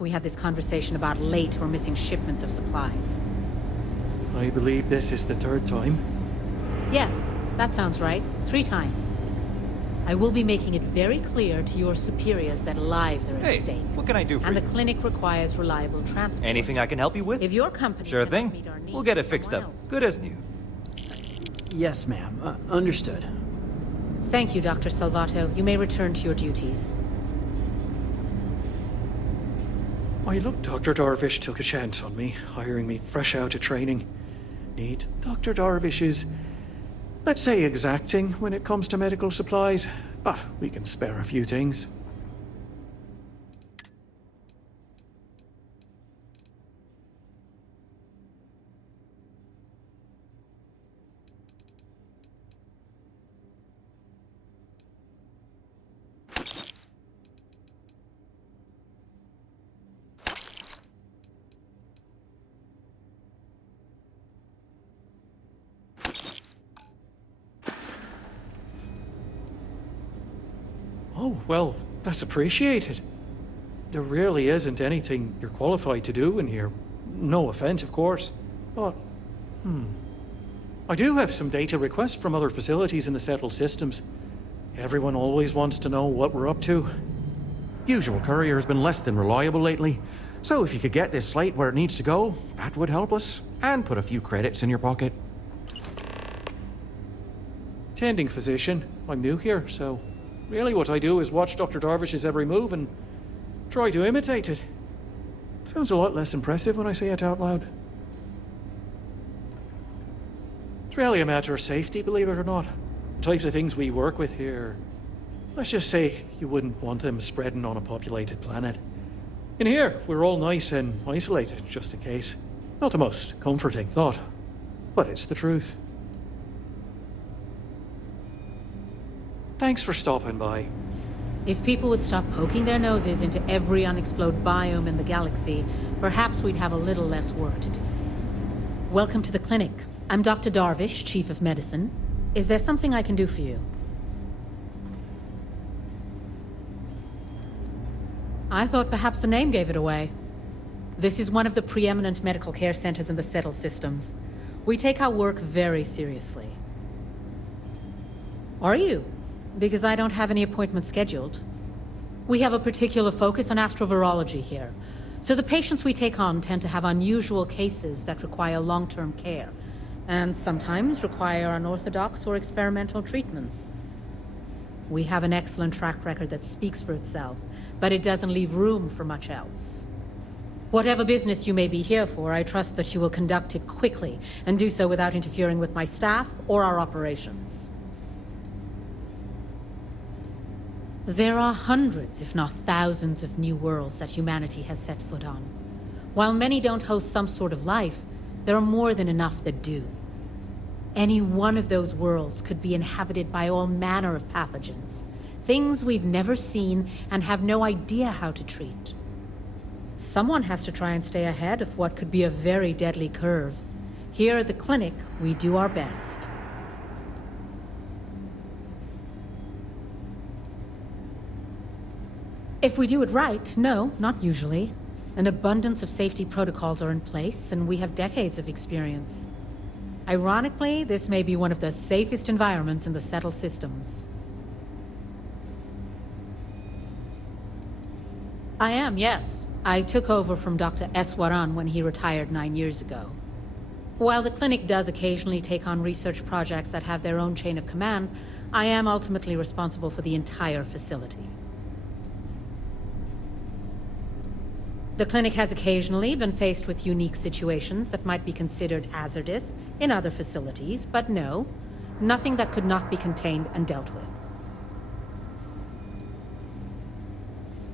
if we had this conversation about late or missing shipments of supplies. I believe this is the third time. Yes, that sounds right. 3 times. I will be making it very clear to your superiors that lives are at stake. What can I do for and you? the clinic requires reliable transport. Anything I can help you with? If your company Sure cannot thing. meet our needs, We'll get it fixed up. someone else. Good as new. Yes, ma'am. Understood. Thank you, Dr. Salvato. You may return to your duties. Why, look, Dr. Darvish took a chance on me, hiring me fresh out of training. Neat. Dr. Darvish is, let's say, exacting when it comes to medical supplies, but we can spare a few things. Oh, well, that's appreciated. There really isn't anything you're qualified to do in here. No offense, of course. But, I do have some data requests from other facilities in the settled systems. Everyone always wants to know what we're up to. Usual courier has been less than reliable lately, so if you could get this slate where it needs to go, that would help us, and put a few credits in your pocket. Tending physician. I'm new here, so really what I do is watch Dr. Darvish's every move and try to imitate it. Sounds a lot less impressive when I say it out loud. It's really a matter of safety, believe it or not. The types of things we work with here. Let's just say you wouldn't want them spreading on a populated planet. In here, we're all nice and isolated, just in case. Not the most comforting thought, but it's the truth. Thanks for stopping by. If people would stop poking their noses into every unexplored biome in the galaxy, perhaps we'd have a little less work to do. Welcome to the clinic. I'm Dr. Darvish, Chief of Medicine. Is there something I can do for you? I thought perhaps the name gave it away. This is one of the preeminent medical care centers in the settled systems. We take our work very seriously. Are you? Because I don't have any appointments scheduled. We have a particular focus on astrovirology here, so the patients we take on tend to have unusual cases that require long-term care, and sometimes require unorthodox or experimental treatments. We have an excellent track record that speaks for itself, but it doesn't leave room for much else. Whatever business you may be here for, I trust that you will conduct it quickly, and do so without interfering with my staff or our operations. There are hundreds, if not thousands, of new worlds that humanity has set foot on. While many don't host some sort of life, there are more than enough that do. Any one of those worlds could be inhabited by all manner of pathogens, things we've never seen and have no idea how to treat. Someone has to try and stay ahead of what could be a very deadly curve. Here at the clinic, we do our best. If we do it right, no, not usually. An abundance of safety protocols are in place, and we have decades of experience. Ironically, this may be one of the safest environments in the settled systems. I am, yes. I took over from Dr. Eswaran when he retired 9 years ago. While the clinic does occasionally take on research projects that have their own chain of command, I am ultimately responsible for the entire facility. The clinic has occasionally been faced with unique situations that might be considered hazardous in other facilities, but no, nothing that could not be contained and dealt with.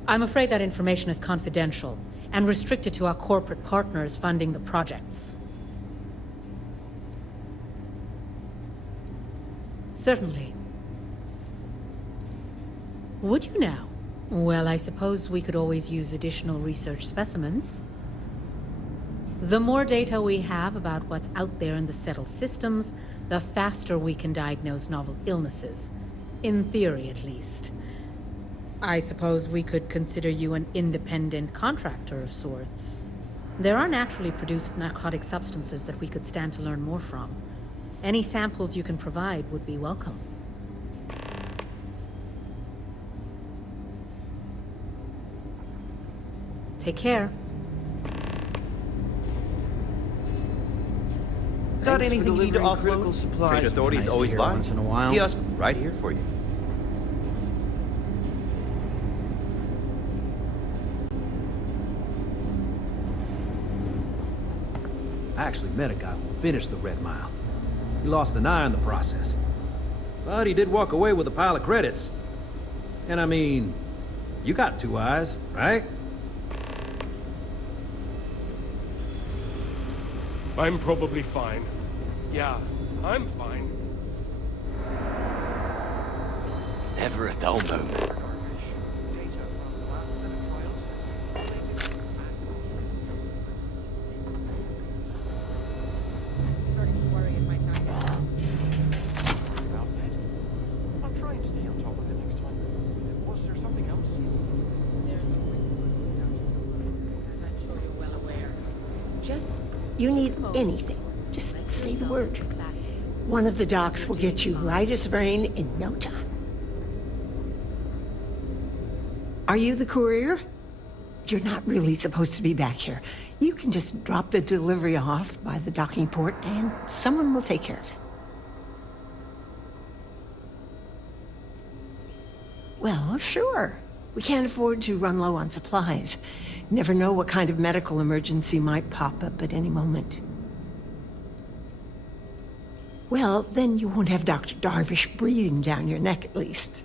I'm afraid that information is confidential and restricted to our corporate partners funding the projects. Certainly. Would you now? Well, I suppose we could always use additional research specimens. The more data we have about what's out there in the settled systems, the faster we can diagnose novel illnesses. In theory, at least. I suppose we could consider you an independent contractor of sorts. There are naturally produced narcotic substances that we could stand to learn more from. Any samples you can provide would be welcome. Take care. Got Thanks for anything you need to delivering critical offload? supplies. Trade Would be authorities nice to always hear buy. once in a while. Kiosk right here for you. I actually met a guy who finished the Red Mile. He lost an eye in the process. But he did walk away with a pile of credits. And I mean, you got 2 eyes, right? I'm probably fine. Yeah, I'm fine. Never a dull moment. Starting to worry it might not get out. About that. I'll try and stay on top of it next time. Was there something else? There's always as I'm sure you're well aware. Just, you need anything. Just say the word. One of the docs will get you right as rain in no time. Are you the courier? You're not really supposed to be back here. You can just drop the delivery off by the docking port and someone will take care of it. Well, sure. We can't afford to run low on supplies. Never know what kind of medical emergency might pop up at any moment. Well, then you won't have Dr. Darvish breathing down your neck at least.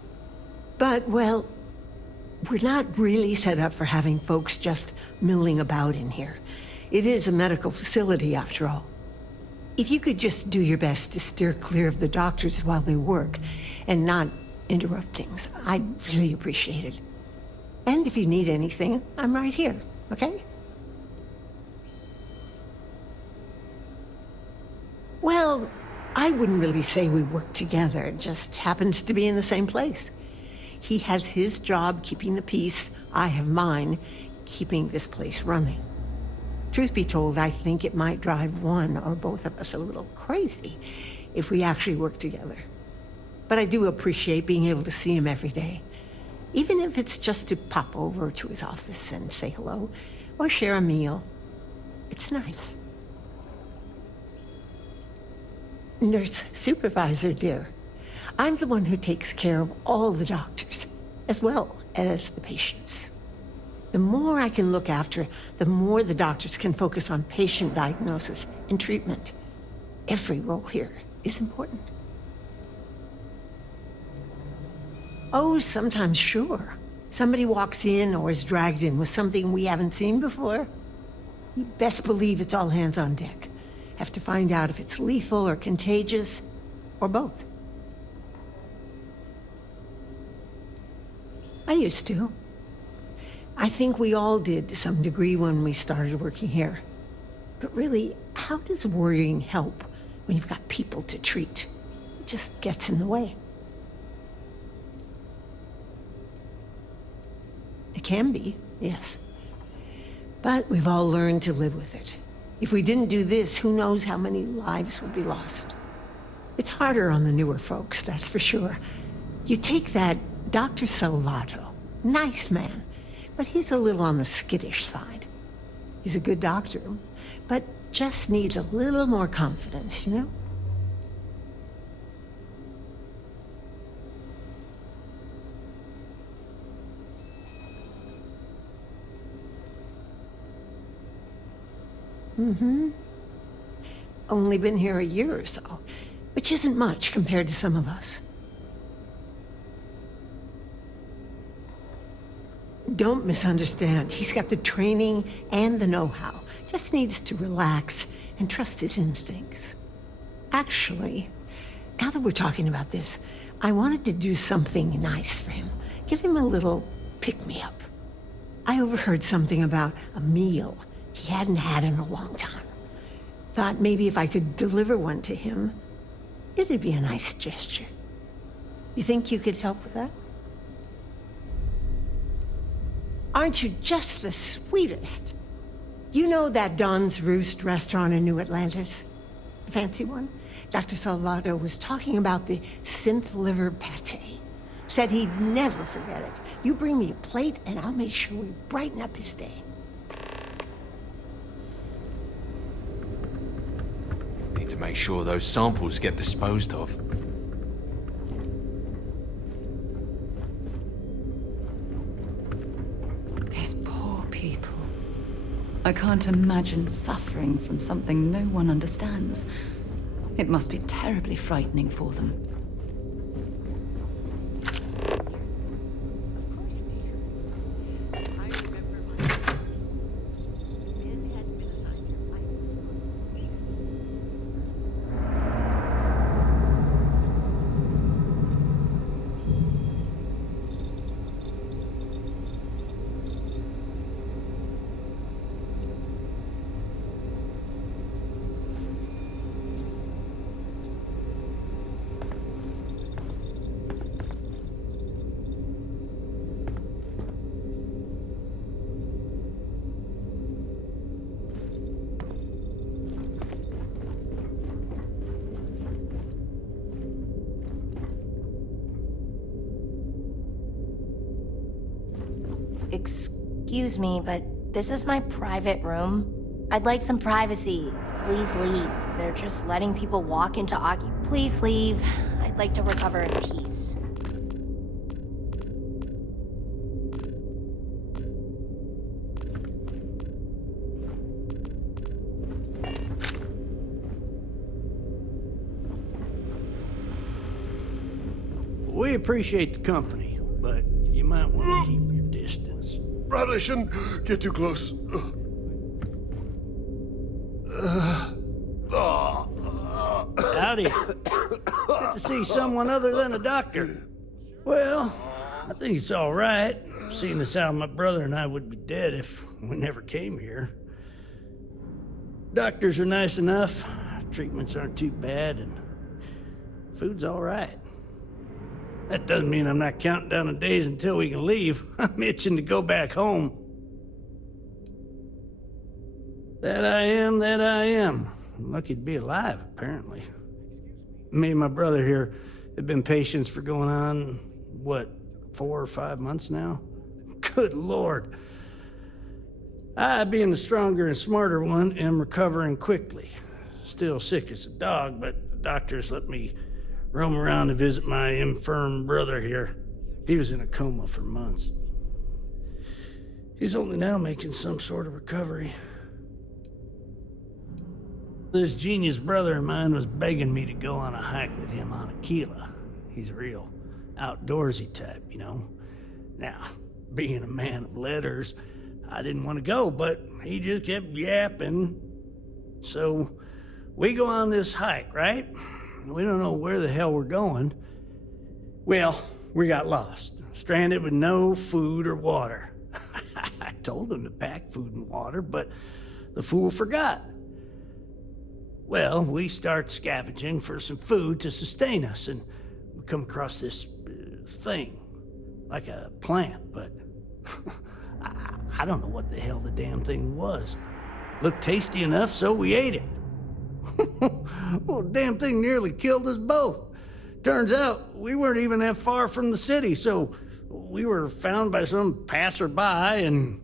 But, well, we're not really set up for having folks just milling about in here. It is a medical facility, after all. If you could just do your best to steer clear of the doctors while they work and not interrupt things, I'd really appreciate it. And if you need anything, I'm right here, okay? Well, I wouldn't really say we work together. It just happens to be in the same place. He has his job keeping the peace. I have mine keeping this place running. Truth be told, I think it might drive one or both of us a little crazy if we actually work together. But I do appreciate being able to see him every day. Even if it's just to pop over to his office and say hello or share a meal. It's nice. Nurse supervisor, dear. I'm the one who takes care of all the doctors, as well as the patients. The more I can look after, the more the doctors can focus on patient diagnosis and treatment. Every role here is important. Oh, sometimes, sure. Somebody walks in or is dragged in with something we haven't seen before. You best believe it's all hands on deck. Have to find out if it's lethal or contagious, or both. I used to. I think we all did to some degree when we started working here. But really, how does worrying help when you've got people to treat? It just gets in the way. It can be, yes. But we've all learned to live with it. If we didn't do this, who knows how many lives would be lost. It's harder on the newer folks, that's for sure. You take that Dr. Salvato, nice man, but he's a little on the skittish side. He's a good doctor, but just needs a little more confidence, you know? Only been here a year or so, which isn't much compared to some of us. Don't misunderstand. He's got the training and the know-how. Just needs to relax and trust his instincts. Actually, now that we're talking about this, I wanted to do something nice for him. Give him a little pick-me-up. I overheard something about a meal he hadn't had in a long time. Thought maybe if I could deliver one to him, it'd be a nice gesture. You think you could help with that? Aren't you just the sweetest? You know that Don's Roost restaurant in New Atlantis? The fancy one? Dr. Salvato was talking about the synth liver pate. Said he'd never forget it. You bring me a plate and I'll make sure we brighten up his day. Need to make sure those samples get disposed of. These poor people. I can't imagine suffering from something no one understands. It must be terribly frightening for them. Of course, dear. I remember my men hadn't been assigned your life for weeks. Excuse me, but this is my private room. I'd like some privacy. Please leave. They're just letting people walk into Please leave. I'd like to recover in peace. We appreciate the company, but you might want to keep your distance. Probably shouldn't get too close. Howdy. Good to see someone other than a doctor. Well, I think it's all right, seeing as how my brother and I would be dead if we never came here. Doctors are nice enough, treatments aren't too bad, and food's all right. That doesn't mean I'm not counting down the days until we can leave. I'm itching to go back home. That I am, that I am. I'm lucky to be alive, apparently. Me and my brother here have been patients for going on, what, 4 or 5 months now? Good Lord. I, being the stronger and smarter one, am recovering quickly. Still sick as a dog, but the doctors let me roam around to visit my infirm brother here. He was in a coma for months. He's only now making some sort of recovery. This genius brother of mine was begging me to go on a hike with him on Aquila. He's a real outdoorsy type, you know. Now, being a man of letters, I didn't want to go, but he just kept yapping. So we go on this hike, right? We don't know where the hell we're going. Well, we got lost, stranded with no food or water. I told him to pack food and water, but the fool forgot. Well, we start scavenging for some food to sustain us, and we come across this thing, like a plant, but I don't know what the hell the damn thing was. Looked tasty enough, so we ate it. Well, the damn thing nearly killed us both. Turns out, we weren't even that far from the city, so we were found by some passerby, and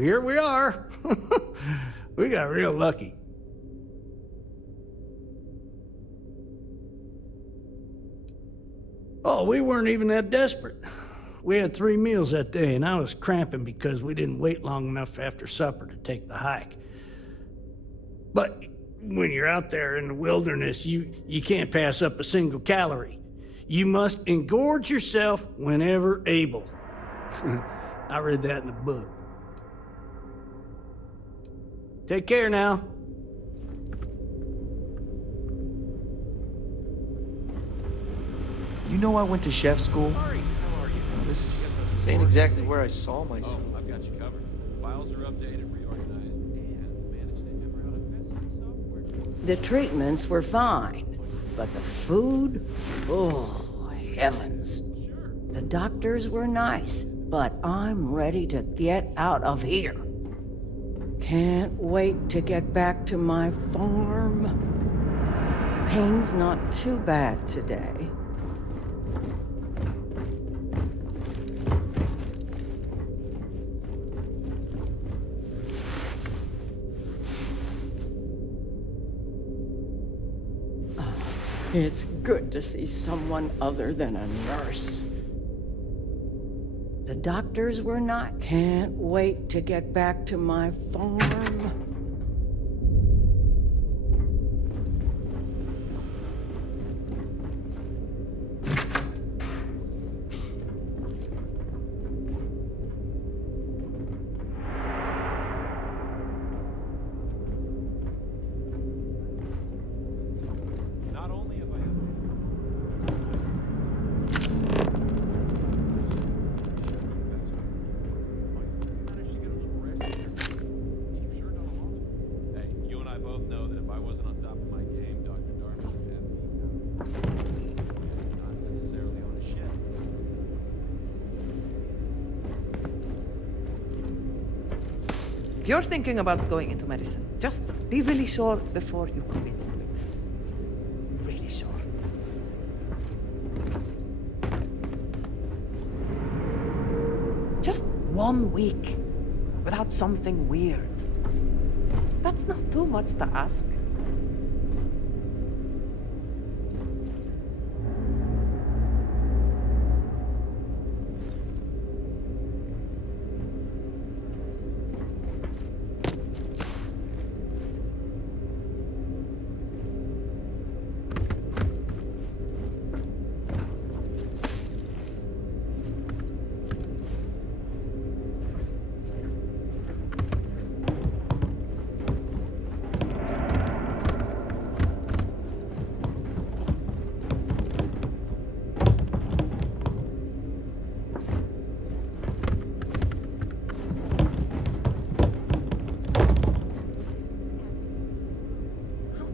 here we are. We got real lucky. Oh, we weren't even that desperate. We had 3 meals that day, and I was cramping because we didn't wait long enough after supper to take the hike. But when you're out there in the wilderness, you can't pass up a single calorie. You must engorge yourself whenever able. I read that in a book. Take care now. You know I went to chef school? How are you? This ain't exactly where I saw myself. Oh, I've got you covered. Files are updated, reorganized, and managed to hammer out a best software. The treatments were fine, but the food? Oh, heavens. The doctors were nice, but I'm ready to get out of here. Can't wait to get back to my farm. Pain's not too bad today. It's good to see someone other than a nurse. The doctors were not. Can't wait to get back to my farm. If you're thinking about going into medicine, just be really sure before you commit to it. Really sure. Just 1 week without something weird. That's not too much to ask.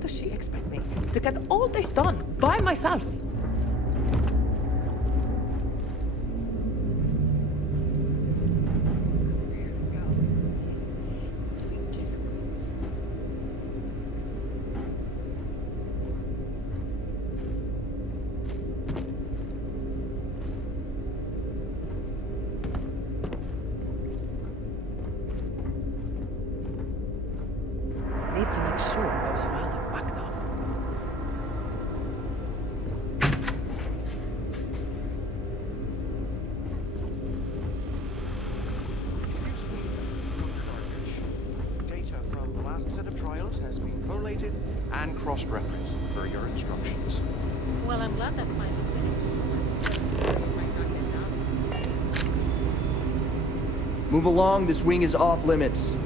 Does she expect me to get all this done by myself? Need to make sure those files are backed up. Excuse me, Dr. Darvish. Data from the last set of trials has been collated and cross-referenced per your instructions. Well, I'm glad that's finally finished. Move along, this wing is off limits.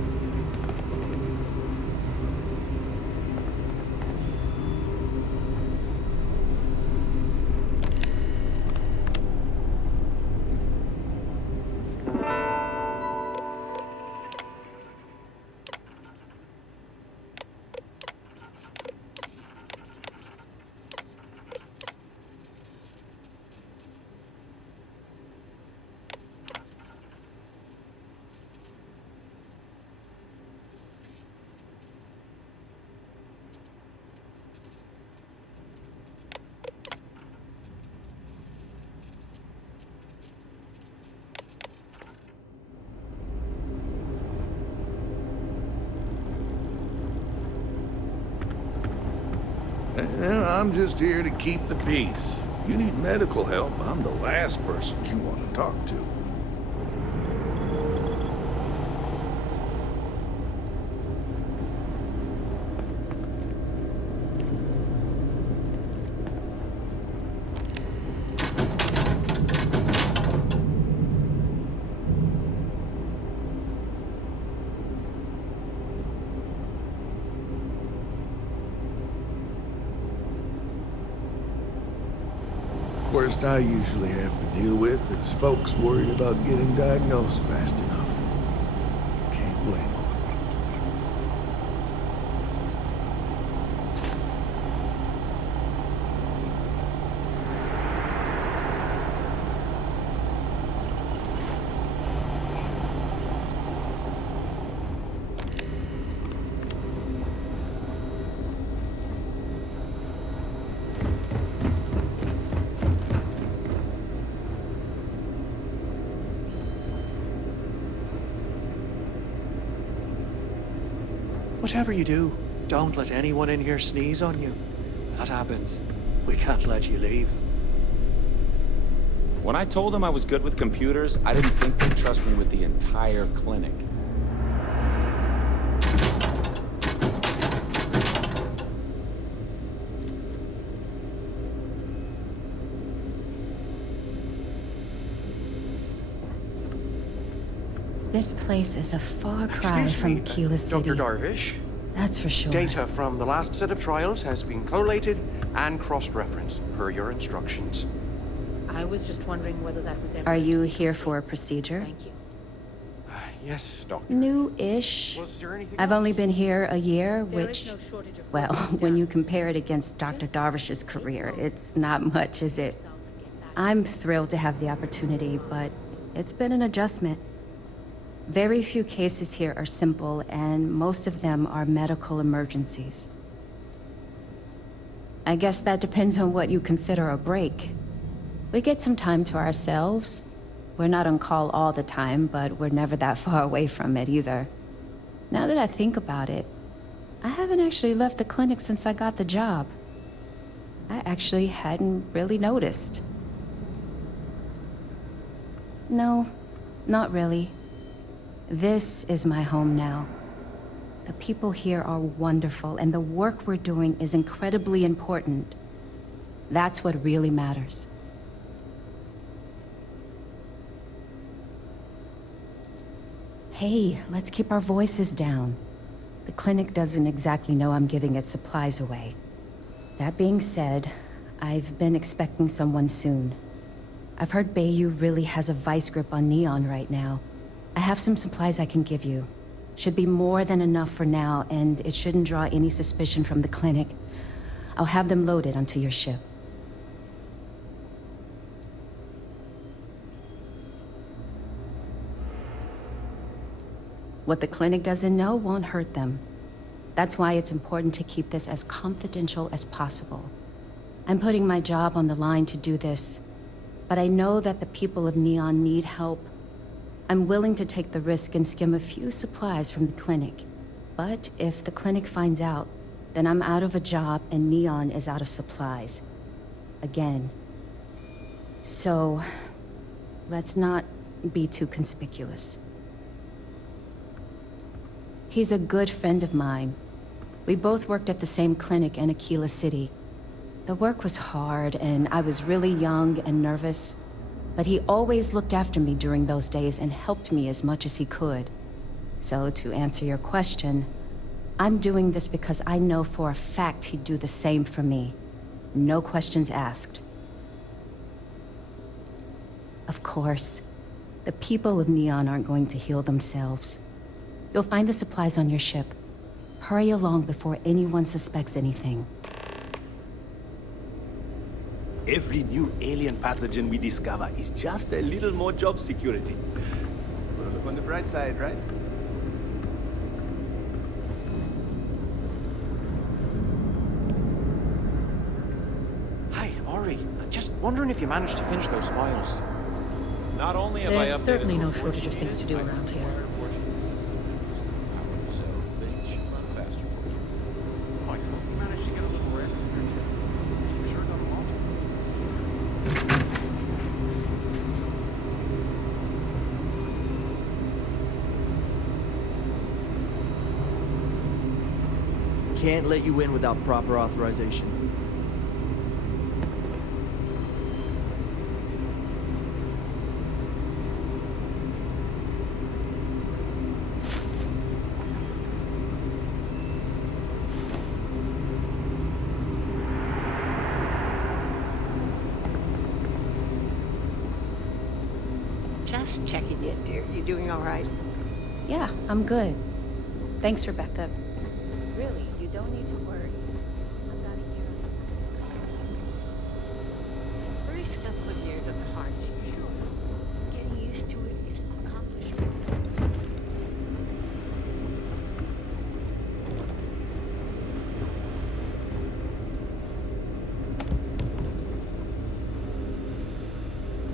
I'm just here to keep the peace. You need medical help, I'm the last person you want to talk to. Worst I usually have to deal with is folks worried about getting diagnosed fast enough. Can't blame them. Whatever you do, don't let anyone in here sneeze on you. That happens. We can't let you leave. When I told him I was good with computers, I didn't think they'd trust me with the entire clinic. This place is a far cry from Keela City. Dr. Darvish. That's for sure. Data from the last set of trials has been collated and cross-referenced per your instructions. I was just wondering whether that was ever... Are you here for a procedure? Thank you. Yes, Doctor. New-ish. Was there anything I've only else? been here a year, There is which... no shortage of Well, work to be when done. you compare it against Dr. Darvish's career, it's not much, is it? I'm thrilled to have the opportunity, but it's been an adjustment. Very few cases here are simple, and most of them are medical emergencies. I guess that depends on what you consider a break. We get some time to ourselves. We're not on call all the time, but we're never that far away from it either. Now that I think about it, I haven't actually left the clinic since I got the job. I actually hadn't really noticed. No, not really. This is my home now. The people here are wonderful, and the work we're doing is incredibly important. That's what really matters. Hey, let's keep our voices down. The clinic doesn't exactly know I'm giving its supplies away. That being said, I've been expecting someone soon. I've heard Bayou really has a vice grip on Neon right now. I have some supplies I can give you. Should be more than enough for now, and it shouldn't draw any suspicion from the clinic. I'll have them loaded onto your ship. What the clinic doesn't know won't hurt them. That's why it's important to keep this as confidential as possible. I'm putting my job on the line to do this, but I know that the people of Neon need help. I'm willing to take the risk and skim a few supplies from the clinic. But if the clinic finds out, then I'm out of a job and Neon is out of supplies. Again. So, let's not be too conspicuous. He's a good friend of mine. We both worked at the same clinic in Keela City. The work was hard, and I was really young and nervous. But he always looked after me during those days and helped me as much as he could. So to answer your question, I'm doing this because I know for a fact he'd do the same for me. No questions asked. Of course, the people of Neon aren't going to heal themselves. You'll find the supplies on your ship. Hurry along before anyone suspects anything. Every new alien pathogen we discover is just a little more job security. Well, look on the bright side, right? Hi, Ori. Just wondering if you managed to finish those files. Not only have I There's updated certainly the no report shortage of things to do sheet, around I've here. acquired a portion of the system so things should run faster for you. I hope you managed to get a little rest in your tip. You've sure done a lot. Can't let you in without proper authorization. Just checking in, dear. You doing all right? Yeah, I'm good. Thanks, Rebecca. Really, you don't need to worry. I've got a year. First couple of years at the heart, sure. Getting used to it is an accomplishment.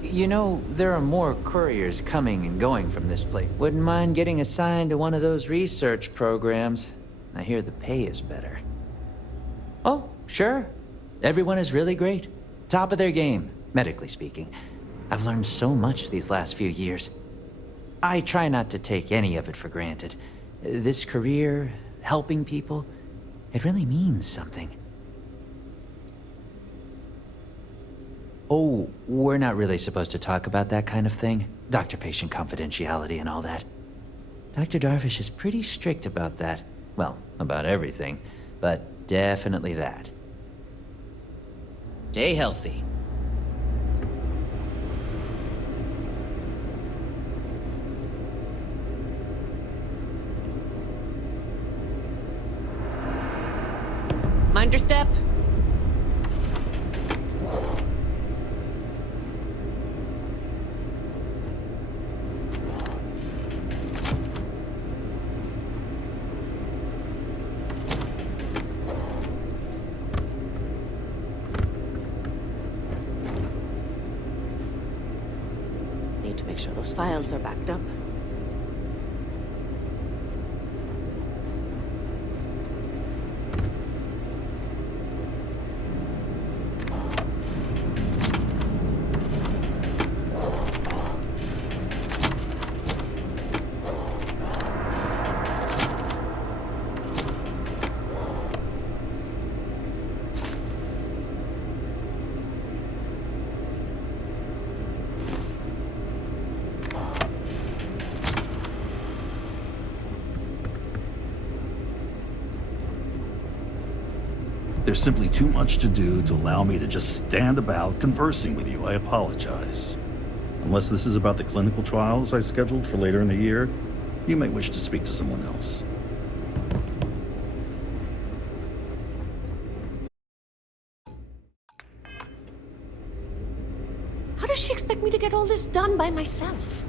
You know, there are more couriers coming and going from this place. Wouldn't mind getting assigned to one of those research programs. I hear the pay is better. Oh, sure. Everyone is really great. Top of their game, medically speaking. I've learned so much these last few years. I try not to take any of it for granted. This career, helping people, it really means something. Oh, we're not really supposed to talk about that kind of thing. Doctor-patient confidentiality and all that. Dr. Darvish is pretty strict about that. Well, about everything, but definitely that. Stay healthy. Mind your step. Need to make sure those files are backed up. There's simply too much to do to allow me to just stand about conversing with you. I apologize. Unless this is about the clinical trials I scheduled for later in the year, you may wish to speak to someone else. How does she expect me to get all this done by myself?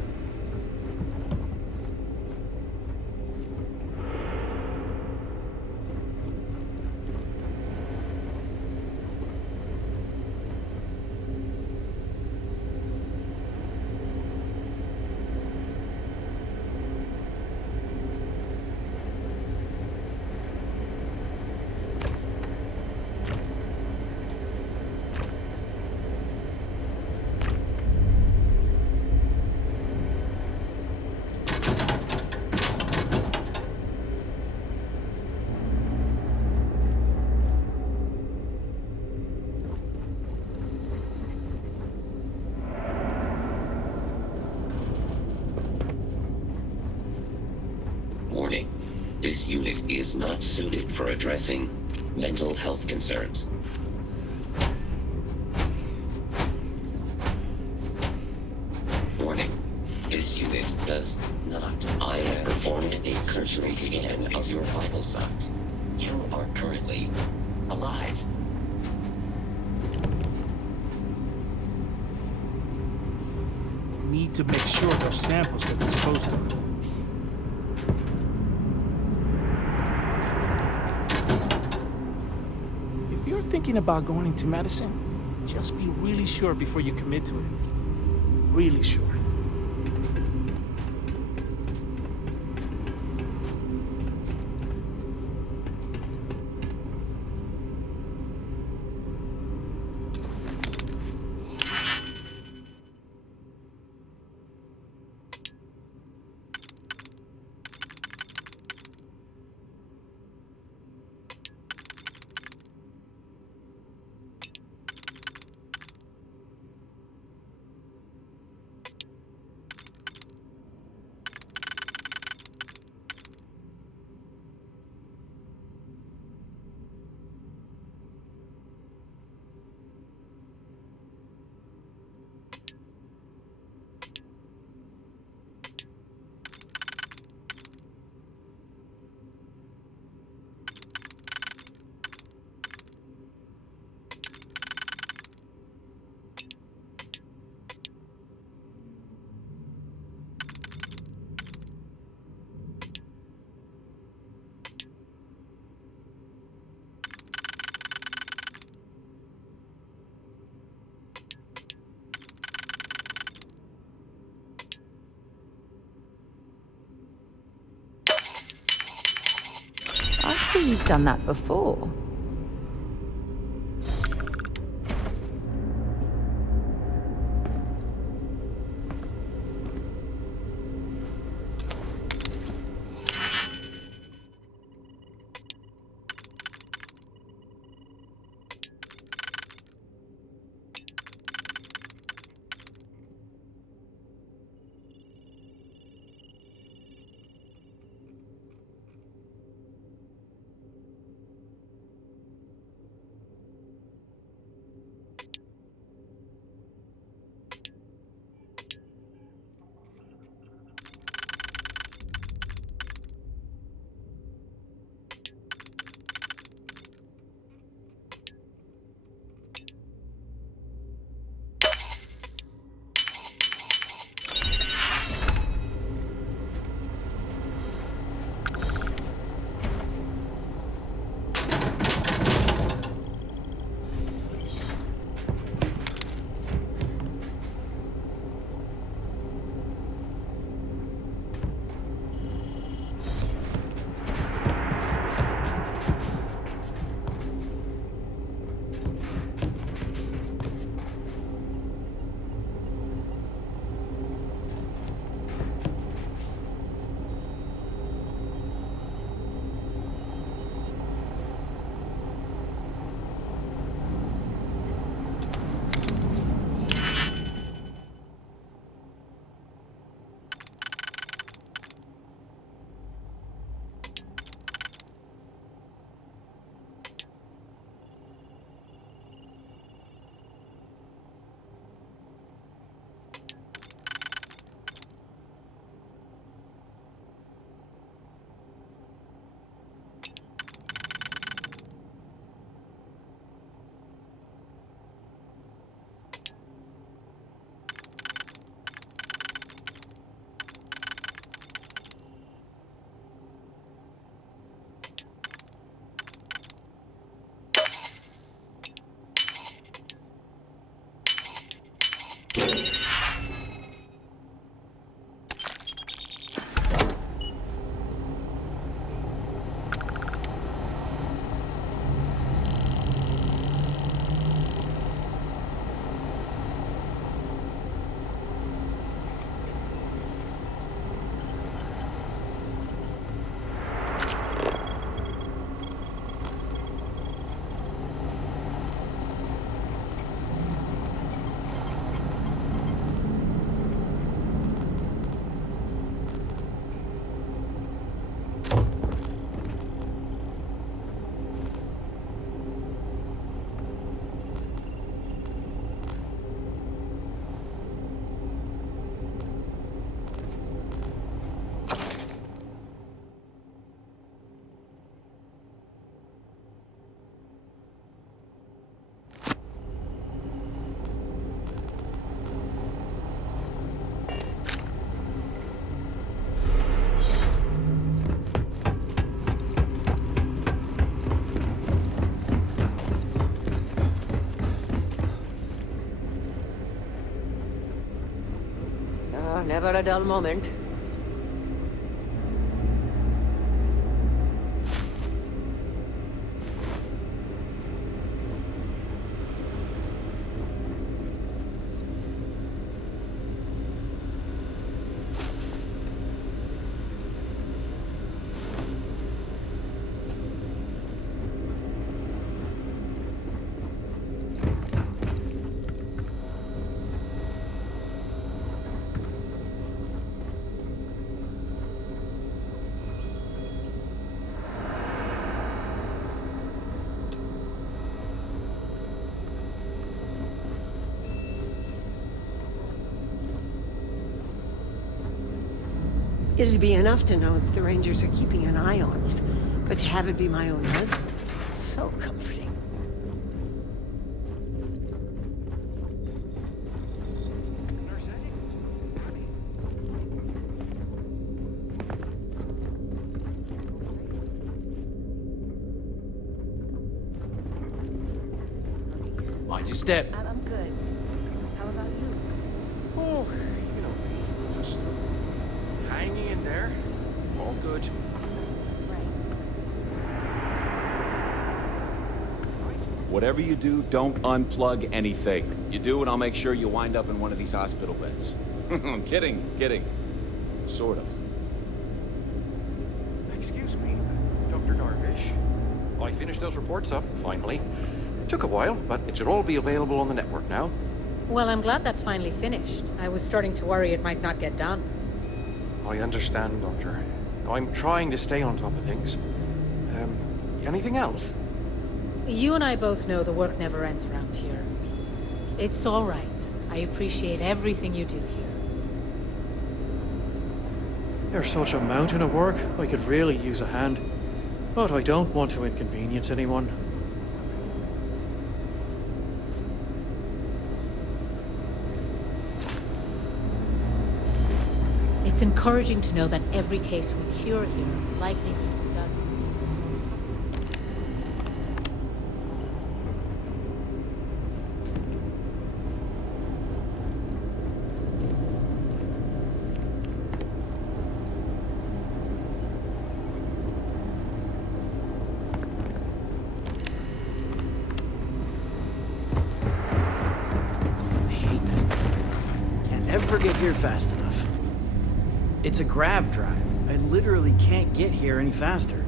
Warning. This unit is not suited for addressing mental health concerns. Warning. This unit does not perform a cursory scan of your vital signs. You are currently alive. Need to make sure those samples get disposed of. If you're thinking about going into medicine, just be really sure before you commit to it. Really sure. I see you've done that before. Never a dull moment. It'd be enough to know that the Rangers are keeping an eye on us, but to have it be my own husband, so comforting. Mind your step. I'm good. How about you? Oh, you know, just hanging in there. All good. Right. Whatever you do, don't unplug anything. You do, and I'll make sure you wind up in one of these hospital beds. I'm kidding. Sort of. Excuse me, Dr. Darvish. I finished those reports up, finally. It took a while, but it should all be available on the network now. Well, I'm glad that's finally finished. I was starting to worry it might not get done. I understand, Doctor. I'm trying to stay on top of things. Anything else? You and I both know the work never ends around here. It's all right. I appreciate everything you do here. There's such a mountain of work, I could really use a hand. But I don't want to inconvenience anyone. It's encouraging to know that every case we cure here likely leads to dozens. I hate this thing. Can't ever get here fast enough. It's a grav drive. I literally can't get here any faster.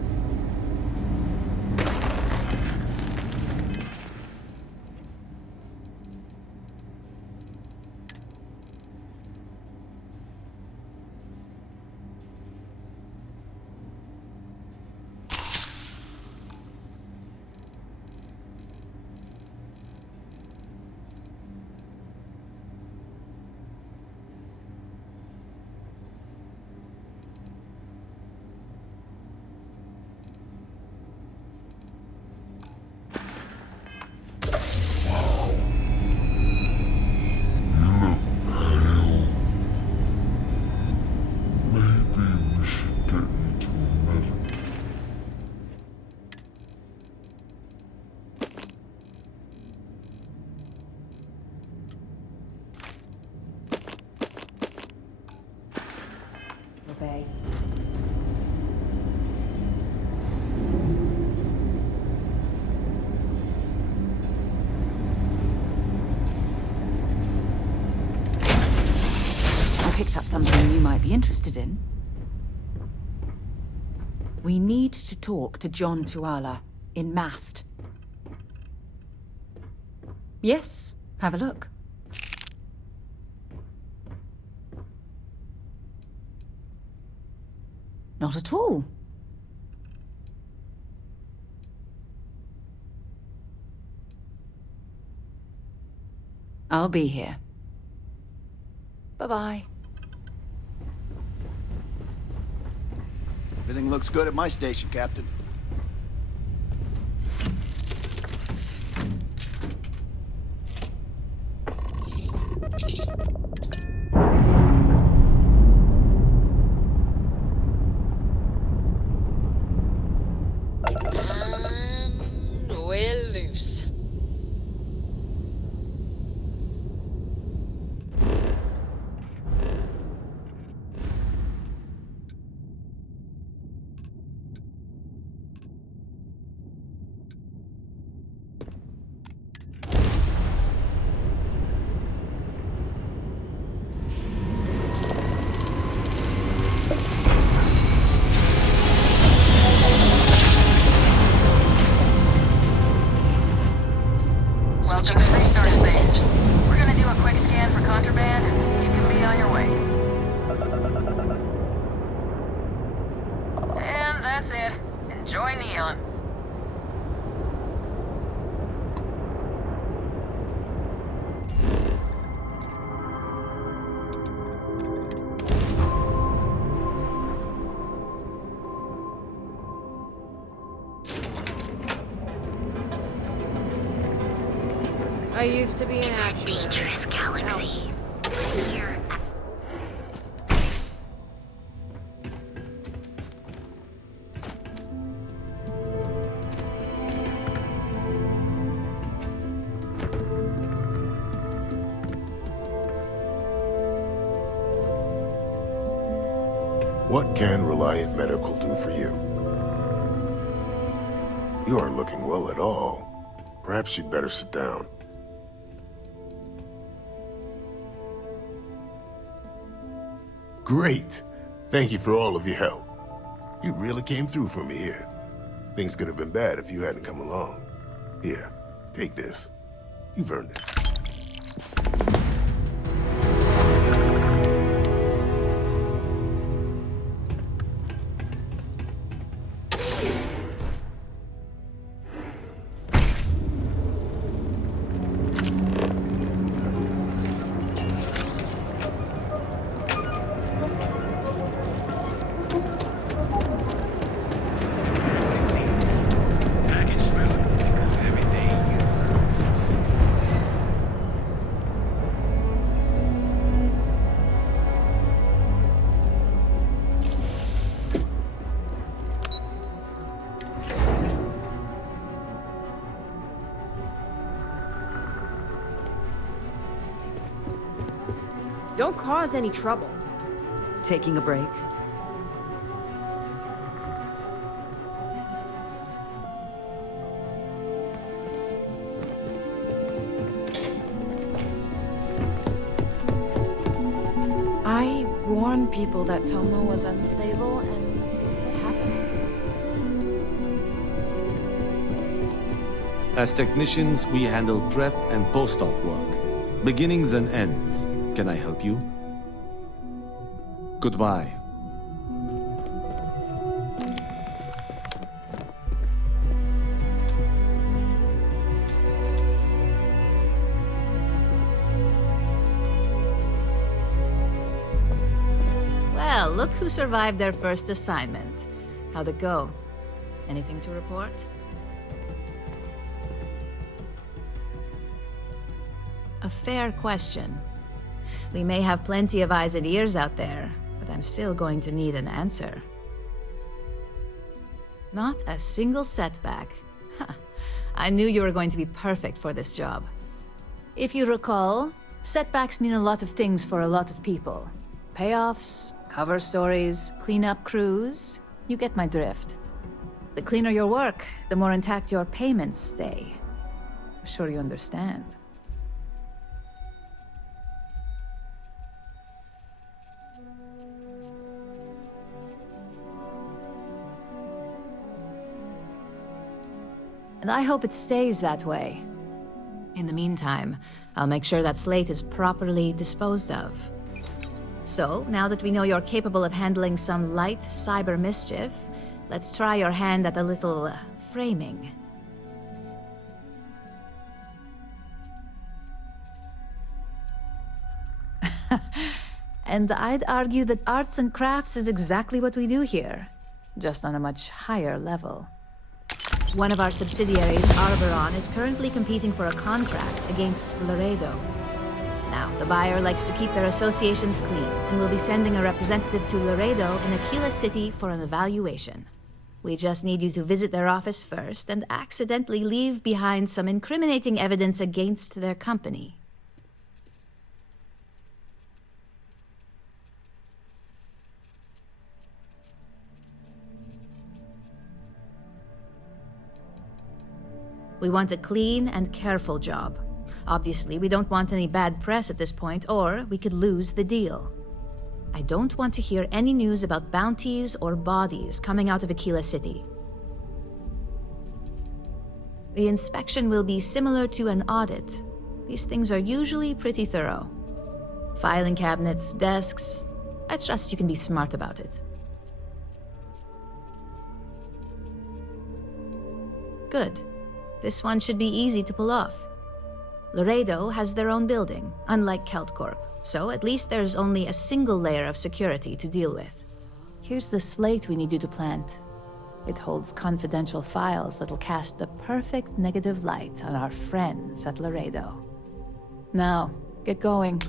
Obey. I picked up something you might be interested in. We need to talk to John Tuala in Mast. Yes, have a look. Not at all. I'll be here. Bye-bye. Everything looks good at my station, Captain. We're loose. Welcome to Restart Station. We're gonna do a quick scan for contraband, and you can be on your way. And that's it. Enjoy Neon. I used to be an actuary. Galaxy. Here. What can Reliant Medical do for you? You aren't looking well at all. Perhaps you'd better sit down. Great. Thank you for all of your help. You really came through for me here. Things could have been bad if you hadn't come along. Here, take this. You've earned it. Don't cause any trouble. Taking a break? I warned people that Tomo was unstable, and it happens. As technicians, we handle prep and post-op work. Beginnings and ends. Can I help you? Goodbye. Well, look who survived their first assignment. How'd it go? Anything to report? A fair question. We may have plenty of eyes and ears out there, but I'm still going to need an answer. Not a single setback. Huh. I knew you were going to be perfect for this job. If you recall, setbacks mean a lot of things for a lot of people. Payoffs, cover stories, cleanup crews. You get my drift. The cleaner your work, the more intact your payments stay. I'm sure you understand. And I hope it stays that way. In the meantime, I'll make sure that slate is properly disposed of. So, now that we know you're capable of handling some light cyber mischief, let's try your hand at a little framing. And I'd argue that arts and crafts is exactly what we do here, just on a much higher level. One of our subsidiaries, Arboron, is currently competing for a contract against Laredo. Now, the buyer likes to keep their associations clean, and will be sending a representative to Laredo in Aquila City for an evaluation. We just need you to visit their office first and accidentally leave behind some incriminating evidence against their company. We want a clean and careful job. Obviously, we don't want any bad press at this point, or we could lose the deal. I don't want to hear any news about bounties or bodies coming out of Aquila City. The inspection will be similar to an audit. These things are usually pretty thorough. Filing cabinets, desks. I trust you can be smart about it. Good. This one should be easy to pull off. Laredo has their own building, unlike KeltCorp, so at least there's only a single layer of security to deal with. Here's the slate we need you to plant. It holds confidential files that'll cast the perfect negative light on our friends at Laredo. Now, get going.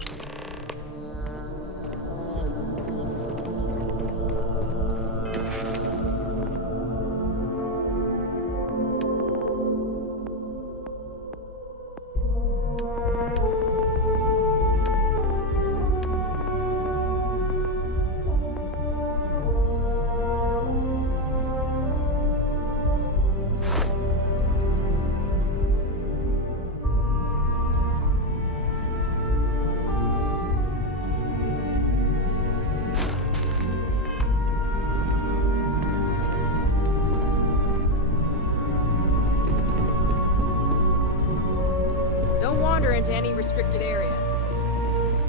wander into any restricted areas.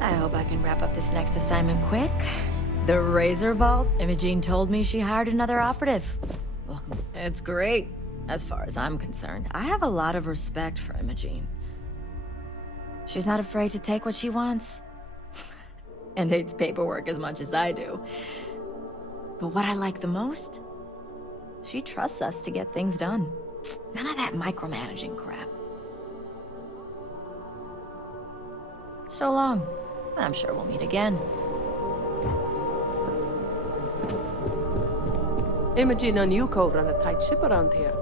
I hope I can wrap up this next assignment quick. The Razor Vault, Imogene told me she hired another operative. Well, it's great, as far as I'm concerned. I have a lot of respect for Imogene. She's not afraid to take what she wants. And hates paperwork as much as I do. But what I like the most? She trusts us to get things done. None of that micromanaging crap. So long. I'm sure we'll meet again. Imogene and Yuko run a tight ship around here.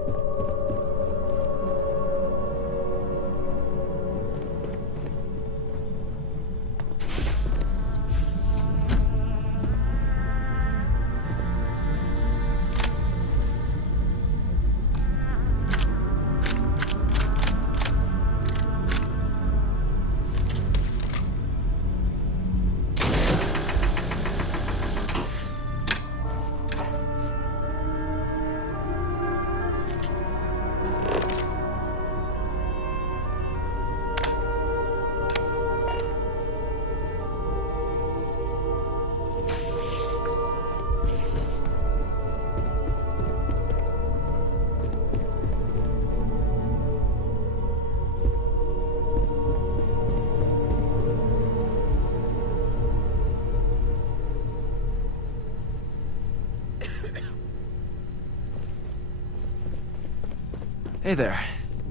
Hey there.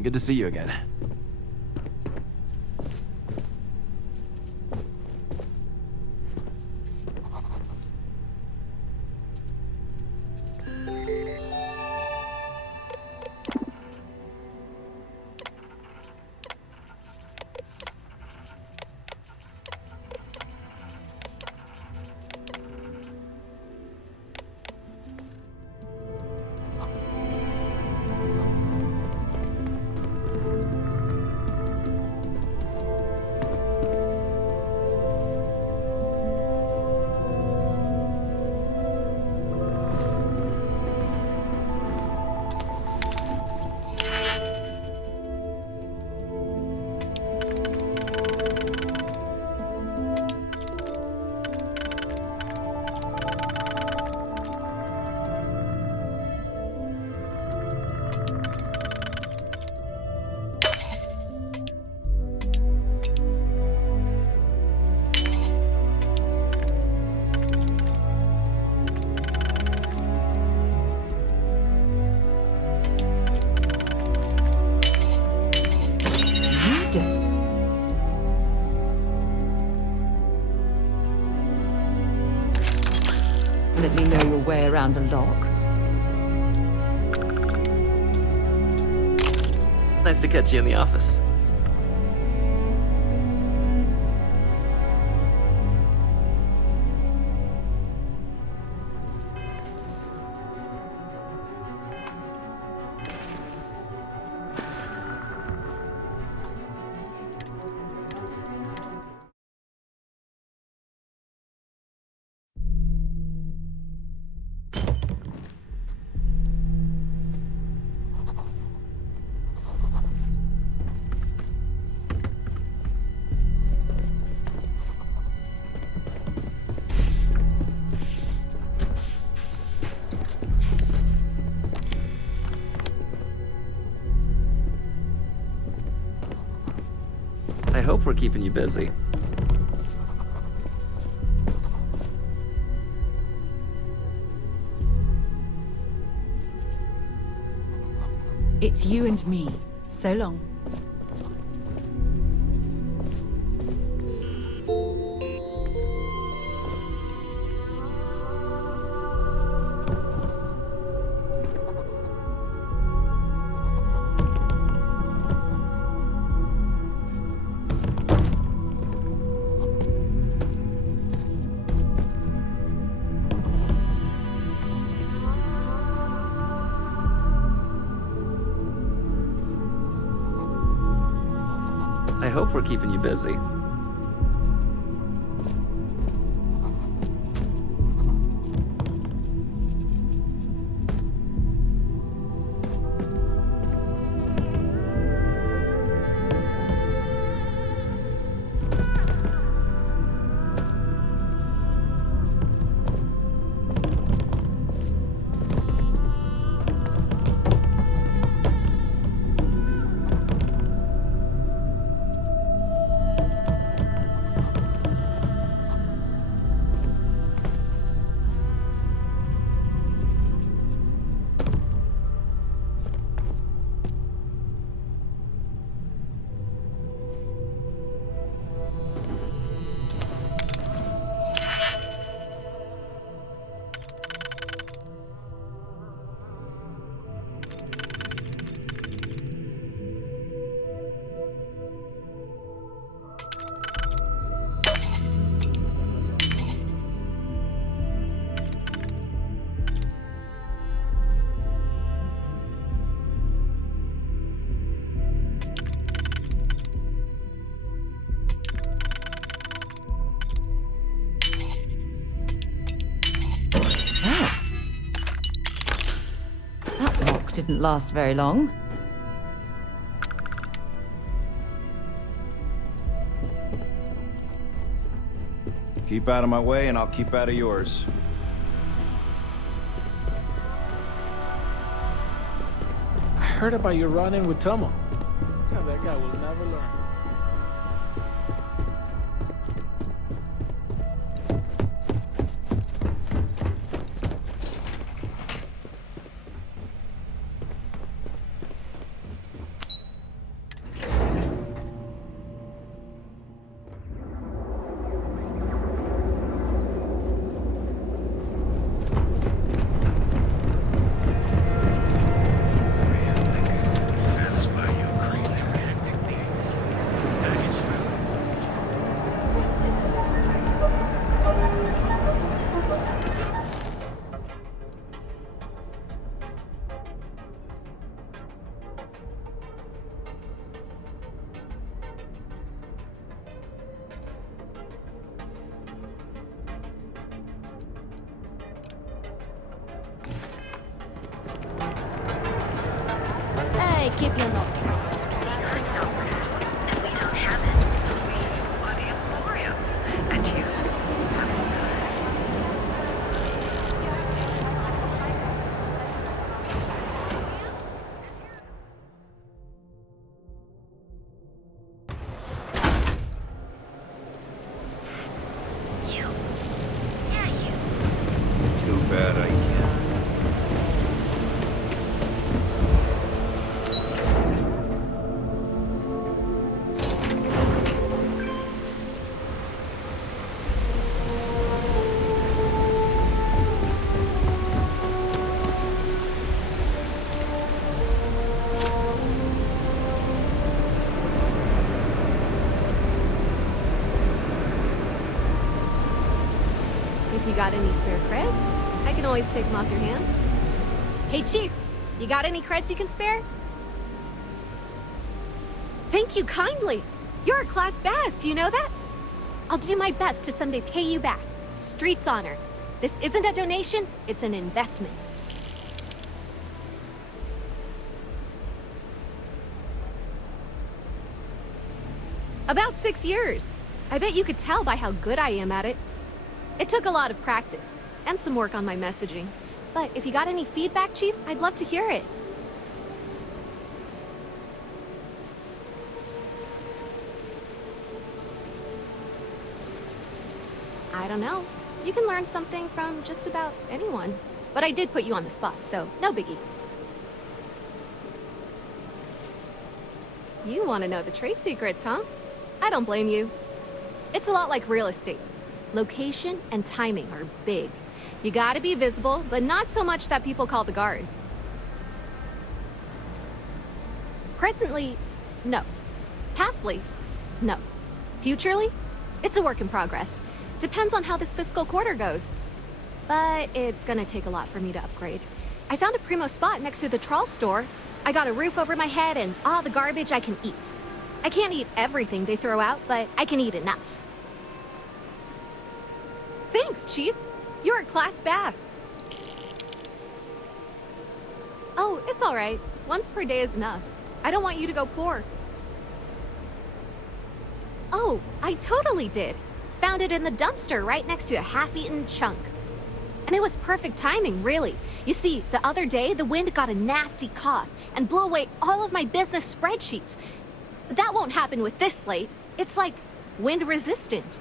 Good to see you again. Definitely know your way around a lock. Nice to catch you in the office. I hope we're keeping you busy. It's you and me. So long. I hope we're keeping you busy. didn't last very long. Keep out of my way and I'll keep out of yours. I heard about your run-in with Tomo. That guy will never learn. Hey, keep your nose clean. Too bad I can't. If you got any spare creds, I can always take them off your hands. Hey, Chief, you got any creds you can spare? Thank you kindly. You're a class bass, you know that? I'll do my best to someday pay you back. Street's honor. This isn't a donation, it's an investment. About 6 years. I bet you could tell by how good I am at it. It took a lot of practice, and some work on my messaging. But if you got any feedback, Chief, I'd love to hear it. I don't know. You can learn something from just about anyone. But I did put you on the spot, so no biggie. You want to know the trade secrets, huh? I don't blame you. It's a lot like real estate. Location and timing are big. You gotta be visible, but not so much that people call the guards. Presently, no. Pastly, no. Futurely, it's a work in progress. Depends on how this fiscal quarter goes. But it's gonna take a lot for me to upgrade. I found a primo spot next to the trawl store. I got a roof over my head and all the garbage I can eat. I can't eat everything they throw out, but I can eat enough. Thanks, Chief. You're a class bass. Oh, it's all right. Once per day is enough. I don't want you to go poor. Oh, I totally did. Found it in the dumpster right next to a half-eaten chunk. And it was perfect timing, really. You see, the other day, the wind got a nasty cough and blew away all of my business spreadsheets. That won't happen with this slate. It's like wind resistant.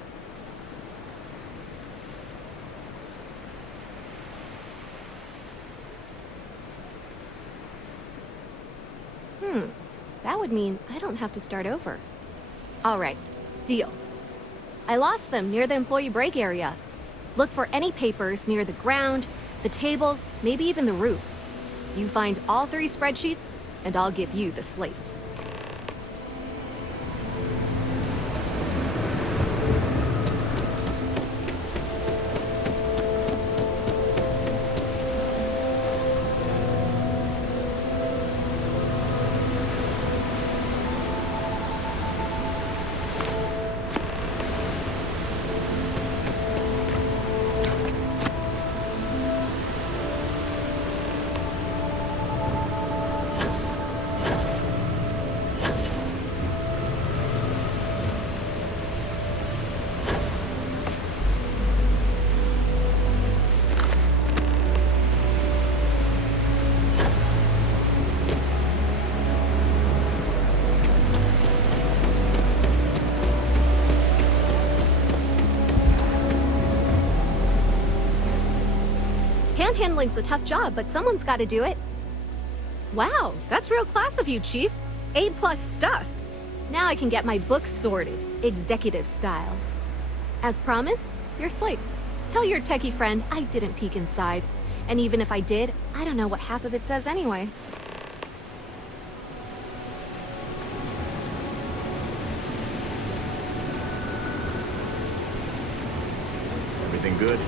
That would mean I don't have to start over. All right, deal. I lost them near the employee break area. Look for any papers near the ground, the tables, maybe even the roof. You find all 3 spreadsheets, and I'll give you the slate. Panhandling's a tough job, but someone's got to do it. Wow, that's real class of you, Chief. A+ stuff. Now I can get my books sorted, executive style. As promised, your slate. Tell your techie friend I didn't peek inside. And even if I did, I don't know what half of it says anyway. Everything good?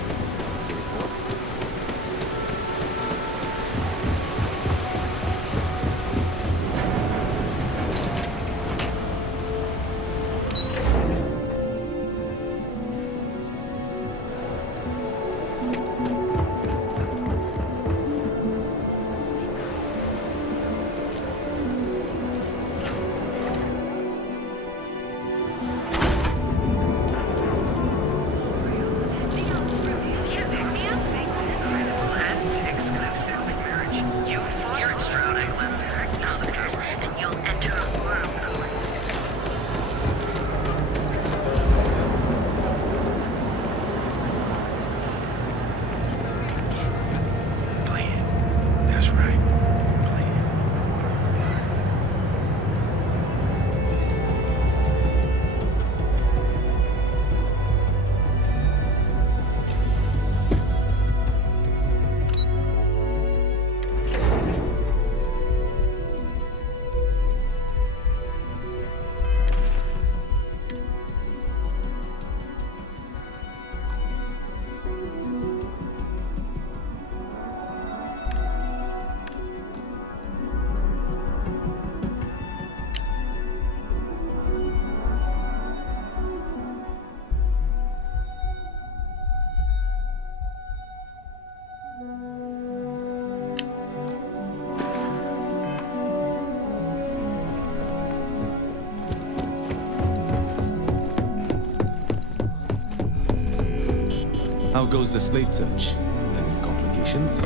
How goes the slate search? Any complications?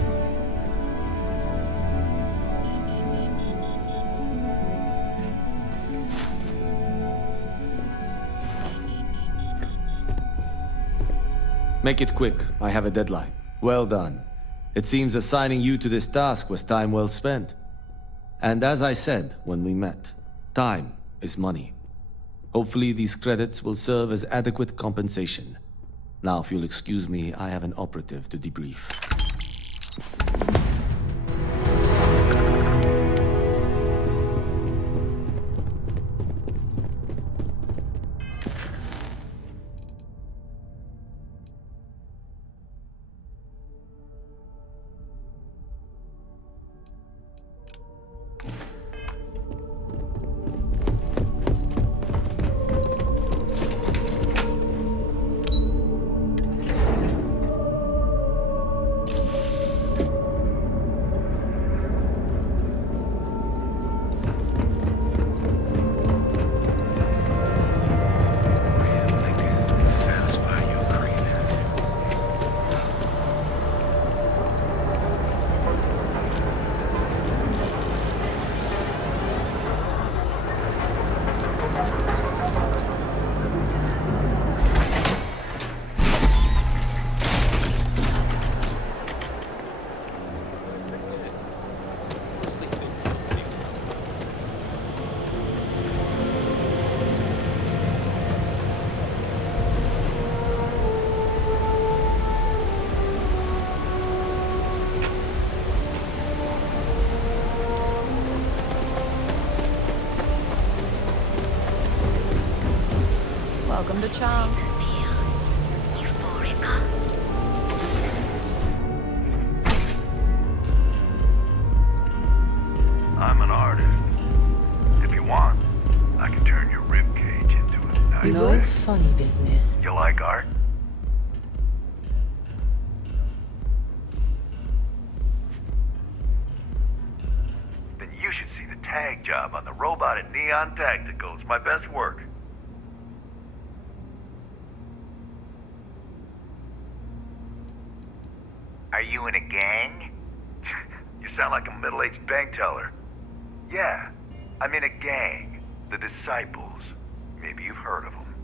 Make it quick. I have a deadline. Well done. It seems assigning you to this task was time well spent. And as I said when we met, time is money. Hopefully these credits will serve as adequate compensation. Now, if you'll excuse me, I have an operative to debrief. Welcome to Charles. I'm an artist. If you want, I can turn your ribcage into a nice... No funny business. You like art? Then you should see the tag job on the robot at Neon Tactical. It's my best work. Are you in a gang? You sound like a middle-aged bank teller. Yeah, I'm in a gang. The Disciples. Maybe you've heard of them.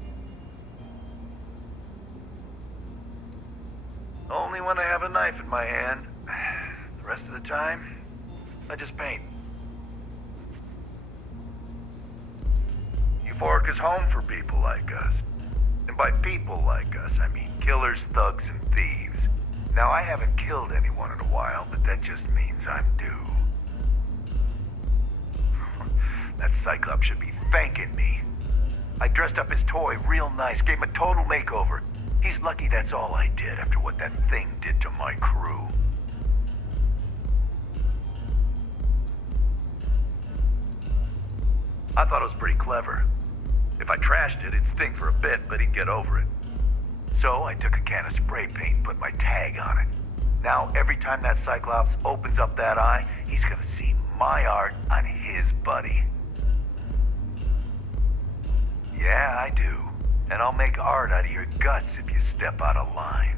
Only when I have a knife in my hand. the time, I just paint. Euphoric is home for people like us. And by people like us, I mean killers, thugs, and thieves. Now, I haven't killed anyone in a while, but that just means I'm due. That Cyclops should be thanking me. I dressed up his toy real nice, gave him a total makeover. He's lucky that's all I did after what that thing did to my crew. I thought it was pretty clever. If I trashed it, it'd stink for a bit, but he'd get over it. So I took a can of spray paint and put my tag on it. Now, every time that Cyclops opens up that eye, he's gonna see my art on his buddy. Yeah, I do. And I'll make art out of your guts if you step out of line.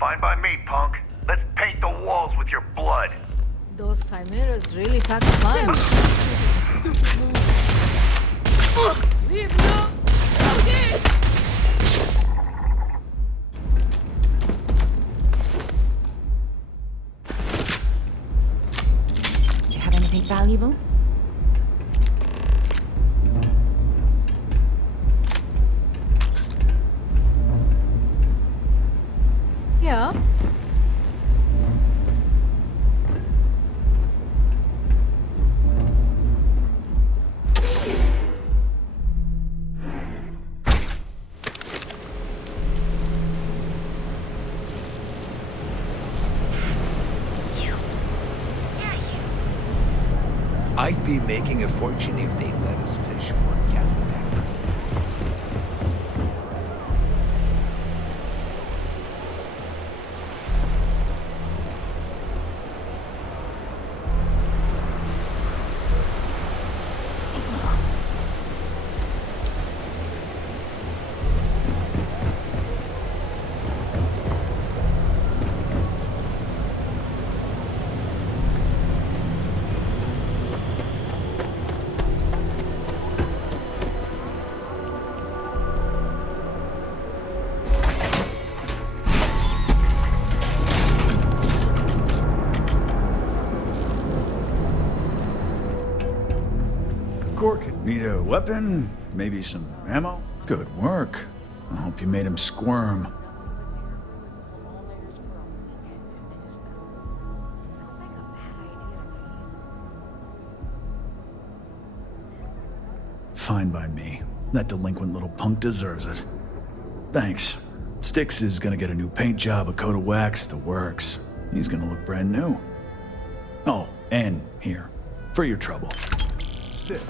Fine by me, punk. Let's paint the walls with your blood. Those chimeras really pack a punch. Stupid move. Leave no. Okay. Do you have anything valuable? Yeah. I'd be making a fortune if they'd let us fish for Gazanax. Need a weapon? Maybe some ammo? Good work. I hope you made him squirm. Fine by me. That delinquent little punk deserves it. Thanks. Styx is gonna get a new paint job, a coat of wax, the works. He's gonna look brand new. Oh, and here, for your trouble. Styx,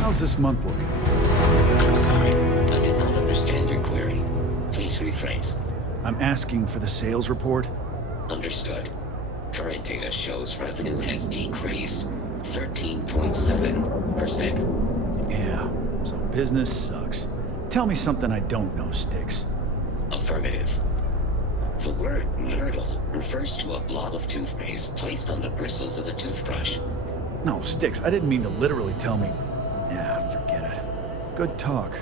how's this month looking? I'm sorry, I did not understand your query. Please rephrase. I'm asking for the sales report. Understood. Current data shows revenue has decreased 13.7%. Yeah, so business sucks. Tell me something I don't know, Styx. Affirmative. The word myrtle refers to a blob of toothpaste placed on the bristles of a toothbrush. No, Styx, I didn't mean to literally tell me. Yeah, forget it. Good talk.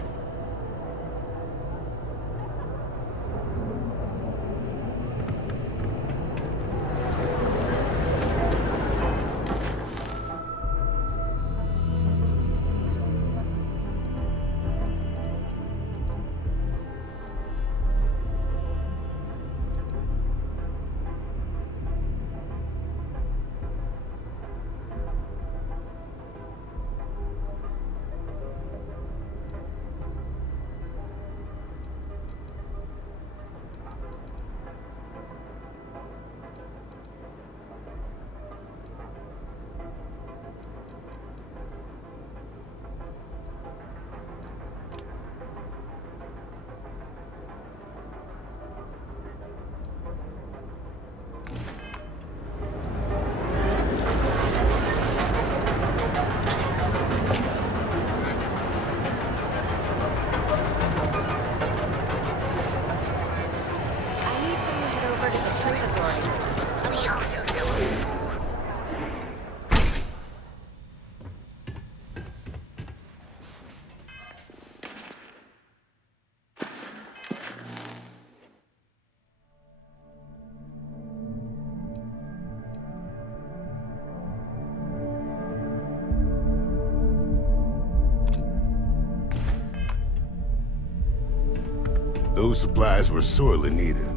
Those supplies were sorely needed.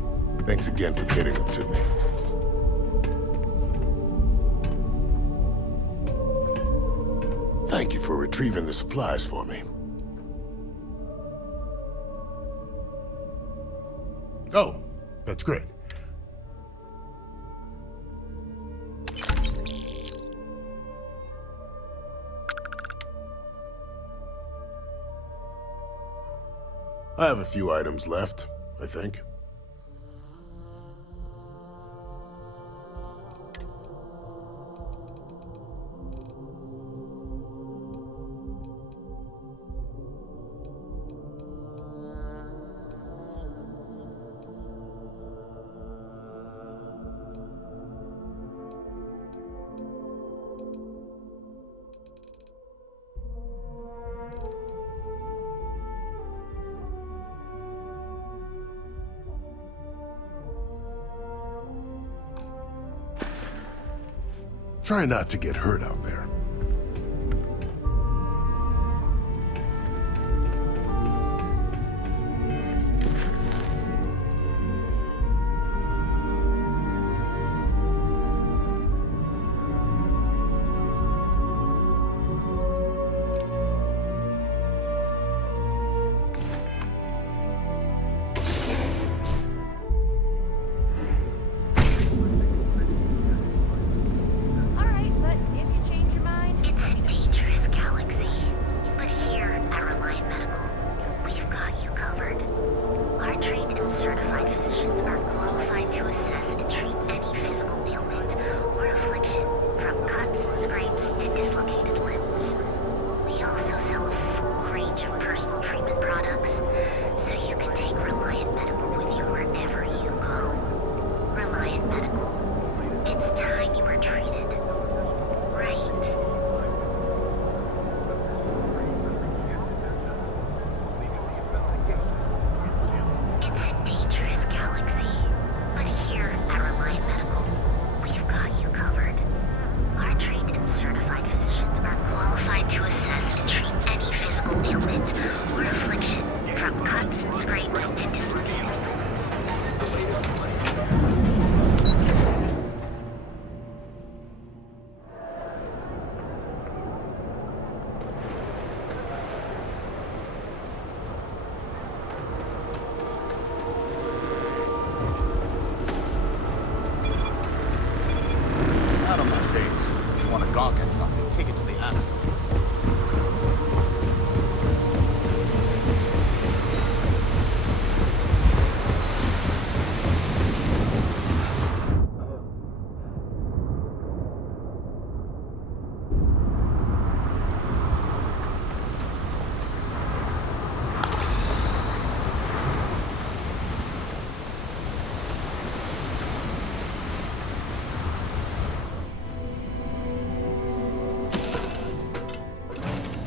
Thanks again for getting them to me. Thank you for retrieving the supplies for me. Oh, that's great. I have a few items left, I think. Try not to get hurt out there.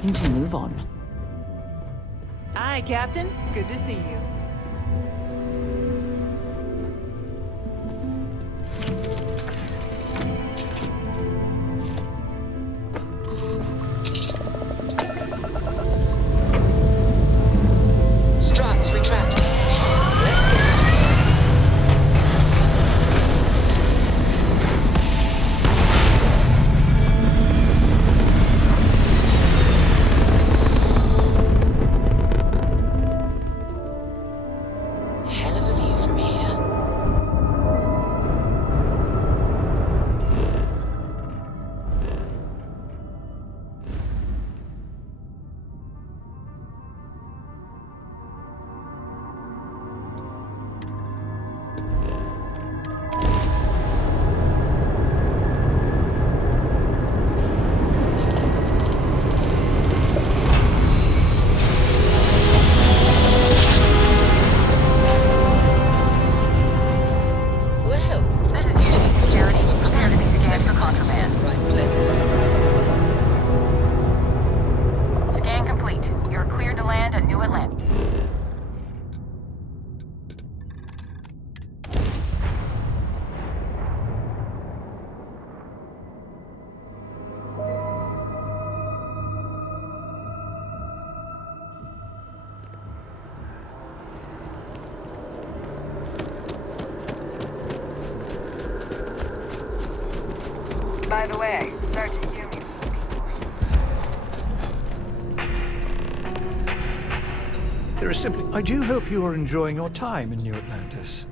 To move on. Hi, Captain. Good to see you. Struts retract. Let's get out of here. By the way, Sergeant Hume. There is simply... I do hope you are enjoying your time in New Atlantis.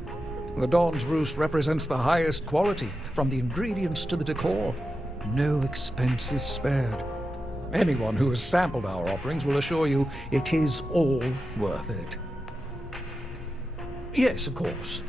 The Dawn's Roost represents the highest quality, from the ingredients to the decor. No expense is spared. Anyone who has sampled our offerings will assure you it is all worth it. Yes, of course.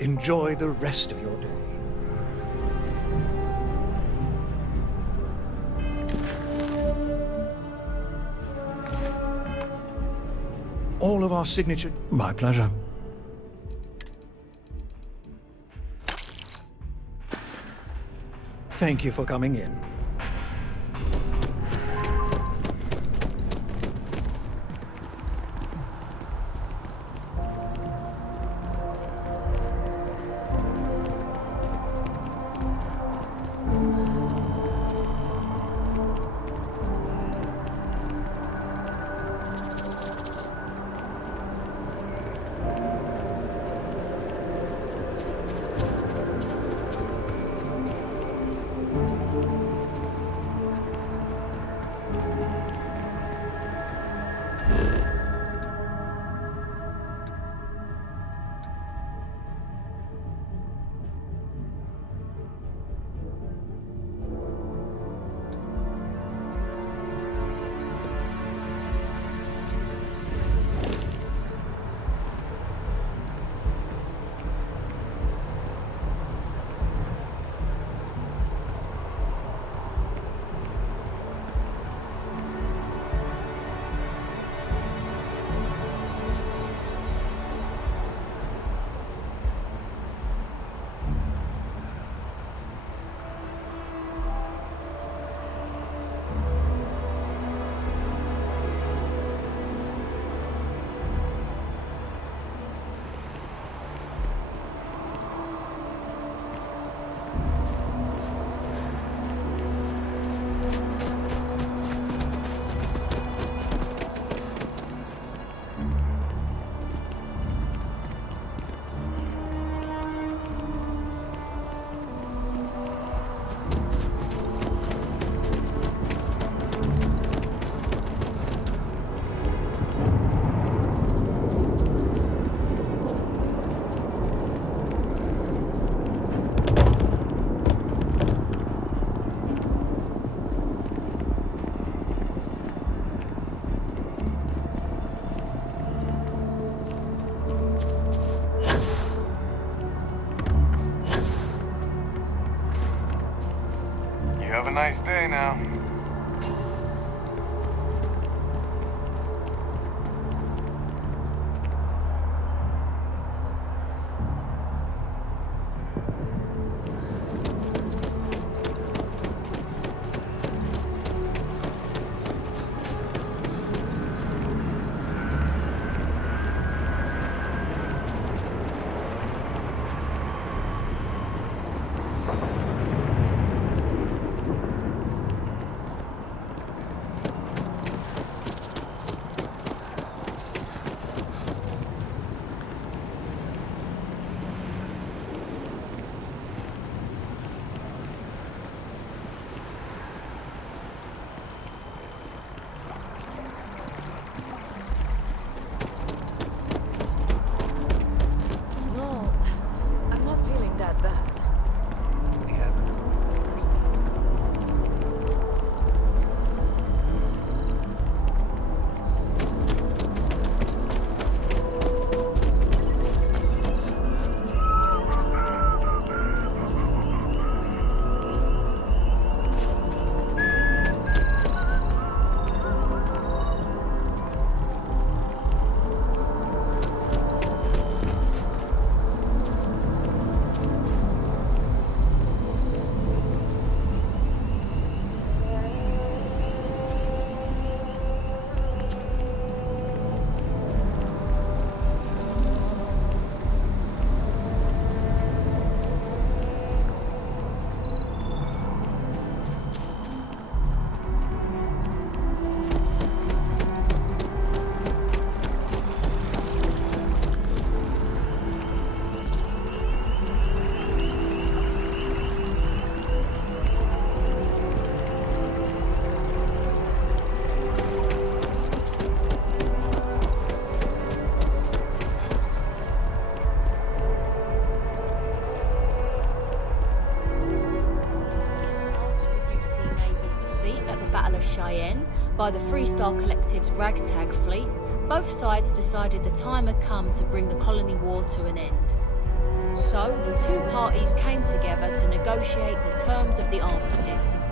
Enjoy the rest of your day. All of our signature... My pleasure. Thank you for coming in. Have a nice day now. By the Freestar Collective's ragtag fleet, both sides decided the time had come to bring the colony war to an end. So, the two parties came together to negotiate the terms of the armistice.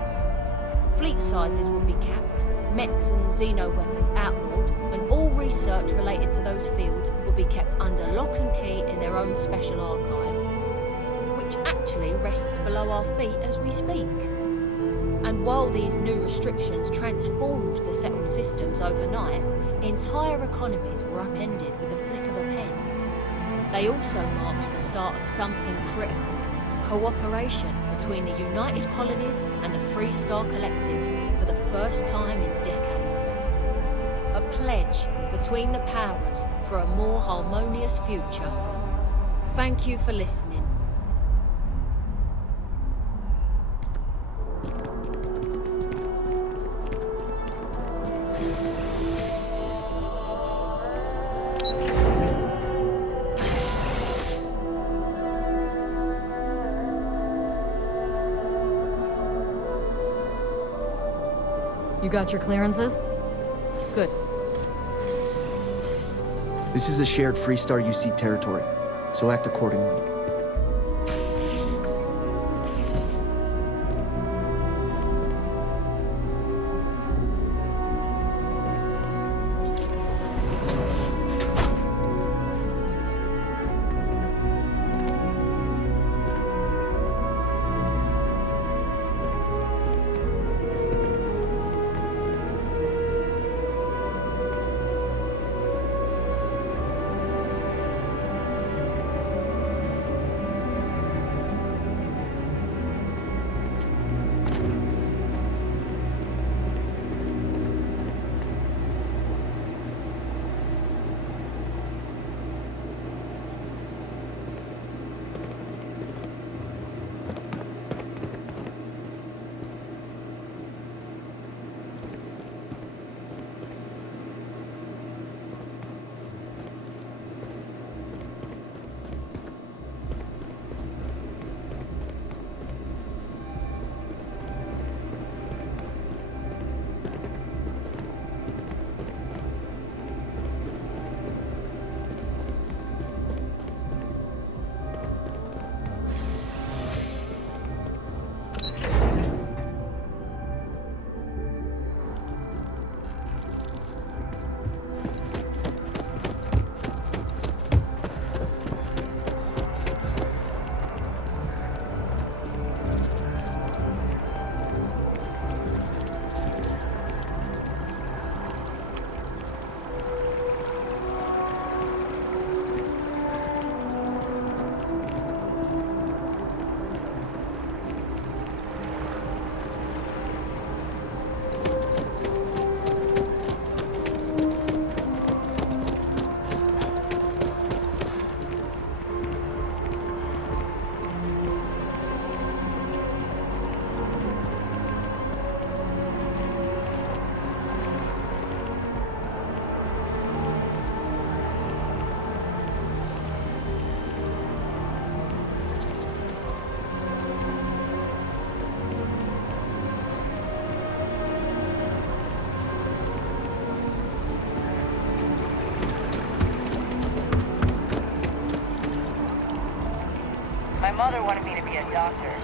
Fleet sizes would be capped, mechs and xeno-weapons outlawed, and all research related to those fields would be kept under lock and key in their own special archive, which actually rests below our feet as we speak. And while these new restrictions transformed the settled systems overnight, entire economies were upended with the flick of a pen. They also marked the start of something critical: cooperation between the United Colonies and the Freestar Collective for the first time in decades. A pledge between the powers for a more harmonious future. Thank you for listening. You got your clearances? Good. This is a shared Freestar UC territory, so act accordingly. My mother wanted me to be a doctor.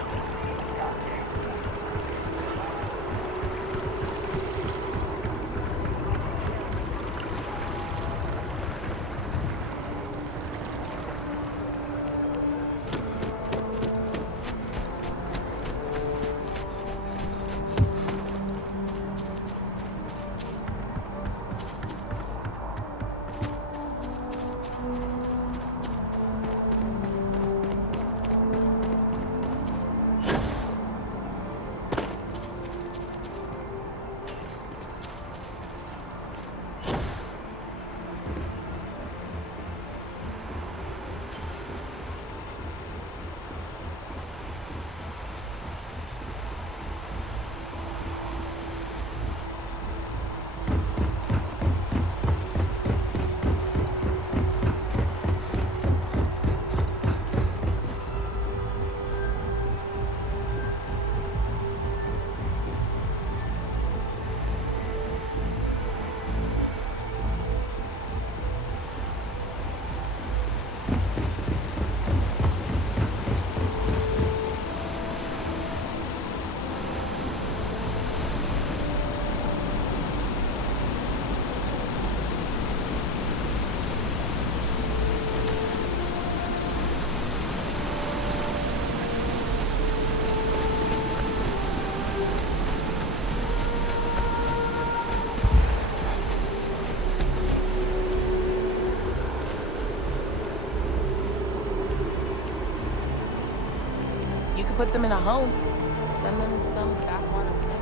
could put them in a home. Send them to some backwater planet.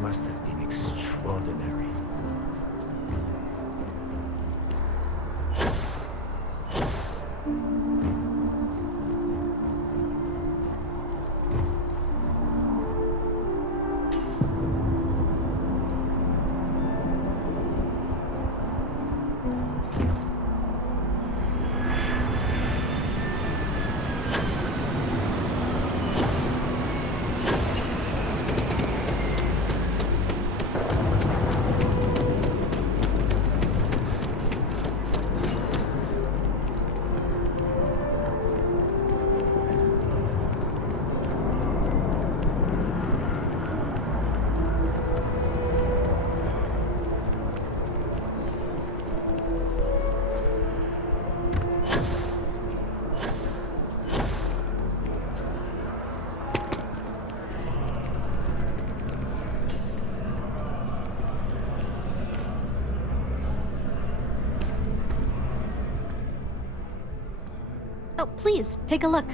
Must have been extraordinary. Oh, please, take a look.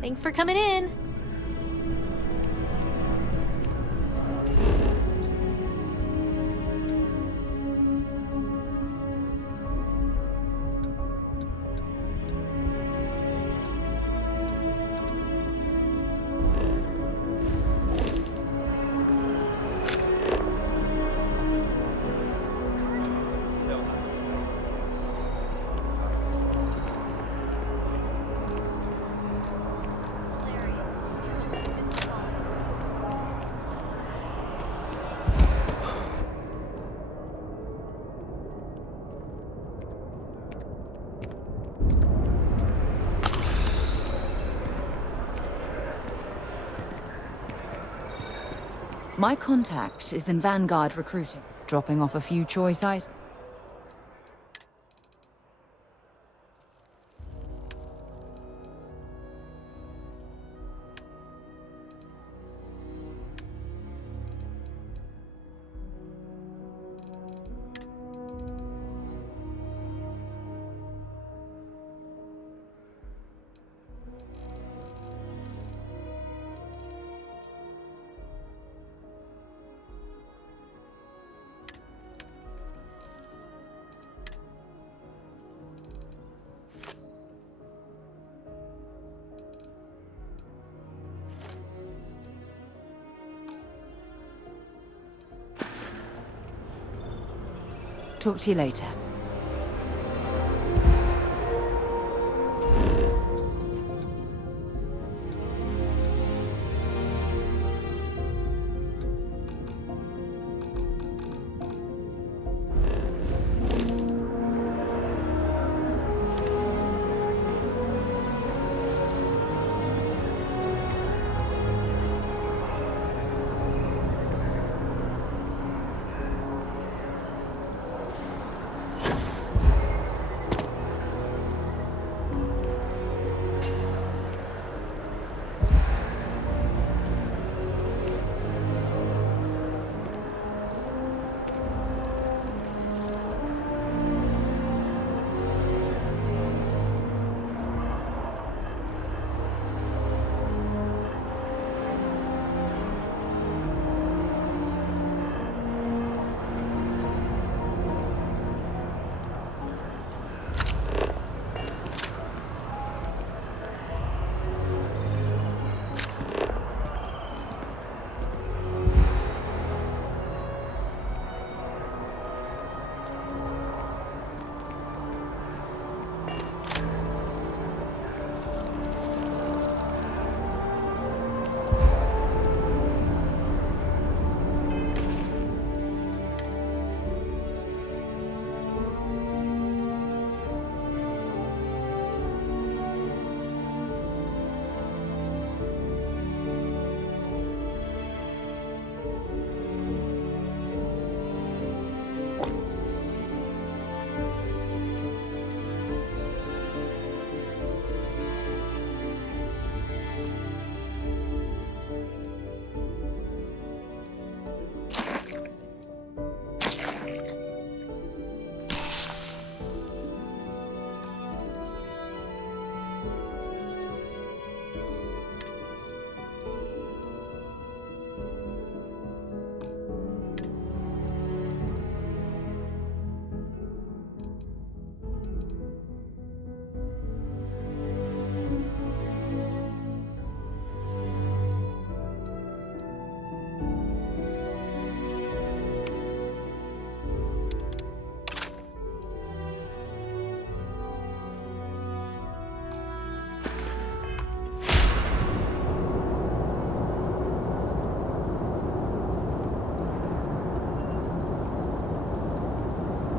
Thanks for coming in. My contact is in Vanguard recruiting, dropping off a few choice items. Talk to you later.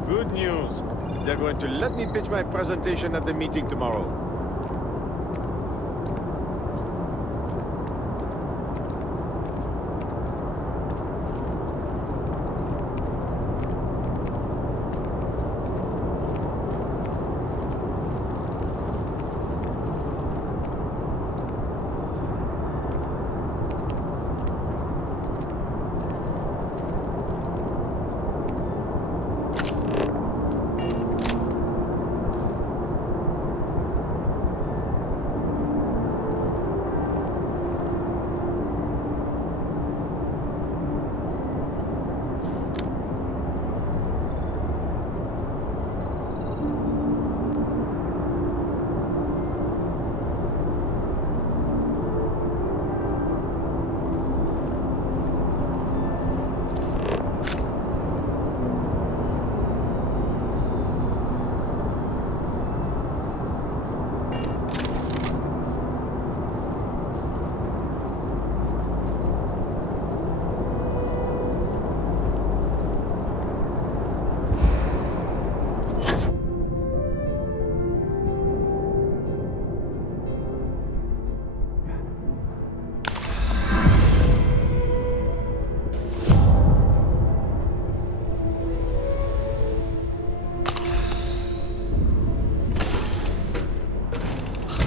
Good news. They're going to let me pitch my presentation at the meeting tomorrow.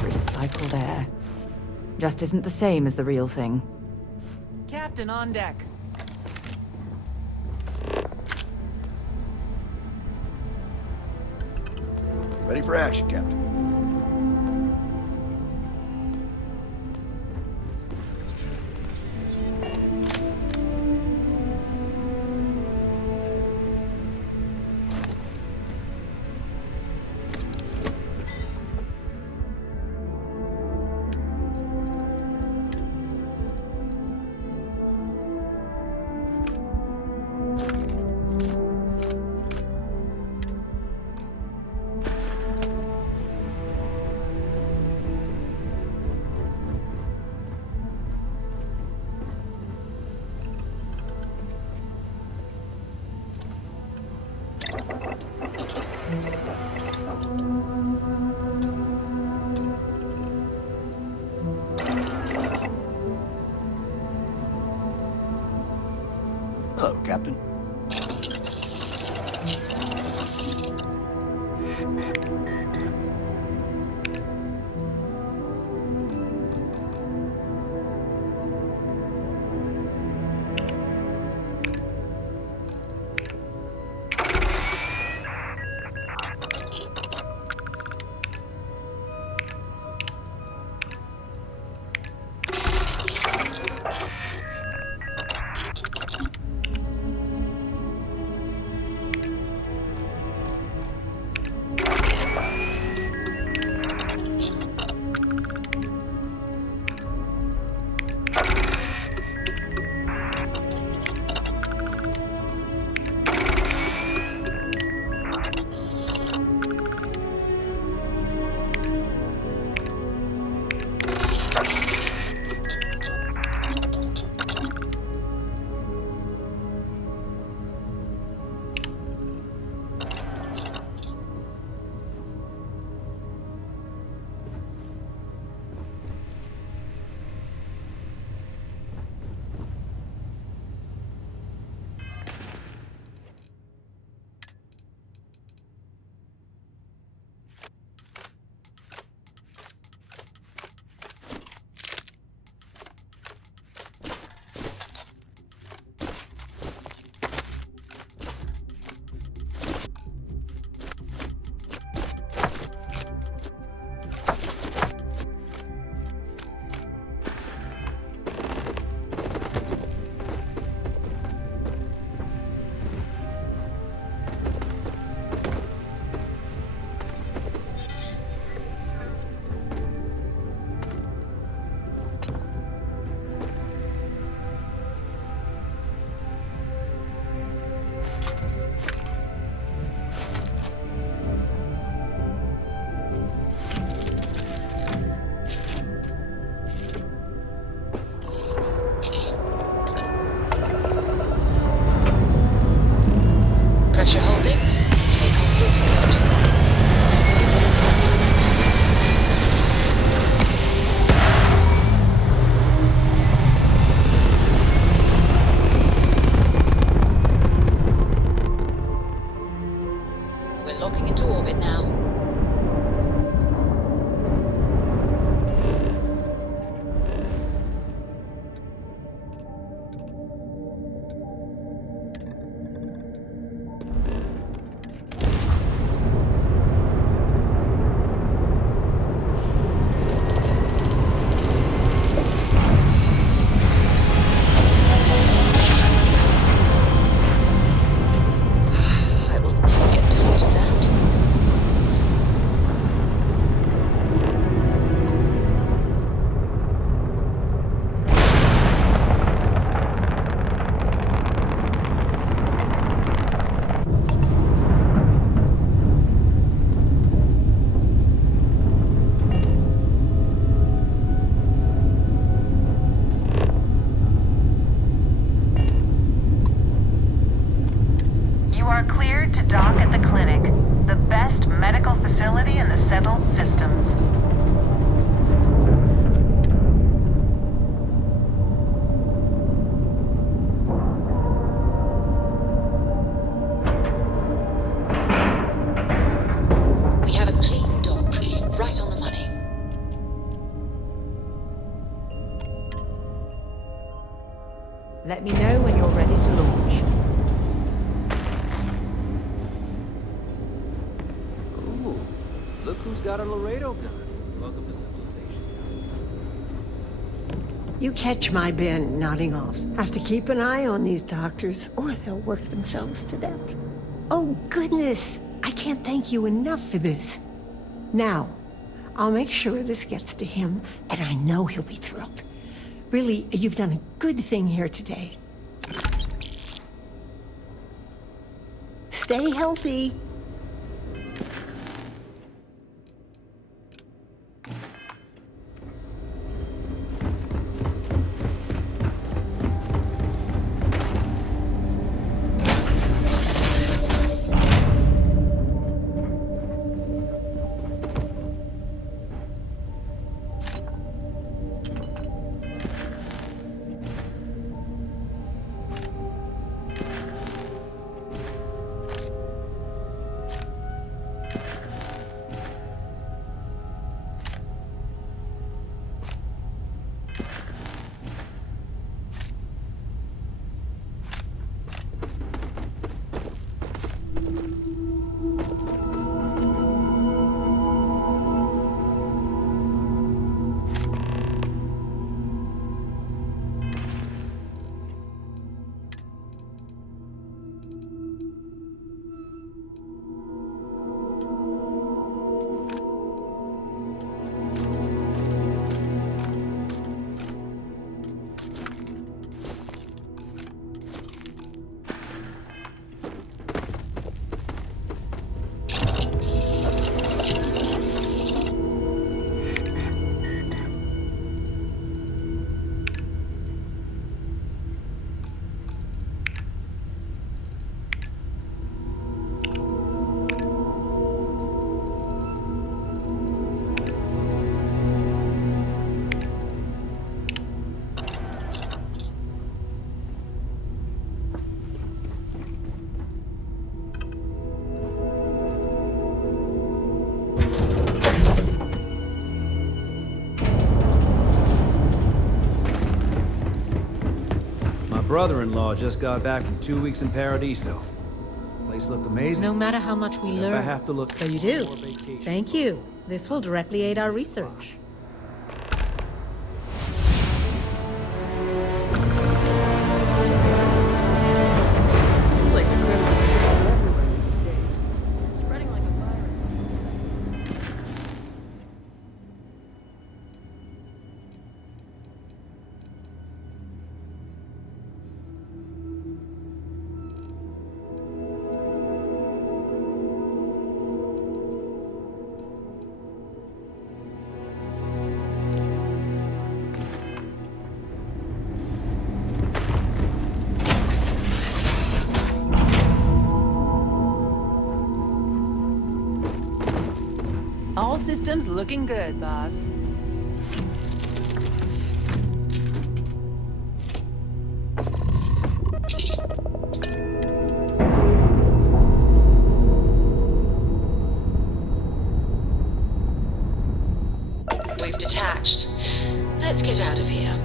Recycled air. Just isn't the same as the real thing. Captain on deck. Ready for action, Captain. Hello, Captain. Pressure holding. Take off your skirt. We're locking into orbit now. Let me know when you're ready to launch. Ooh, look who's got a Laredo gun. Welcome to civilization. You catch my Ben nodding off. Have to keep an eye on these doctors, or they'll work themselves to death. Oh, goodness! I can't thank you enough for this. Now, I'll make sure this gets to him, and I know he'll be thrilled. Really, you've done a good thing here today. Stay healthy. brother-in-law just got back from 2 weeks in Paradiso. Place looked amazing. No matter how much we learn. If I have to look So you do. Thank you. This will directly aid our research. Seems like the Crimson is everywhere these days. It's spreading like a virus. All systems looking good, boss. We've detached. Let's get out of here.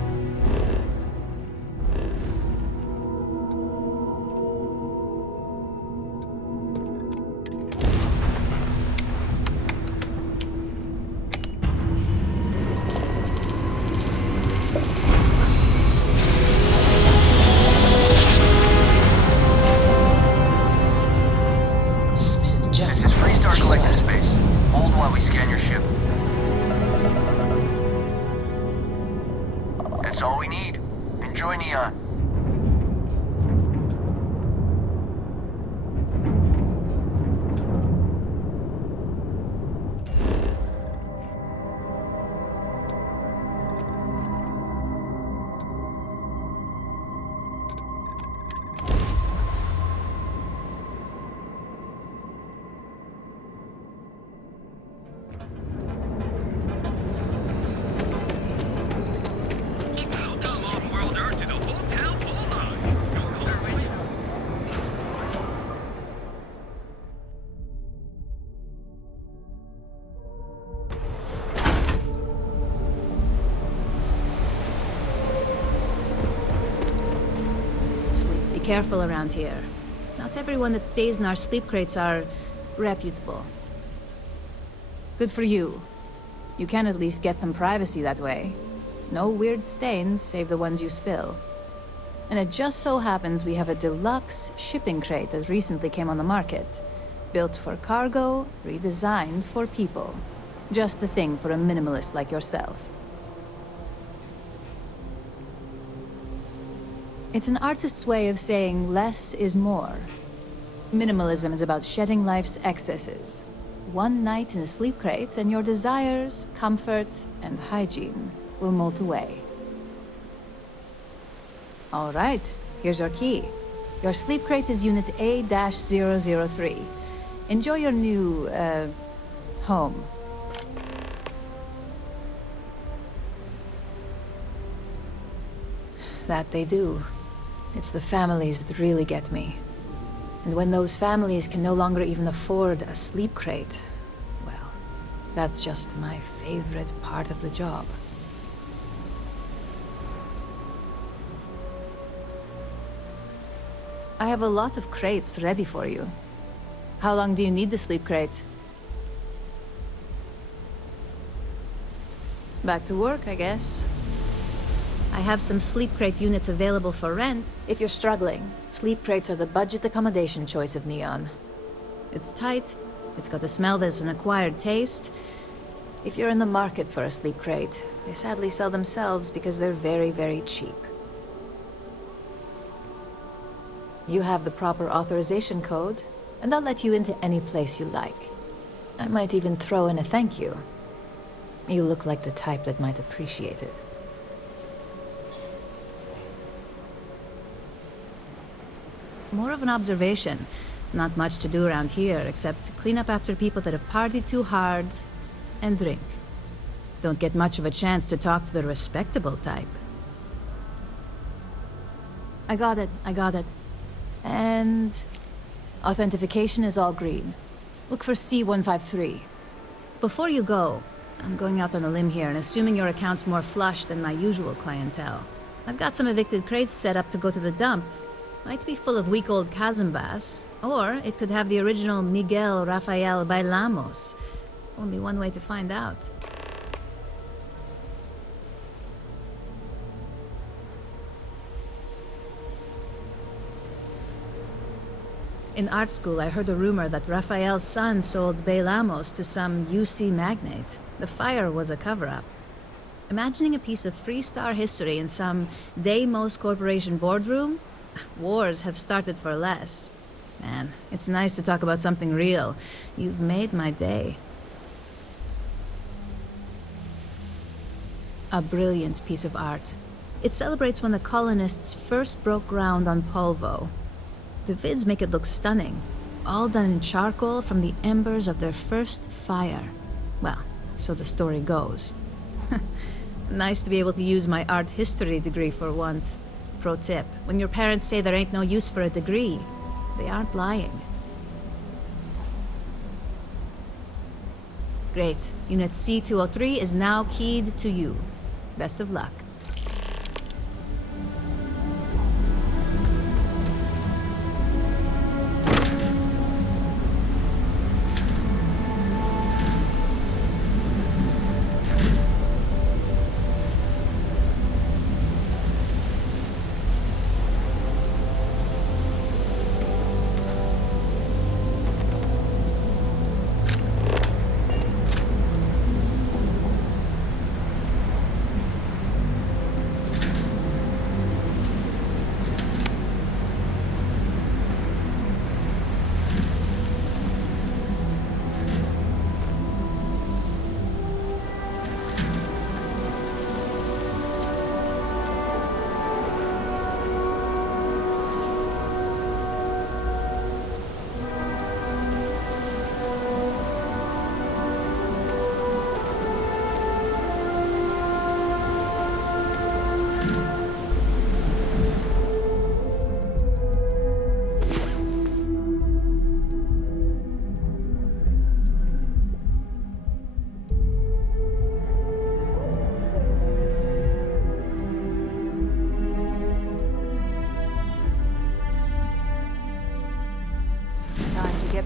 Be careful around here. Not everyone that stays in our sleep crates are reputable. Good for you. You can at least get some privacy that way. No weird stains, save the ones you spill. And it just so happens we have a deluxe shipping crate that recently came on the market. Built for cargo, redesigned for people. Just the thing for a minimalist like yourself. It's an artist's way of saying less is more. Minimalism is about shedding life's excesses. One night in a sleep crate and your desires, comfort, and hygiene will molt away. All right, here's your key. Your sleep crate is Unit A-003. Enjoy your new, home. That they do. It's the families that really get me. And when those families can no longer even afford a sleep crate, well, that's just my favorite part of the job. I have a lot of crates ready for you. How long do you need the sleep crate? Back to work, I guess. I have some sleep crate units available for rent. If you're struggling, sleep crates are the budget accommodation choice of Neon. It's tight, it's got a smell that's an acquired taste. If you're in the market for a sleep crate, they sadly sell themselves because they're very, very cheap. You have the proper authorization code, and I'll let you into any place you like. I might even throw in a thank you. You look like the type that might appreciate it. More of an observation. Not much to do around here, except clean up after people that have partied too hard and drink. Don't get much of a chance to talk to the respectable type. I got it. And authentication is all green. Look for C153. Before you go, I'm going out on a limb here and assuming your account's more flush than my usual clientele. I've got some evicted crates set up to go to the dump. Might be full of week old chasm bass, or it could have the original Miguel Rafael Bailamos. Only one way to find out. In art school, I heard a rumor that Rafael's son sold Bailamos to some UC magnate. The fire was a cover-up. Imagining a piece of Freestar history in some Deimos Corporation boardroom? Wars have started for less. Man, it's nice to talk about something real. You've made my day. A brilliant piece of art. It celebrates when the colonists first broke ground on Polvo. The vids make it look stunning, all done in charcoal from the embers of their first fire. Well, so the story goes. Nice to be able to use my art history degree for once. Pro tip, when your parents say there ain't no use for a degree, they aren't lying. Great. Unit C-203 is now keyed to you. Best of luck.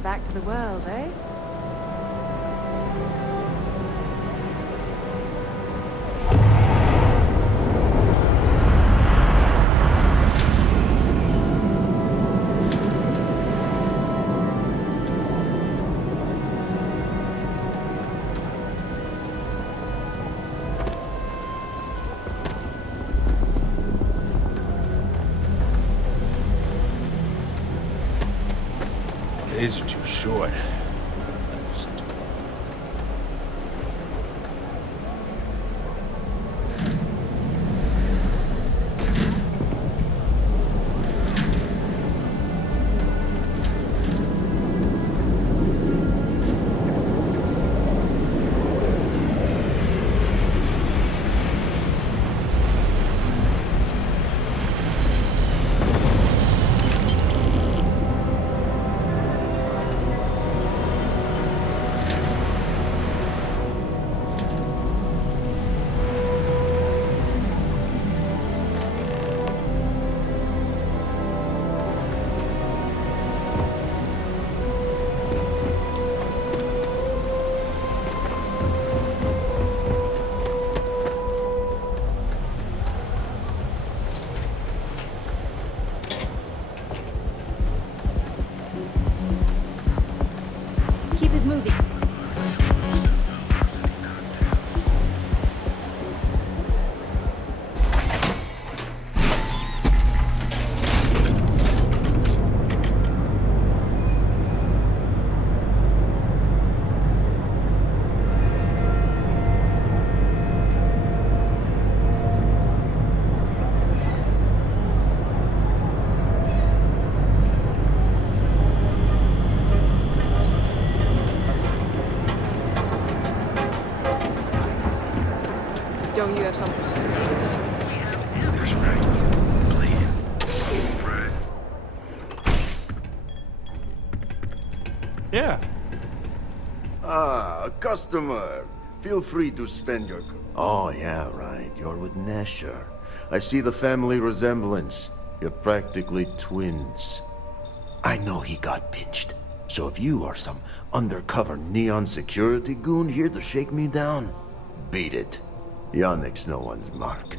Back to the world, eh? Days are too short. Don't you have something? Yeah. Ah, a customer. Feel free to spend your... Oh, yeah, right. You're with Nesher. I see the family resemblance. You're practically twins. I know he got pinched, so if you are some undercover neon security goon here to shake me down, beat it. Yannick's no one's mark.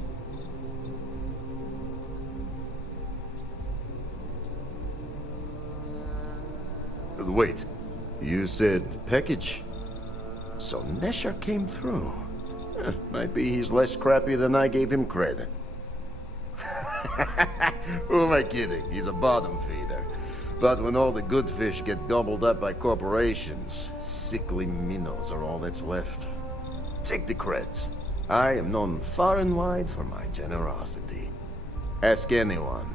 Wait, you said package? So Nesher came through. Might be he's less crappy than I gave him credit. Who am I kidding? He's a bottom feeder. But when all the good fish get gobbled up by corporations, sickly minnows are all that's left. Take the creds. I am known far and wide for my generosity. Ask anyone.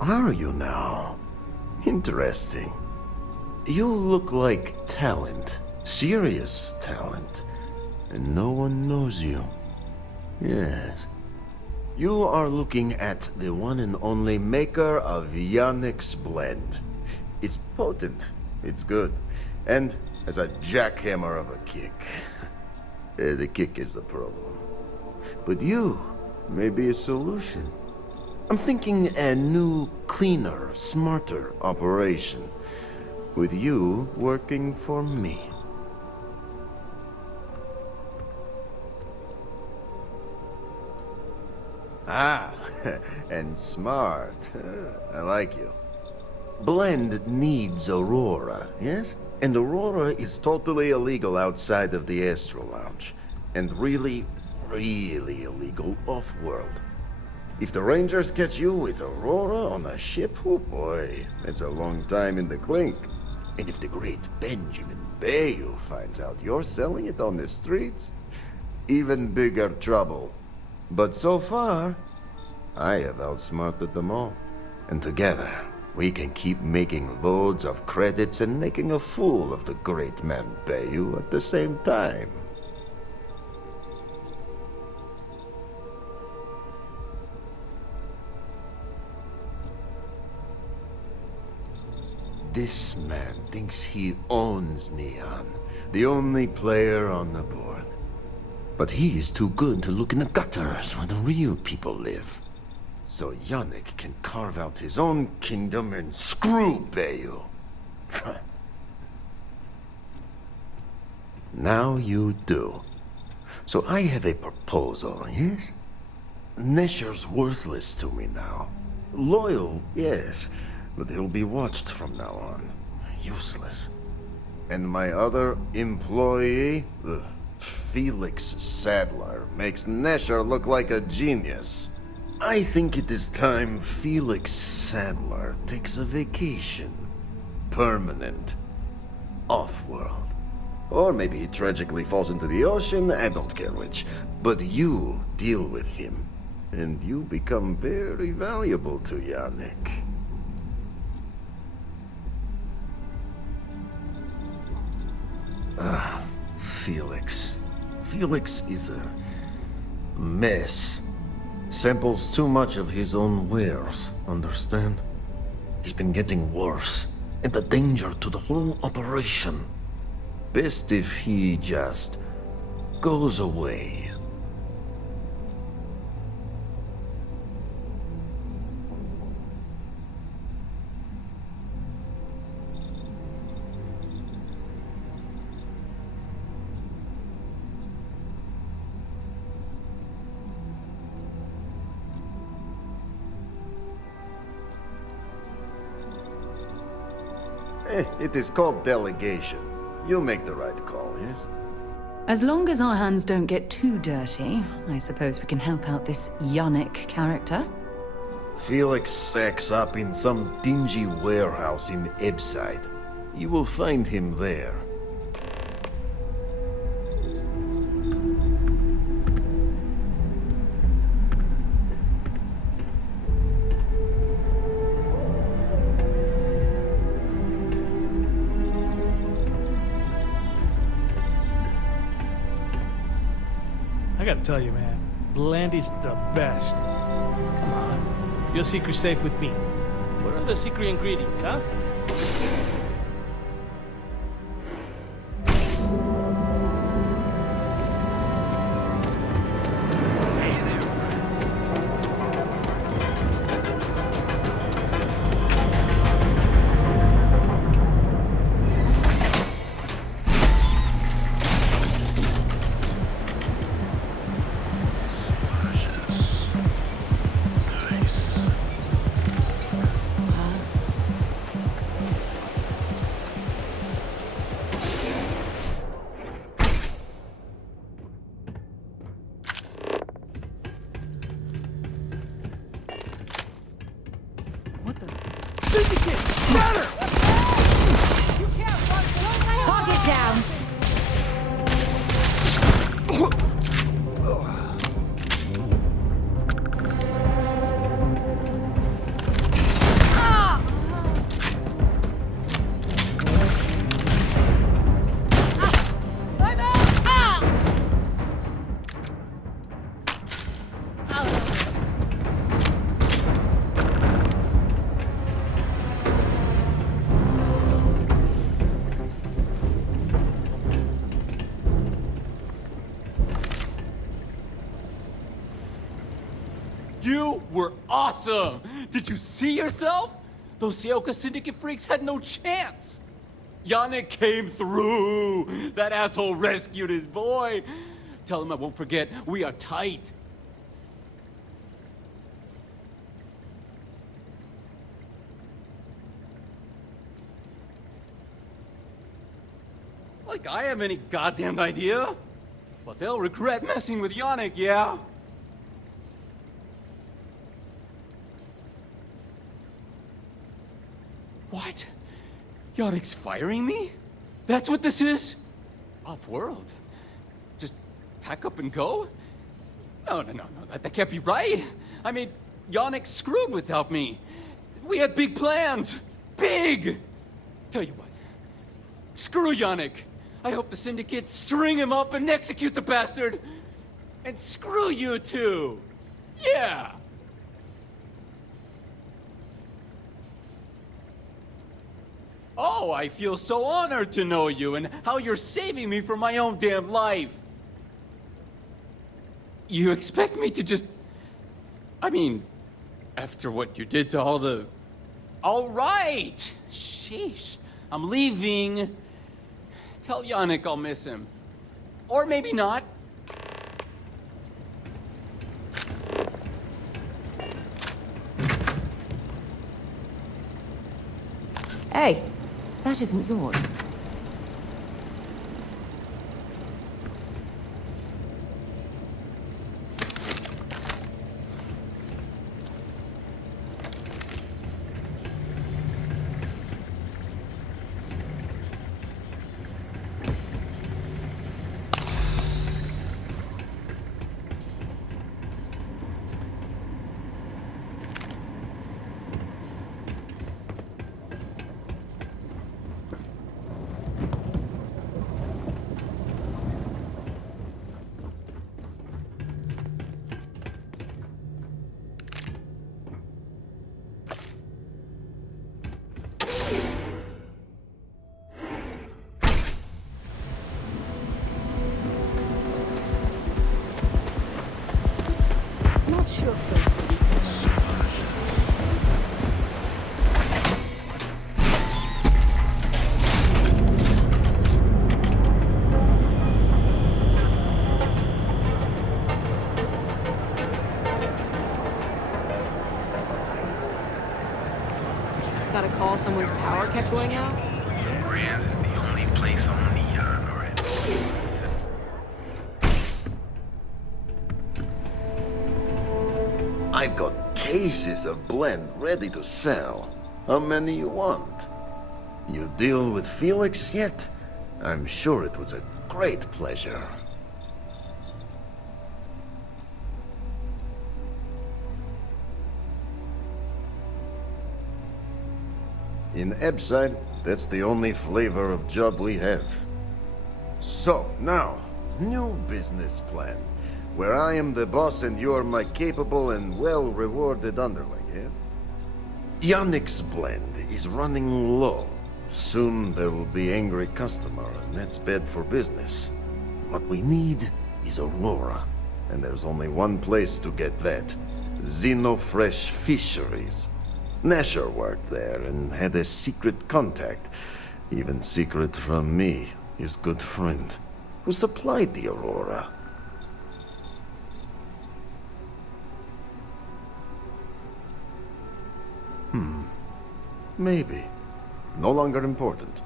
Are you now? Interesting. You look like talent. Serious talent. And no one knows you. Yes. You are looking at the one and only maker of Yannick's blend. It's potent. It's good. And has a jackhammer of a kick. The kick is the problem. But you may be a solution. I'm thinking a new, cleaner, smarter operation. With you working for me. Ah, and smart. I like you. Blend needs Aurora, yes? And Aurora is totally illegal outside of the Astro Lounge. And really, really illegal off-world. If the Rangers catch you with Aurora on a ship, oh boy, it's a long time in the clink. And if the great Benjamin Bayou finds out you're selling it on the streets, even bigger trouble. But so far, I have outsmarted them all. And together, we can keep making loads of credits and making a fool of the great man Bayou at the same time. This man thinks he owns Neon, the only player on the board. But he is too good to look in the gutters where the real people live. So Yannick can carve out his own kingdom and screw Bayou. Now you do. So I have a proposal, yes? Nesher's worthless to me now. Loyal, yes. But he'll be watched from now on. Useless. And my other employee, Felix Sadler, makes Nesher look like a genius. I think it is time Felix Sadler takes a vacation. Permanent. Off-world. Or maybe he tragically falls into the ocean, I don't care which. But you deal with him. And you become very valuable to Yannick. Felix. Felix is a mess. Samples too much of his own wares, understand? He's been getting worse, and a danger to the whole operation. Best if he just goes away. It is called delegation. You make the right call, yes? As long as our hands don't get too dirty, I suppose we can help out this Yannick character. Felix sacks up in some dingy warehouse in Ebside. You will find him there. I gotta tell you, man, Blandy's the best. Come on. Your secret's safe with me. What are the secret ingredients, huh? awesome! Did you see yourself? Those Seoka Syndicate freaks had no chance! Yannick came through! That asshole rescued his boy! Tell him I won't forget, we are tight. Like I have any goddamn idea? But they'll regret messing with Yannick, yeah? What? Yannick's firing me? That's what this is? Off-world? Just pack up and go? No, that can't be right. I mean, Yannick's screwed without me. We had big plans. Big! Tell you what. Screw Yannick. I hope the Syndicate string him up and execute the bastard. And screw you too. Yeah! Oh, I feel so honored to know you and how you're saving me from my own damn life. You expect me to just... I mean, after what you did to all the... All right! Sheesh. I'm leaving. Tell Yannick I'll miss him. Or maybe not. Hey, that isn't yours. Got a call, someone's power kept going out? Brienne is the only place on Neon already. I've got cases of blend ready to sell. How many you want? You deal with Felix yet? I'm sure it was a great pleasure. In Ebside, that's the only flavor of job we have. So, now, new business plan. Where I am the boss and you're my capable and well-rewarded underling, yeah? Yannick's blend is running low. Soon there will be angry customer, and that's bad for business. What we need is Aurora, and there's only one place to get that. Xenofresh Fisheries. Nasher worked there and had a secret contact, even secret from me, his good friend, who supplied the Aurora. Maybe. No longer important.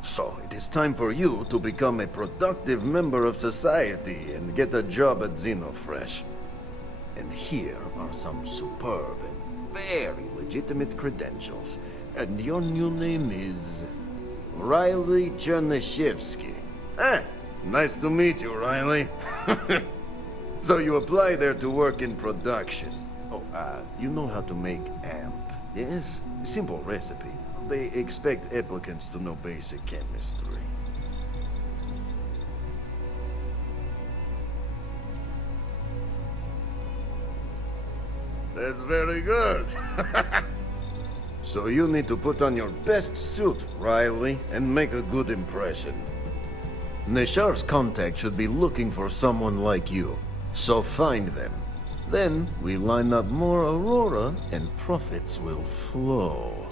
So, it is time for you to become a productive member of society and get a job at Xenofresh. And here are some superb and very legitimate credentials. And your new name is... Riley Chernyshevsky. Ah, nice to meet you, Riley. So you apply there to work in production. Oh, you know how to make amp, yes? Simple recipe. They expect applicants to know basic chemistry. That's very good. So you need to put on your best suit, Riley, and make a good impression. Neshar's contact should be looking for someone like you, so find them. Then we line up more Aurora and profits will flow.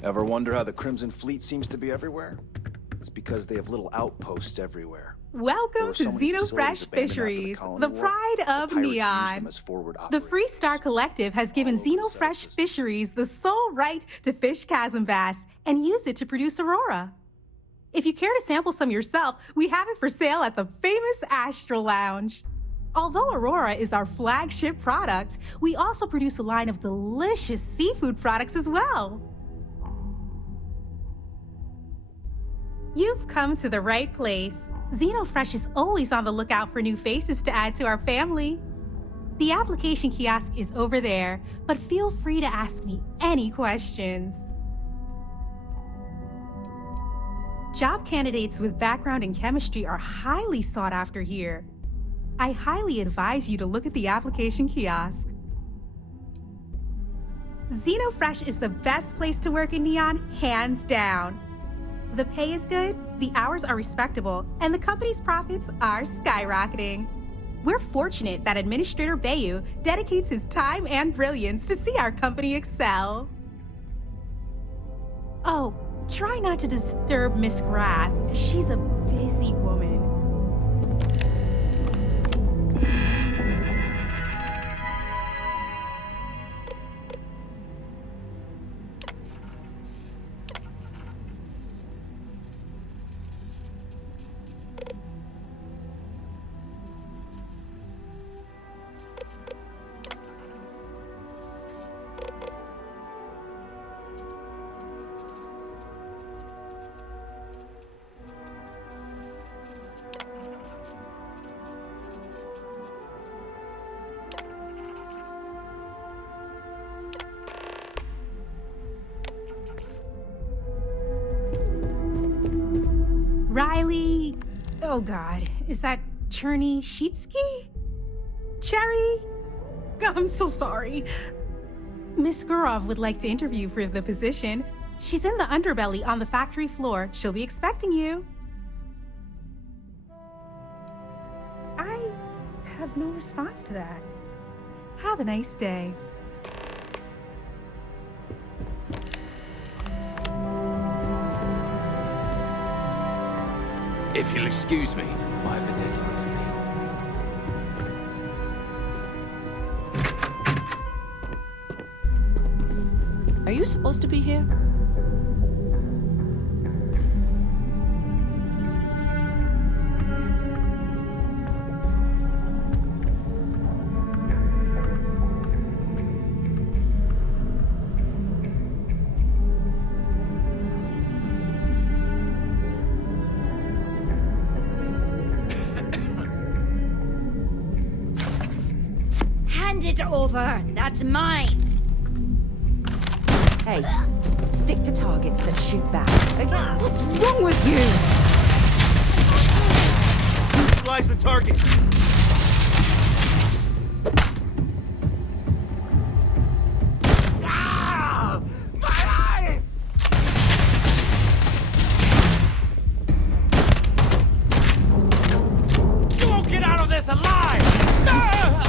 Ever wonder how the Crimson Fleet seems to be everywhere? It's because they have little outposts everywhere. Welcome to Xenofresh Fisheries, the pride of Neon. The Freestar Collective has given Xenofresh Fisheries the sole right to fish chasm bass and use it to produce Aurora. If you care to sample some yourself, we have it for sale at the famous Astral Lounge. Although Aurora is our flagship product, we also produce a line of delicious seafood products as well. You've come to the right place. Xenofresh is always on the lookout for new faces to add to our family. The application kiosk is over there, but feel free to ask me any questions. Job candidates with background in chemistry are highly sought after here. I highly advise you to look at the application kiosk. Xenofresh is the best place to work in Neon, hands down. The pay is good, the hours are respectable, and the company's profits are skyrocketing. We're fortunate that Administrator Bayu dedicates his time and brilliance to see our company excel. Oh, try not to disturb Miss Grath. She's a busy woman. Riley, oh God, is that Cherny Sheetsky? Cherry? I'm so sorry. Miss Gurov would like to interview for the position. She's in the underbelly on the factory floor. She'll be expecting you. I have no response to that. Have a nice day. If you'll excuse me, I have a deadline to meet. Are you supposed to be here? Hand it over! That's mine! Hey, stick to targets that shoot back, okay? What's wrong with you? Neutralize the target! Ah! My eyes! You won't get out of this alive! Ah!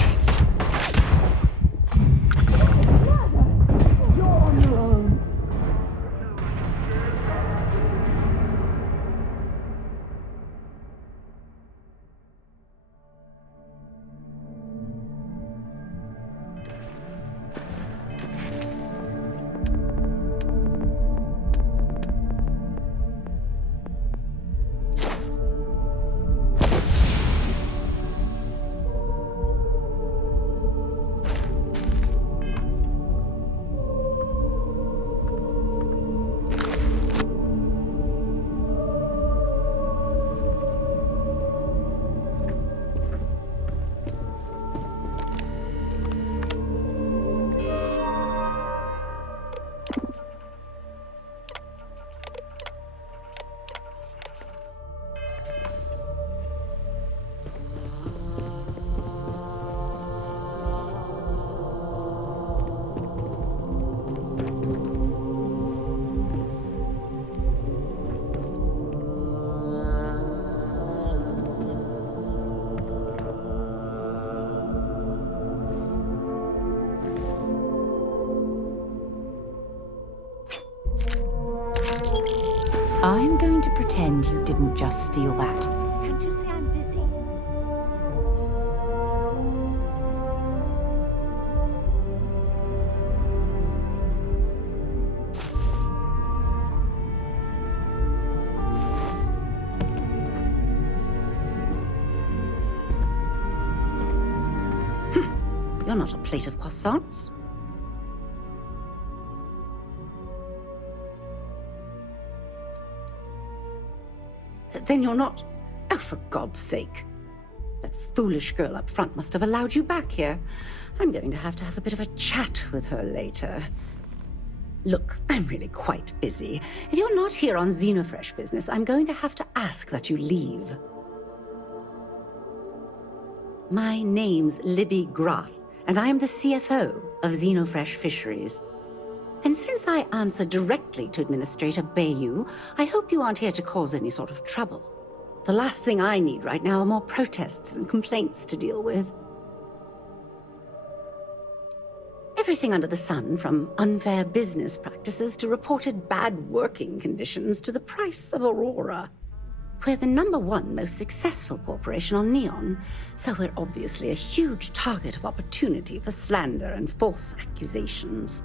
pretend you didn't just steal that. Can't you say I'm busy? You're not a plate of croissants. Then you're not... Oh, for God's sake. That foolish girl up front must have allowed you back here. I'm going to have a bit of a chat with her later. Look, I'm really quite busy. If you're not here on Xenofresh business, I'm going to have to ask that you leave. My name's Libby Groth, and I am the CFO of Xenofresh Fisheries. And since I answer directly to Administrator Bayou, I hope you aren't here to cause any sort of trouble. The last thing I need right now are more protests and complaints to deal with. Everything under the sun, from unfair business practices to reported bad working conditions to the price of Aurora. We're the #1 most successful corporation on Neon, so we're obviously a huge target of opportunity for slander and false accusations.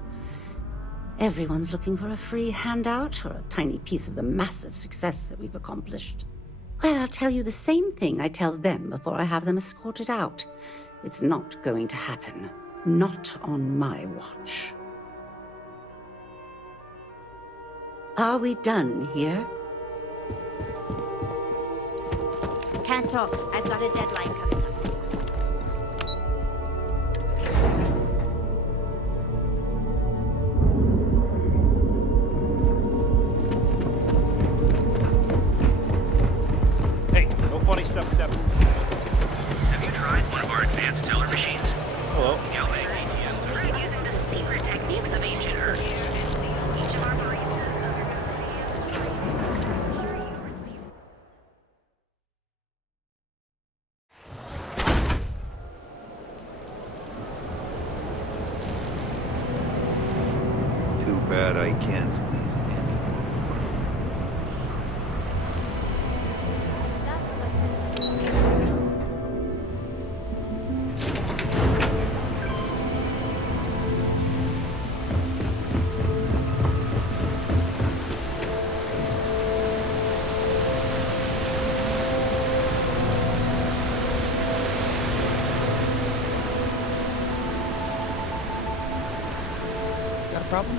Everyone's looking for a free handout or a tiny piece of the massive success that we've accomplished. Well, I'll tell you the same thing I tell them before I have them escorted out. It's not going to happen. Not on my watch. Are we done here? Can't talk. I've got a deadline coming up. Hey, no funny stuff with that. Have you tried one of our advanced teller machines? Hello. Glement ATM uses the secret techniques of ancient Earth. Each of our marines Too bad I can't squeeze Annie. Got a problem?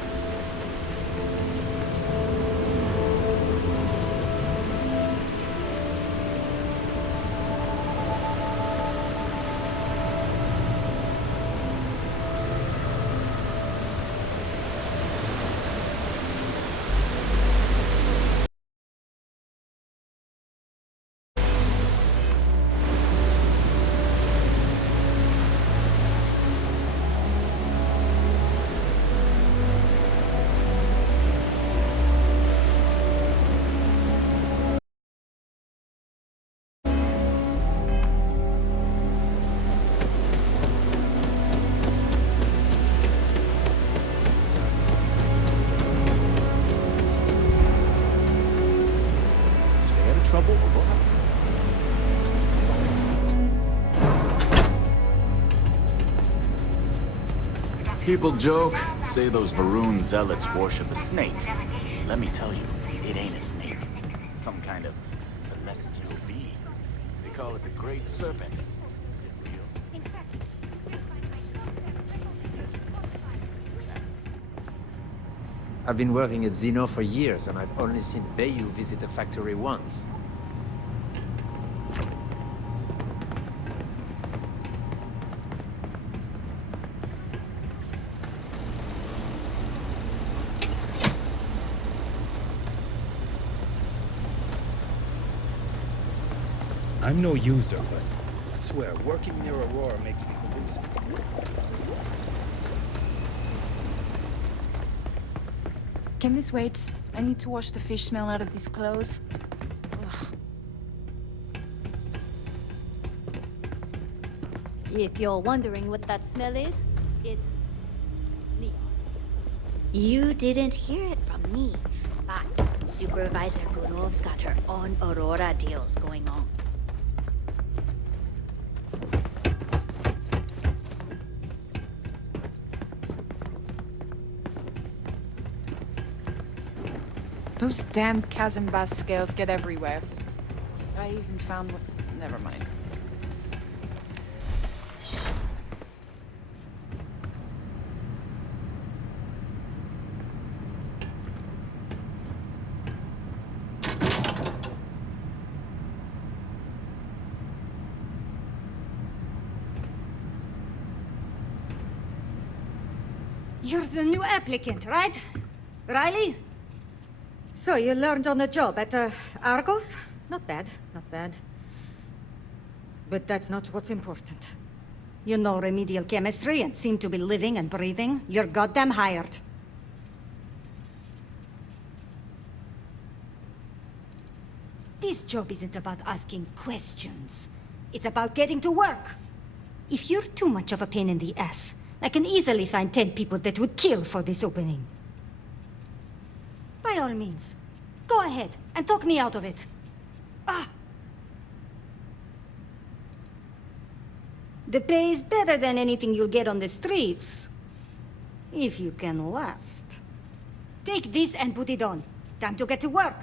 Stay out of trouble or we'll have People joke, say those Varun zealots worship a snake. Let me tell you, it ain't a snake. It's some kind of celestial being. They call it the Great Serpent. Is it real? I've been working at Xeno for years, and I've only seen Bayou visit the factory once. I'm no user, but I swear, working near Aurora makes me hallucinate. Can this wait? I need to wash the fish smell out of these clothes. Ugh. If you're wondering what that smell is, it's neon. You didn't hear it from me, but Supervisor Gurov's got her own Aurora deals going on. Those damn chasm bass scales get everywhere. I even found one. Never mind. You're the new applicant, right? Riley? So you learned on the job at Argos? Not bad, not bad. But that's not what's important. You know remedial chemistry and seem to be living and breathing. You're goddamn hired. This job isn't about asking questions. It's about getting to work. If you're too much of a pain in the ass, I can easily find 10 people that would kill for this opening. By all means, go ahead and talk me out of it. The pay is better than anything you'll get on the streets. If you can last. Take this and put it on. Time to get to work.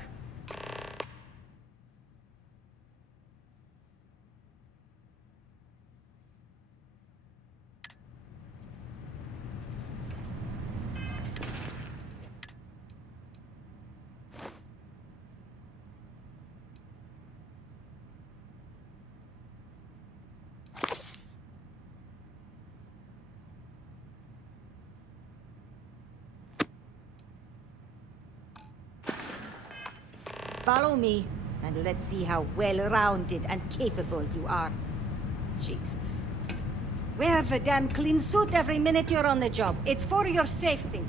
Follow me, and let's see how well-rounded and capable you are. Jesus. Wear the damn clean suit every minute you're on the job. It's for your safety.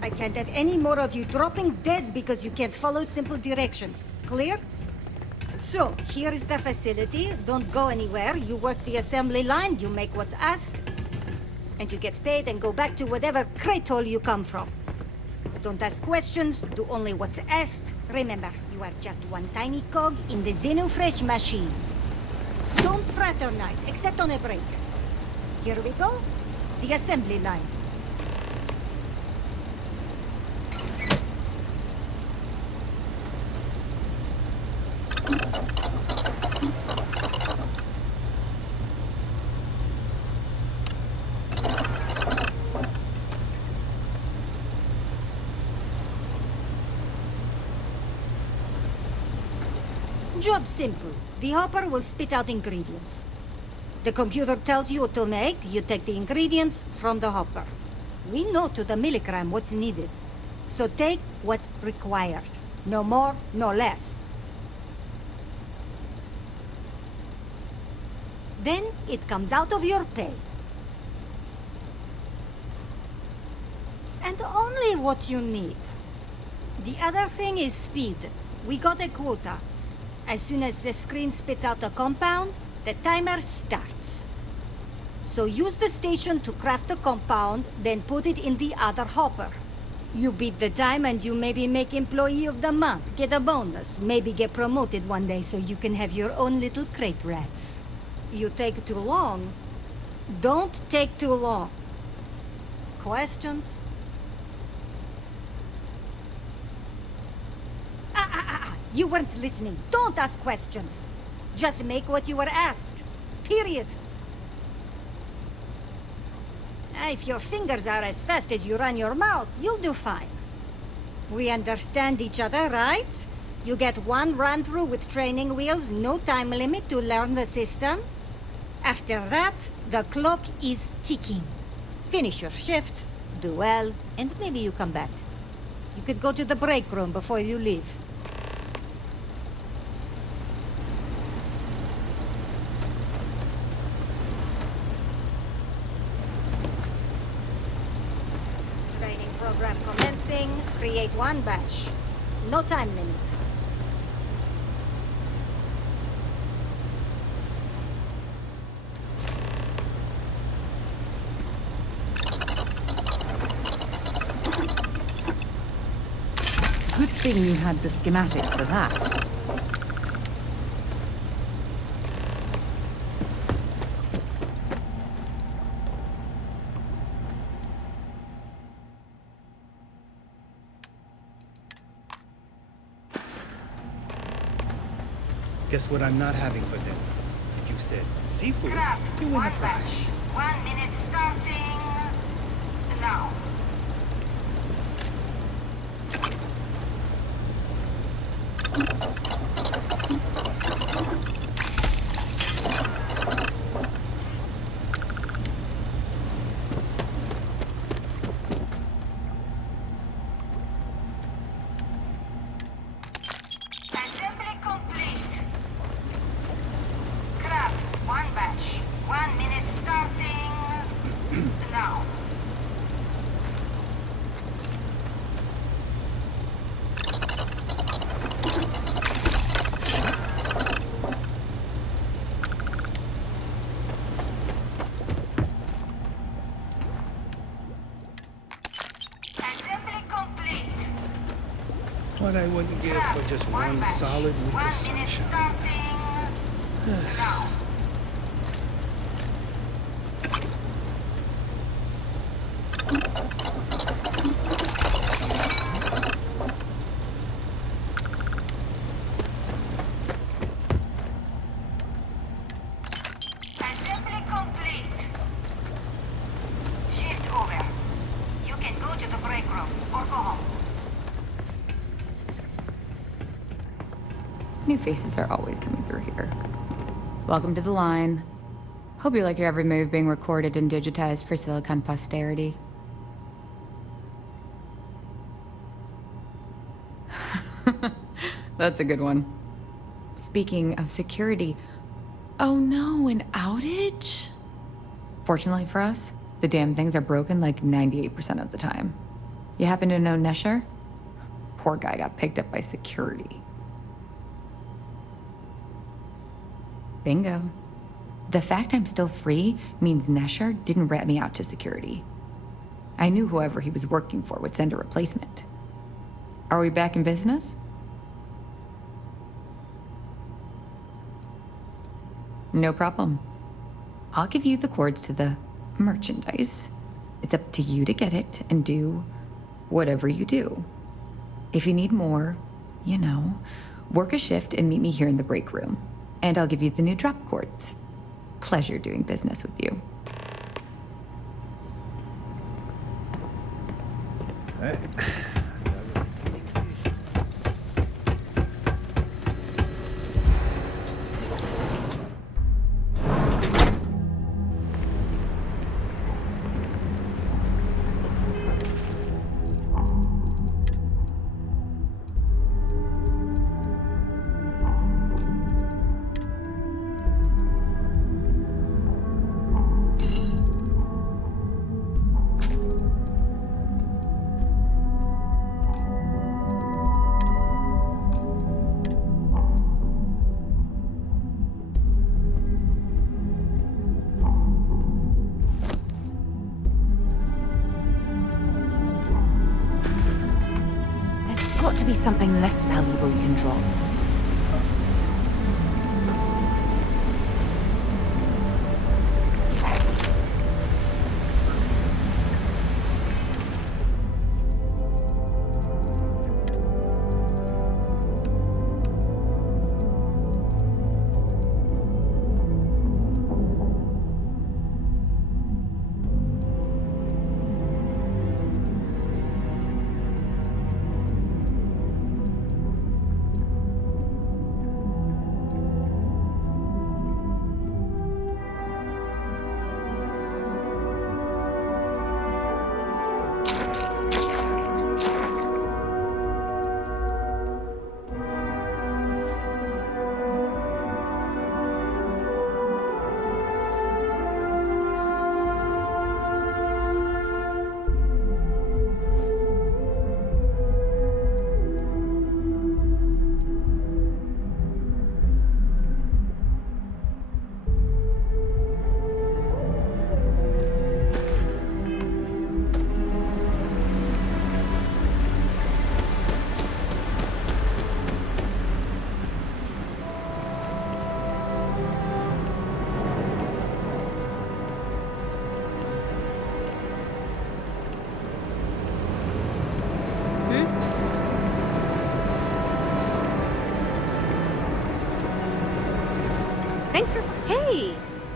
I can't have any more of you dropping dead because you can't follow simple directions. Clear? So, here is the facility. Don't go anywhere. You work the assembly line, you make what's asked, and you get paid and go back to whatever crate hole you come from. Don't ask questions, do only what's asked. Remember, you are just one tiny cog in the Xenofresh machine. Don't fraternize, except on a break. Here we go. The assembly line. Job simple. The hopper will spit out ingredients. The computer tells you what to make, you take the ingredients from the hopper. We know to the milligram what's needed. So take what's required. No more, no less. Then it comes out of your pay. And only what you need. The other thing is speed. We got a quota. As soon as the screen spits out a compound, the timer starts. So use the station to craft the compound, then put it in the other hopper. You beat the time and you maybe make Employee of the Month, get a bonus, maybe get promoted one day so you can have your own little crate rats. You take too long. Don't take too long. Questions? You weren't listening. Don't ask questions. Just make what you were asked. Period. If your fingers are as fast as you run your mouth, you'll do fine. We understand each other, right? You get one run-through with training wheels, no time limit to learn the system. After that, the clock is ticking. Finish your shift, do well, and maybe you come back. You could go to the break room before you leave. Program commencing. Create one batch. No time limit. Good thing you had the schematics for that. Guess what I'm not having for dinner? If you said seafood, you win the prize. 1 minute starting now. Assembly complete. Craft 1 batch. 1 minute starting now. Assembly complete. What I wouldn't give for just one solid week of sunshine. Now. Assembly complete. Shift over. You can go to the break room or go home. New faces are always coming through here. Welcome to the line. Hope you like your every move being recorded and digitized for Silicon posterity. That's a good one. Speaking of security, oh no, an outage? Fortunately for us, the damn things are broken like 98% of the time. You happen to know Nesher? Poor guy got picked up by security. Bingo. The fact I'm still free means Nesher didn't rat me out to security. I knew whoever he was working for would send a replacement. Are we back in business? No problem. I'll give you the codes to the merchandise. It's up to you to get it and do whatever you do. If you need more, you know, work a shift and meet me here in the break room. And I'll give you the new drop cords. Pleasure doing business with you. Hey. Got to be something less valuable you can drop.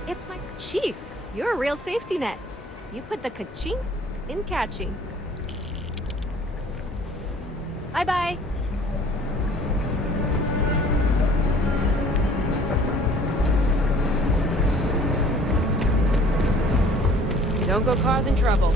It's my chief. You're a real safety net. You put the ka-ching in catching. Bye-bye. Don't go causing trouble.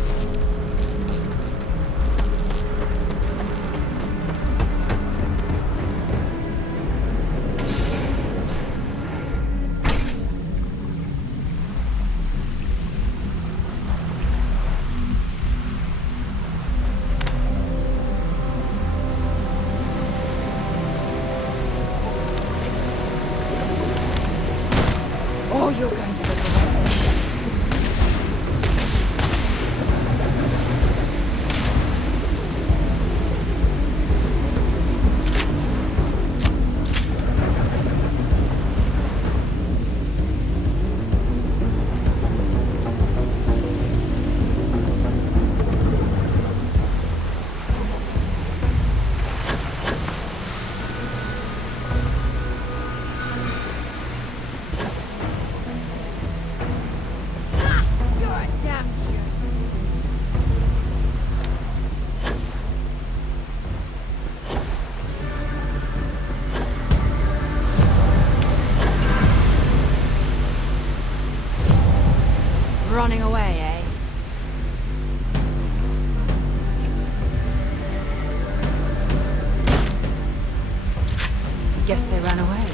Oh, you're going to regret this. Running away, eh? Guess they ran away.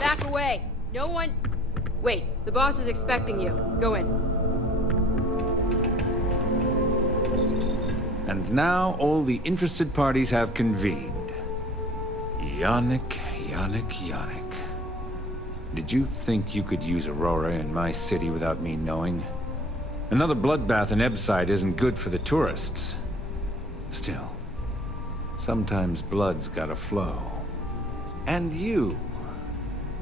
Back away! No one... Wait, the boss is expecting you. Go in. And now all the interested parties have convened. Yannick. Did you think you could use Aurora in my city without me knowing? Another bloodbath in Ebside isn't good for the tourists. Still, sometimes blood's gotta flow. And you.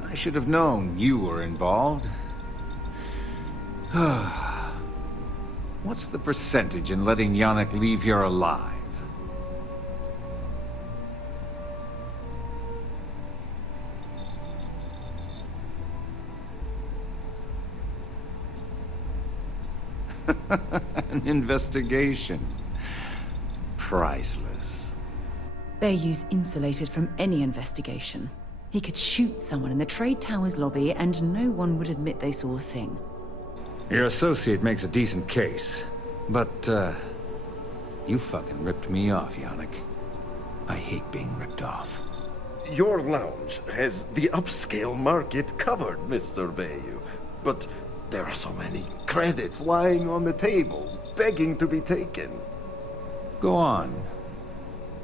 I should have known you were involved. What's the percentage in letting Yannick leave here alive? An investigation. Priceless. Bayou's insulated from any investigation. He could shoot someone in the Trade Tower's lobby and no one would admit they saw a thing. Your associate makes a decent case, but, you fucking ripped me off, Yannick. I hate being ripped off. Your lounge has the upscale market covered, Mr. Bayou. But there are so many credits lying on the table, begging to be taken. Go on.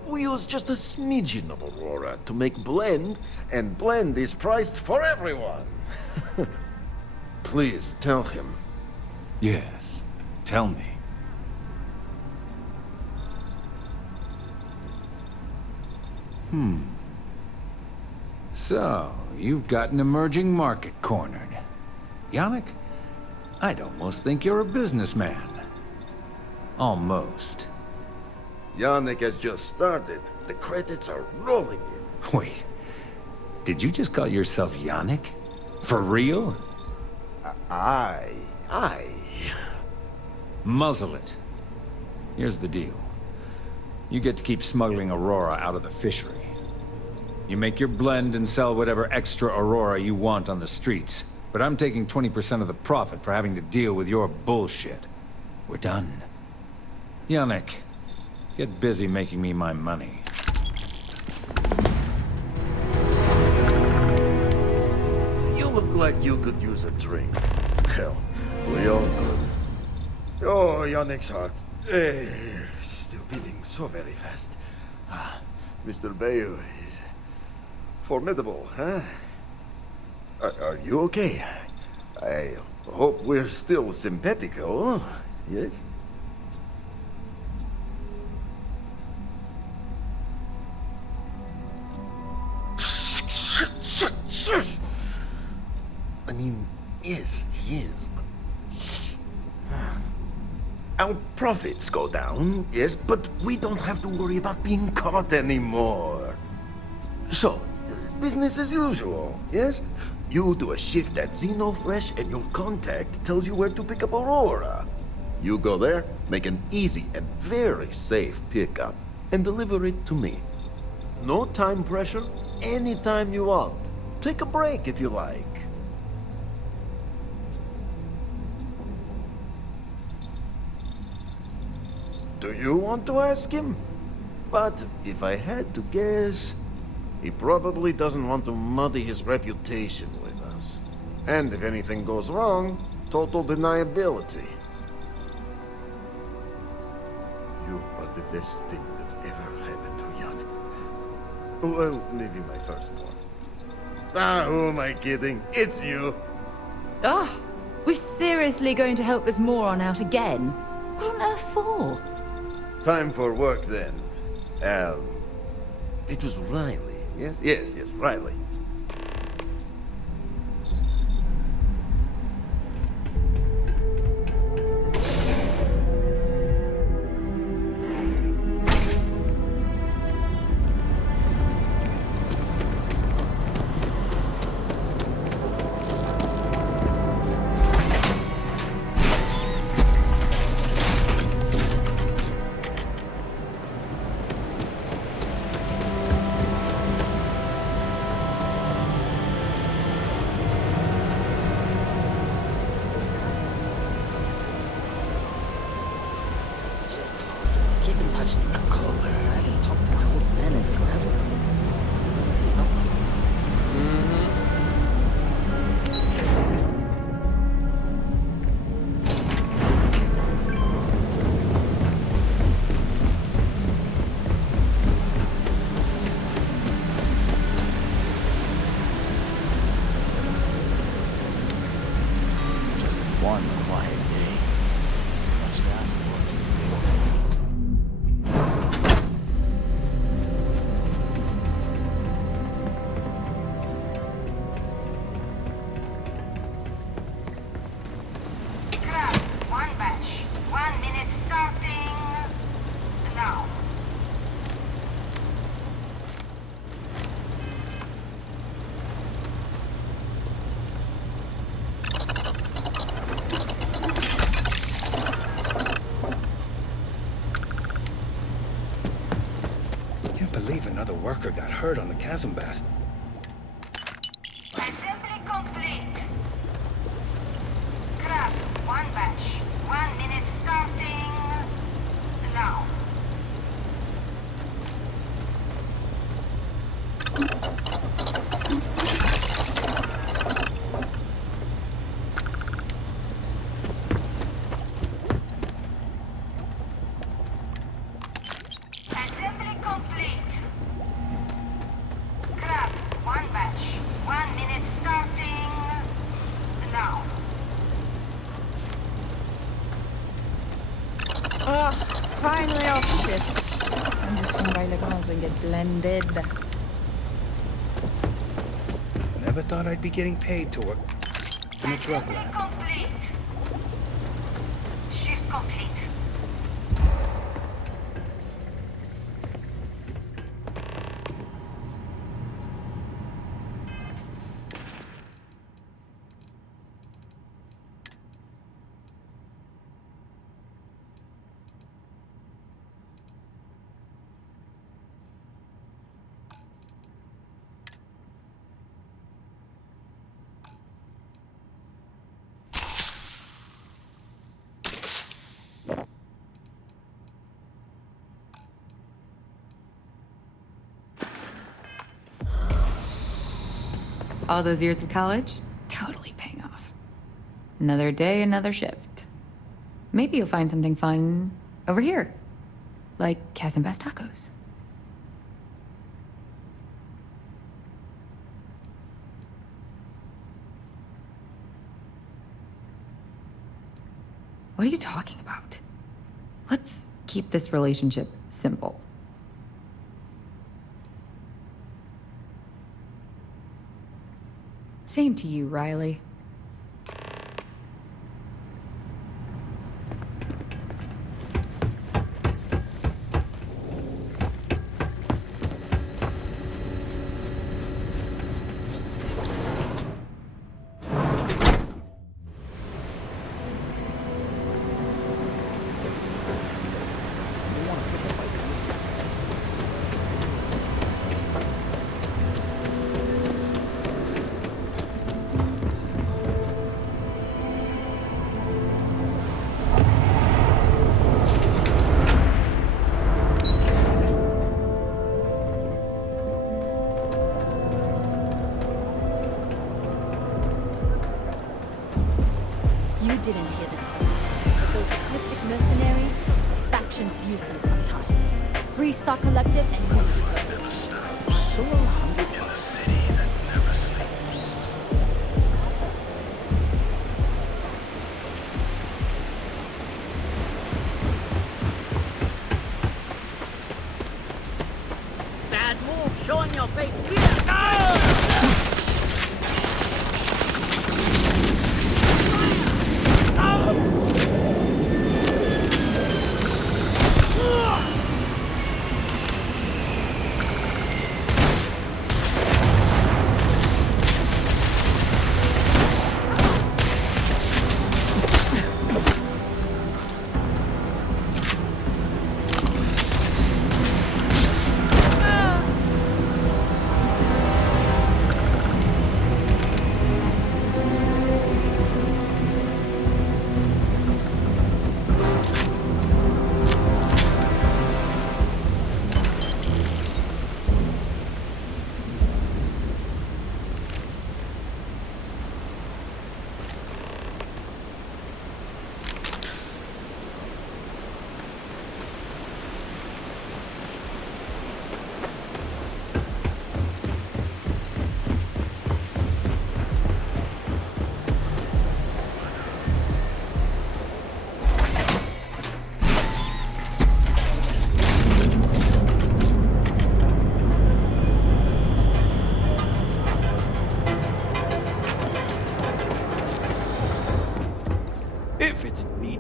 We use just a smidgen of Aurora to make blend, and blend is priced for everyone. Please tell him. Yes, tell me. So, you've got an emerging market cornered. Yannick, I'd almost think you're a businessman. Almost. Yannick has just started. The credits are rolling in. Wait, did you just call yourself Yannick? For real? Aye. Muzzle it. Here's the deal. You get to keep smuggling Aurora out of the fishery. You make your blend and sell whatever extra Aurora you want on the streets, but I'm taking 20% of the profit for having to deal with your bullshit. We're done. Yannick, get busy making me my money. You look like you could use a drink. Hell, we all could. Oh, Yannick's heart. Still beating so very fast. Mr. Bayou is formidable, huh? Are you okay? I hope we're still simpatico, yes? I mean, yes, he is, but... Our profits go down, yes, but we don't have to worry about being caught anymore. So, business as usual, yes? You do a shift at Xenofresh and your contact tells you where to pick up Aurora. You go there, make an easy and very safe pickup, and deliver it to me. No time pressure, anytime you want. Take a break if you like. Do you want to ask him? But if I had to guess, he probably doesn't want to muddy his reputation with us. And if anything goes wrong, total deniability. You are the best thing that ever happened to Yannick. Well, maybe my first one. Who am I kidding? It's you. Oh, we're seriously going to help this moron out again? What on earth for? Time for work then. It was Riley. Yes, Riley. can't even touch these things. I haven't talked to my old man in forever. What he's up to. Just one quiet day. Too much to ask for. Craft, one batch. 1 minute starting now. Can't believe another worker got hurt on the chasm bast. Assembly complete. Craft, one batch. 1 minute starting now. Assembly complete. Craft, one batch. 1 minute starting now. Ugh, finally off shift. Time to swing by Legrands and get blended. Never thought I'd be getting paid to work in a drug lab. Complete. Shift complete. All those years of college, totally paying off. Another day, another shift. Maybe you'll find something fun over here, like Chasm Bass tacos. What are you talking about? Let's keep this relationship simple. Same to you, Riley. You didn't hear this one, but those ecliptic mercenaries, factions use them sometimes. Free Stock Collective and UC Brothers. So 100 in the city that never Bad move, showing your face here.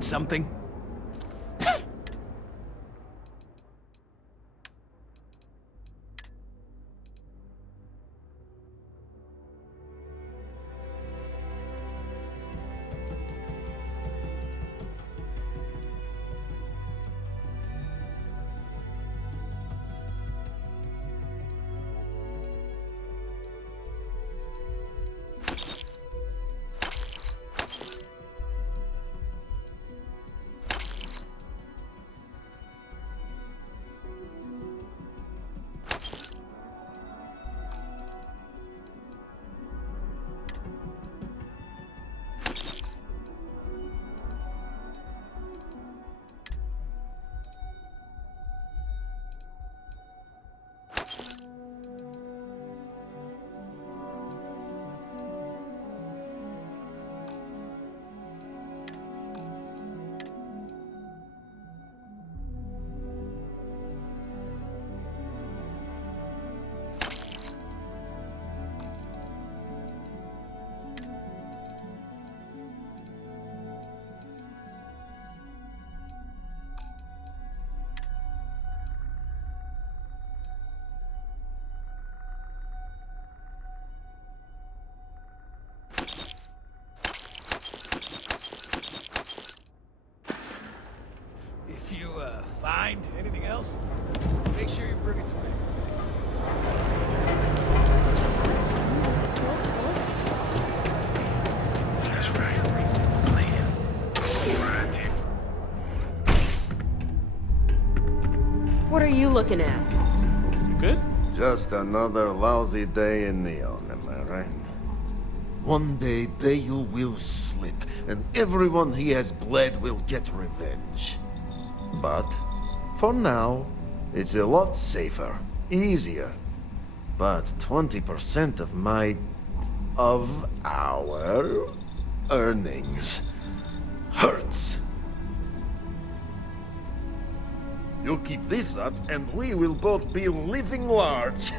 something? If you, find anything else, make sure you bring it to me. What are you looking at? Good? Just another lousy day in Neon, am I right? One day, Bayu will slip, and everyone he has bled will get revenge. But, for now, it's a lot safer, easier. But 20% of our earnings hurts. You keep this up, and we will both be living large.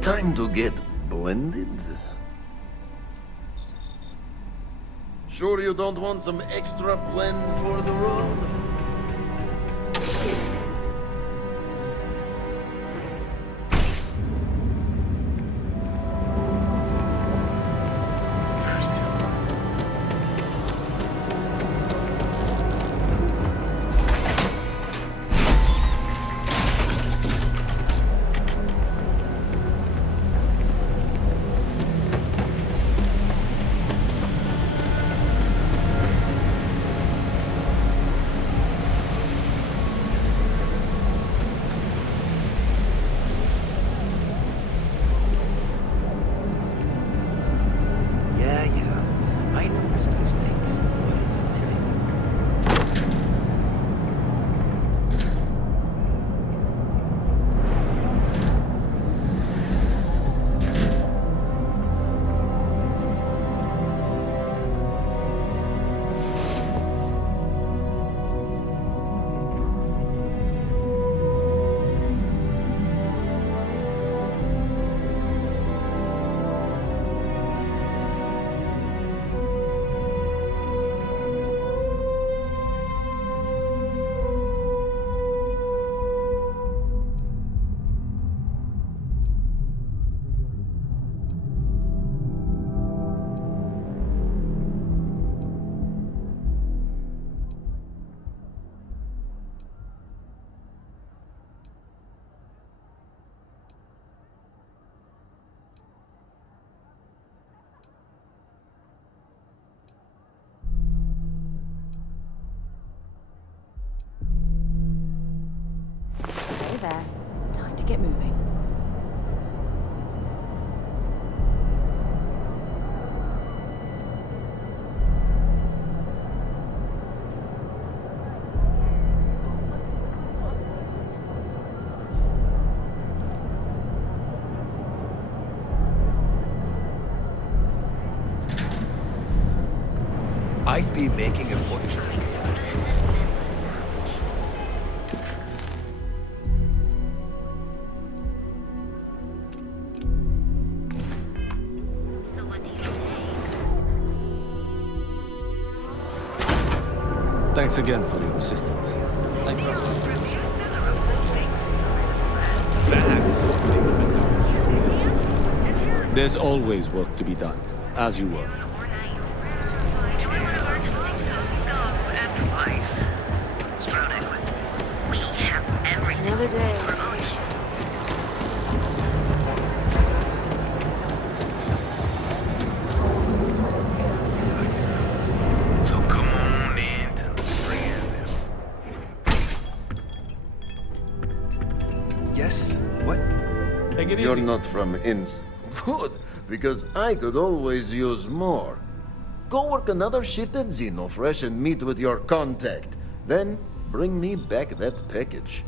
Time to get blended? Sure you don't want some extra blend for the road? might be making a fortune. Thanks again for your assistance. I trust you. There's always work to be done, as you were. Another day. Yes? What? Take it You're easy. not from Good, because I could always use more. Go work another shift at Xenofresh and meet with your contact. Then, bring me back that package.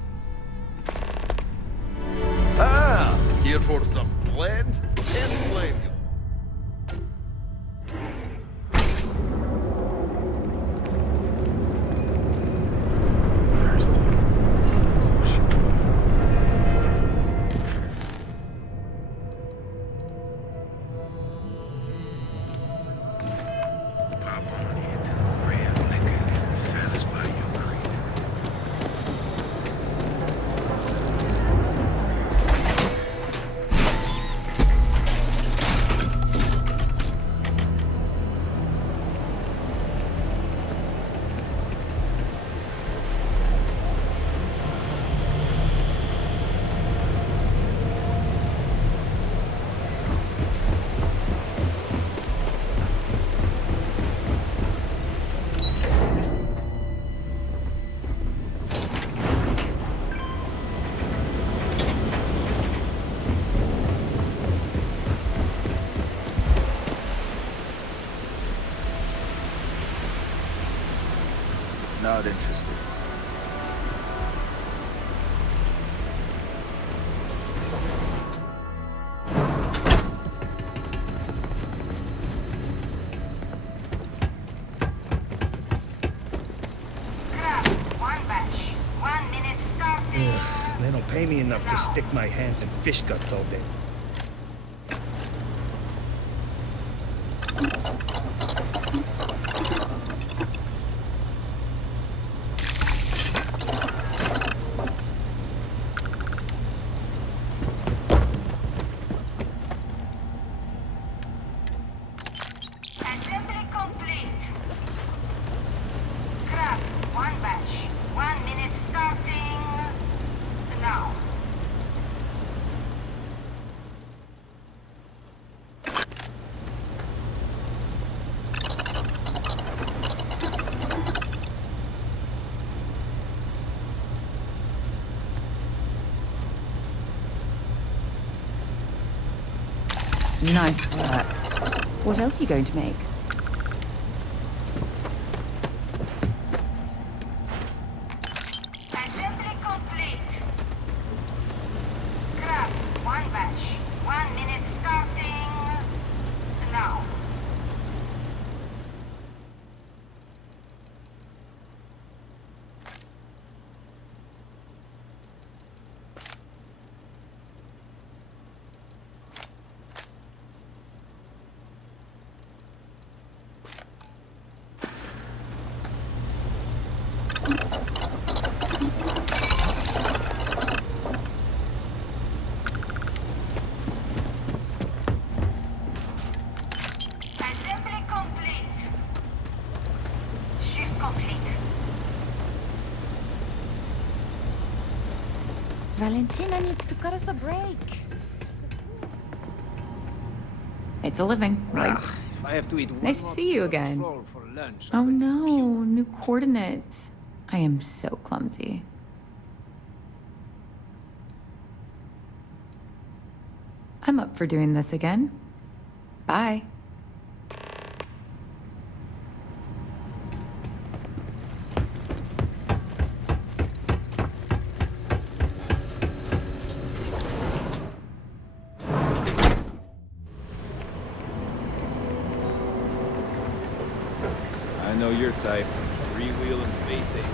Ah! Here for some blend? Can't blame you. Not interested. They don't pay me enough to stick my hands in fish guts all day. Assembly complete. Craft, one batch. 1 minute starting now. Nice work. What else are you going to make? Assembly complete. Craft, one batch. 1 minute starting now. Assembly complete. Shift complete. Valentina needs to cut us a break. It's a living, right? If I have to eat one Nice to more see you again. roll for lunch, Oh no, new coordinates. I am so clumsy. I'm up for doing this again. Bye. I know your type. Freewheel and space age.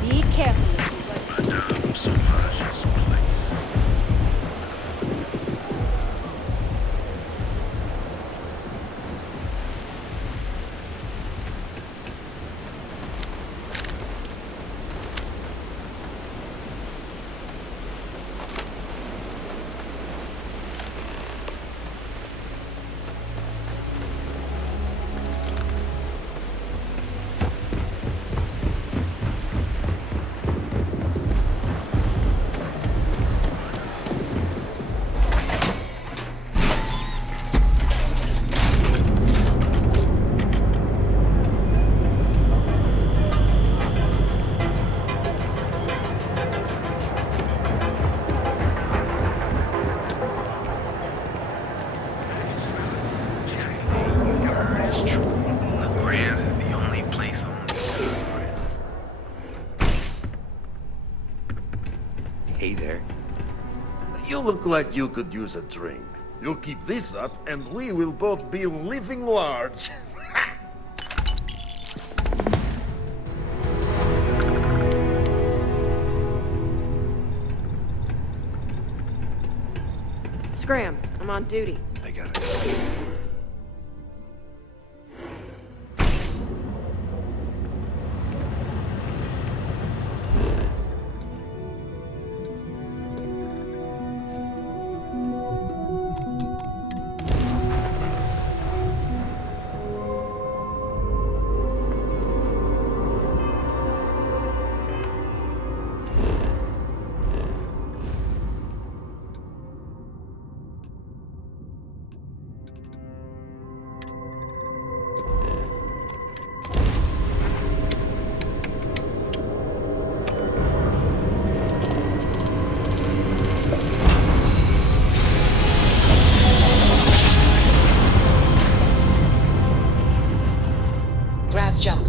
Be careful. Hey there. You look like you could use a drink. You keep this up, and we will both be living large. Scram, I'm on duty. I got it.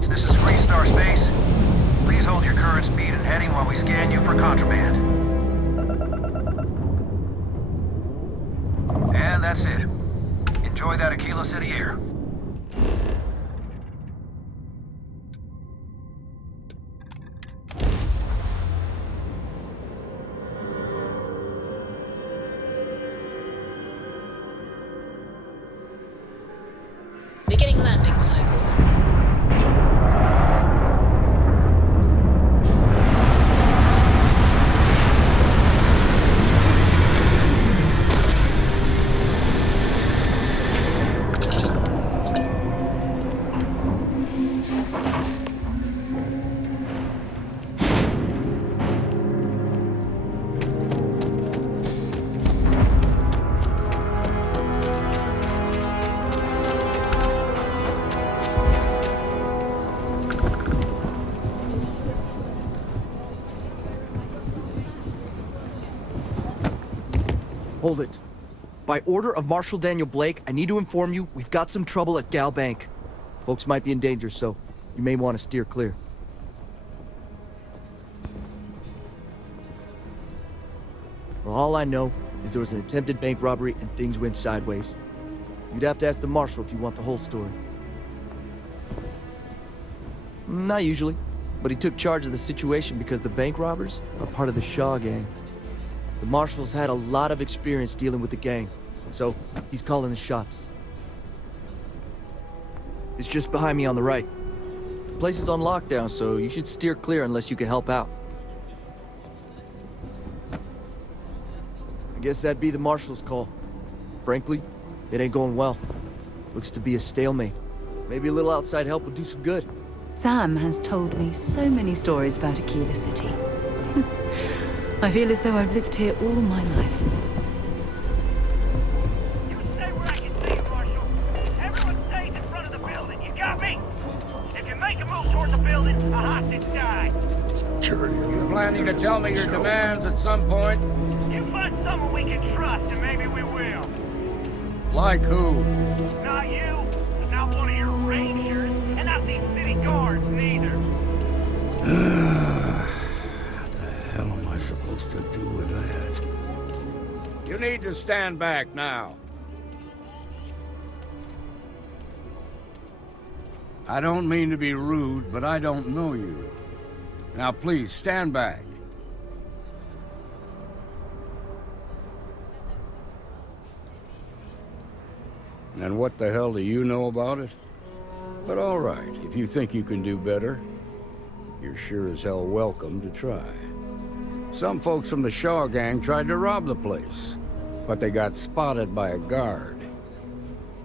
This is Free Star Space. Please hold your current speed and heading while we scan you for contraband. And that's it. Enjoy that Aquila City air. Beginning landing cycle. Hold it. By order of Marshal Daniel Blake, I need to inform you we've got some trouble at Gal Bank. Folks might be in danger, so you may want to steer clear. Well, all I know is there was an attempted bank robbery and things went sideways. You'd have to ask the Marshal if you want the whole story. Not usually, but he took charge of the situation because the bank robbers are part of the Shaw gang. The Marshal's had a lot of experience dealing with the gang, so he's calling the shots. It's just behind me on the right. The place is on lockdown, so you should steer clear unless you can help out. I guess that'd be the Marshal's call. Frankly, it ain't going well. Looks to be a stalemate. Maybe a little outside help will do some good. Sam has told me so many stories about Aquila City. I feel as though I've lived here all my life. You stay where I can see you, Marshal. Everyone stays in front of the building, you got me? If you make a move toward the building, a hostage dies. security. You planning to tell me your demands at some point? You find someone we can trust, and maybe we will. Like who? Not you, not one of your rangers, and not these city guards, neither. What the hell am I supposed to do with that? You need to stand back now. I don't mean to be rude, but I don't know you. Now please, stand back. And what the hell do you know about it? But all right, if you think you can do better, you're sure as hell welcome to try. Some folks from the Shaw gang tried to rob the place, but they got spotted by a guard.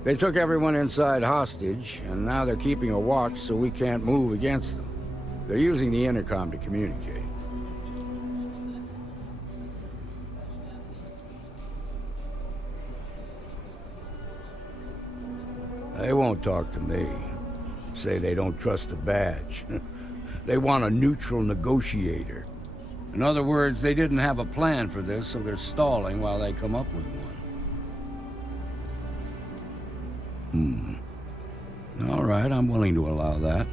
They took everyone inside hostage, and now they're keeping a watch so we can't move against them. They're using the intercom to communicate. They won't talk to me. Say they don't trust the badge. They want a neutral negotiator. In other words, they didn't have a plan for this, so they're stalling while they come up with one. All right, I'm willing to allow that.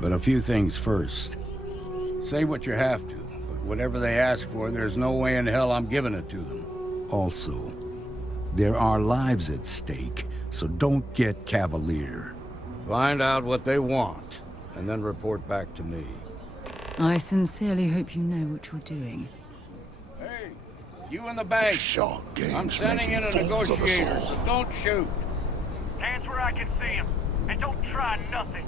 But a few things first. Say what you have to, but whatever they ask for, there's no way in hell I'm giving it to them. Also, there are lives at stake, so don't get cavalier. Find out what they want, and then report back to me. I sincerely hope you know what you're doing. Hey, you in the bank. I'm sending in a negotiator, so don't shoot. Hands where I can see him, and don't try nothing.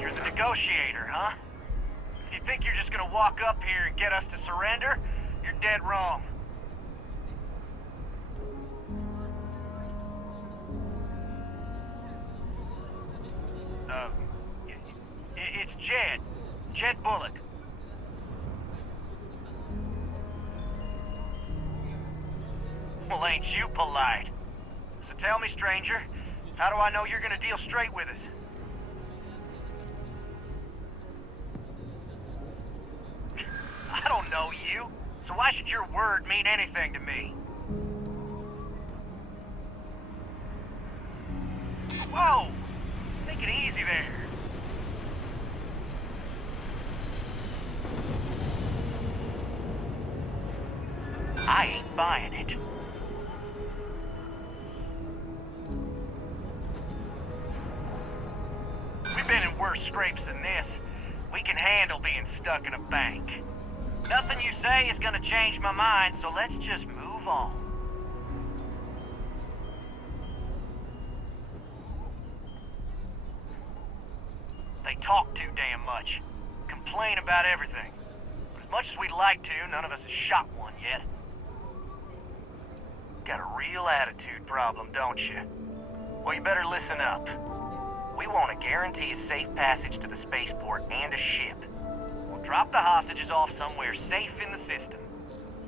You're the negotiator, huh? If you think you're just gonna walk up here and get us to surrender, you're dead wrong. It's Jed. Jed Bullock. Well, ain't you polite? So tell me, stranger, how do I know you're gonna deal straight with us? I don't know you, so why should your word mean anything to me? Whoa! Take it easy there. I ain't buying it. We've been in worse scrapes than this. We can handle being stuck in a bank. Nothing you say is gonna change my mind, so let's just move on. They talk too damn much. Complain about everything. But as much as we'd like to, none of us has shot one yet. Got a real attitude problem, don't you? Well, you better listen up. We want to guarantee a safe passage to the spaceport and a ship. We'll drop the hostages off somewhere safe in the system.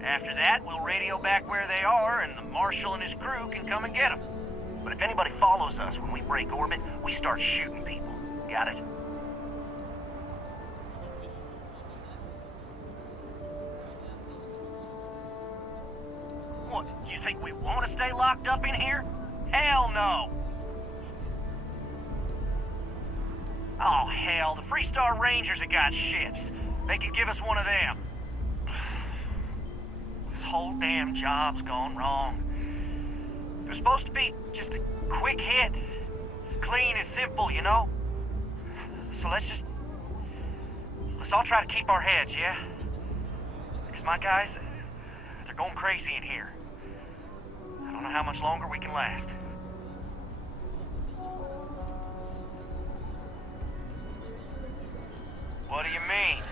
After that, we'll radio back where they are, and the Marshal and his crew can come and get them. But if anybody follows us when we break orbit, we start shooting people. Got it? What, you think we want to stay locked up in here? Hell no! Oh, hell, the Freestar Rangers have got ships. They could give us one of them. This whole damn job's gone wrong. It was supposed to be just a quick hit. Clean and simple, you know? So let's all try to keep our heads, yeah? Because my guys, they're going crazy in here. I don't know how much longer we can last. What do you mean?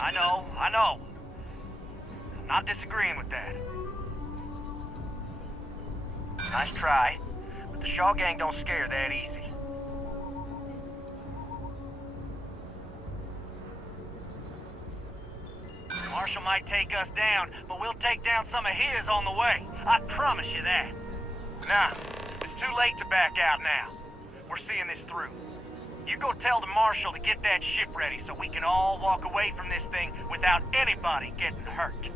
I know. I'm not disagreeing with that. Nice try, but the Shaw gang don't scare that easy. Marshal might take us down, but we'll take down some of his on the way. I promise you that. Nah, it's too late to back out now. We're seeing this through. You go tell the Marshal to get that ship ready so we can all walk away from this thing without anybody getting hurt.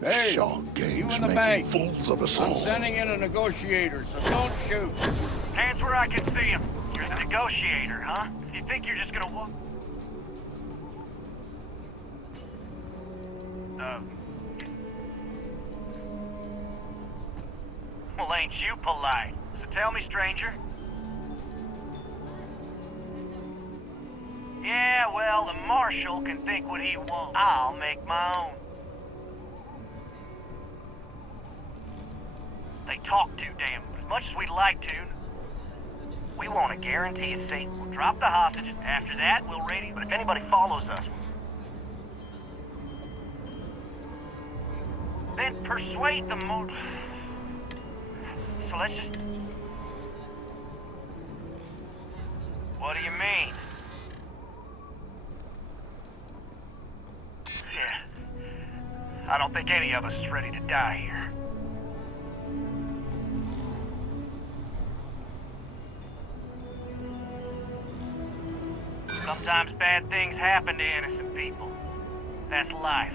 Hey, Shaw you Gang's in the making bank. fools of us I'm all. sending in a negotiator, so don't shoot. Hands where I can see him. You're the negotiator, huh? You think you're just gonna walk... Well, ain't you polite? So tell me, stranger. Yeah, well, the Marshal can think what he wants. I'll make my own. They talk too damn, but as much as we'd like to, we want to guarantee a safe. We'll drop the hostages. After that, we'll radio. But if anybody follows us, then persuade them more. So let's just... What do you mean? Yeah. I don't think any of us is ready to die here. Sometimes bad things happen to innocent people. That's life.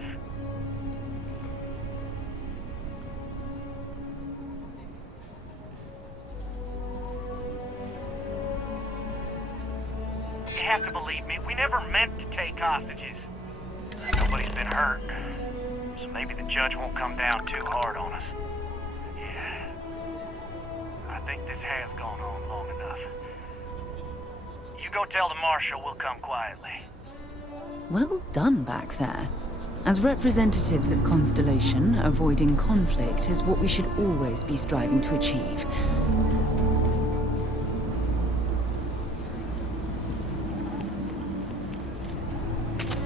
You have to believe me, we never meant to take hostages. Nobody's been hurt. So maybe the judge won't come down too hard on us. Yeah. I think this has gone on long enough. You go tell the Marshal we'll come quietly. Well done back there. As representatives of Constellation, avoiding conflict is what we should always be striving to achieve.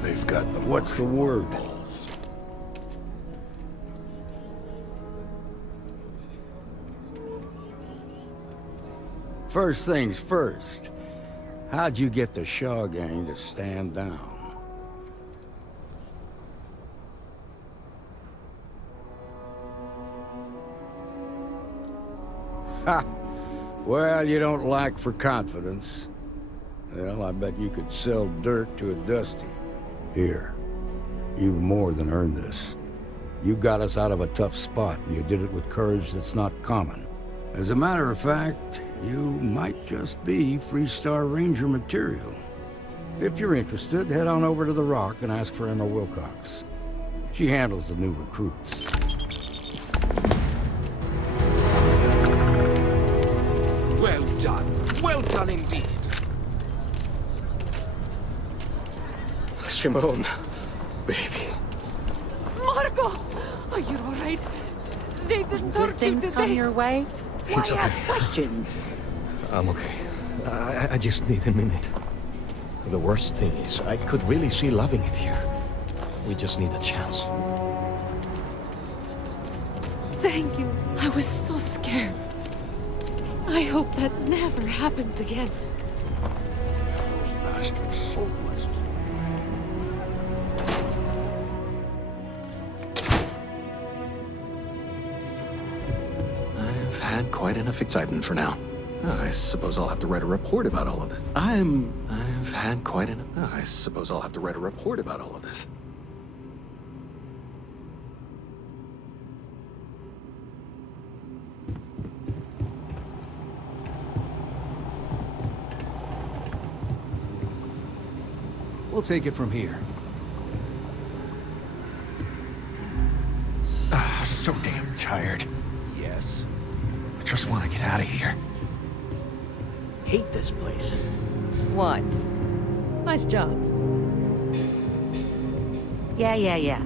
They've got the... What's the word? First things first. How'd you get the Shaw gang to stand down? Ha! Well, you don't lack for confidence. Well, I bet you could sell dirt to a Dusty. Here, you've more than earned this. You got us out of a tough spot, and you did it with courage that's not common. As a matter of fact, you might just be Freestar Ranger material. If you're interested, head on over to the Rock and ask for Emma Wilcox. She handles the new recruits. Well done. Well done indeed. Shimon, baby. Marco! Are you alright? They didn't hurt you, did they? Your way? Why It's okay. ask questions? I'm okay. I just need a minute. The worst thing is, I could really see loving it here. We just need a chance. Thank you. I was so scared. I hope that never happens again. Those bastards sold us. I've had quite enough excitement for now. I suppose I'll have to write a report about all of this. I've had quite enough. I suppose I'll have to write a report about all of this. We'll take it from here. So damn tired. Yes. I just want to get out of here. Hate this place. What? Nice job. Yeah.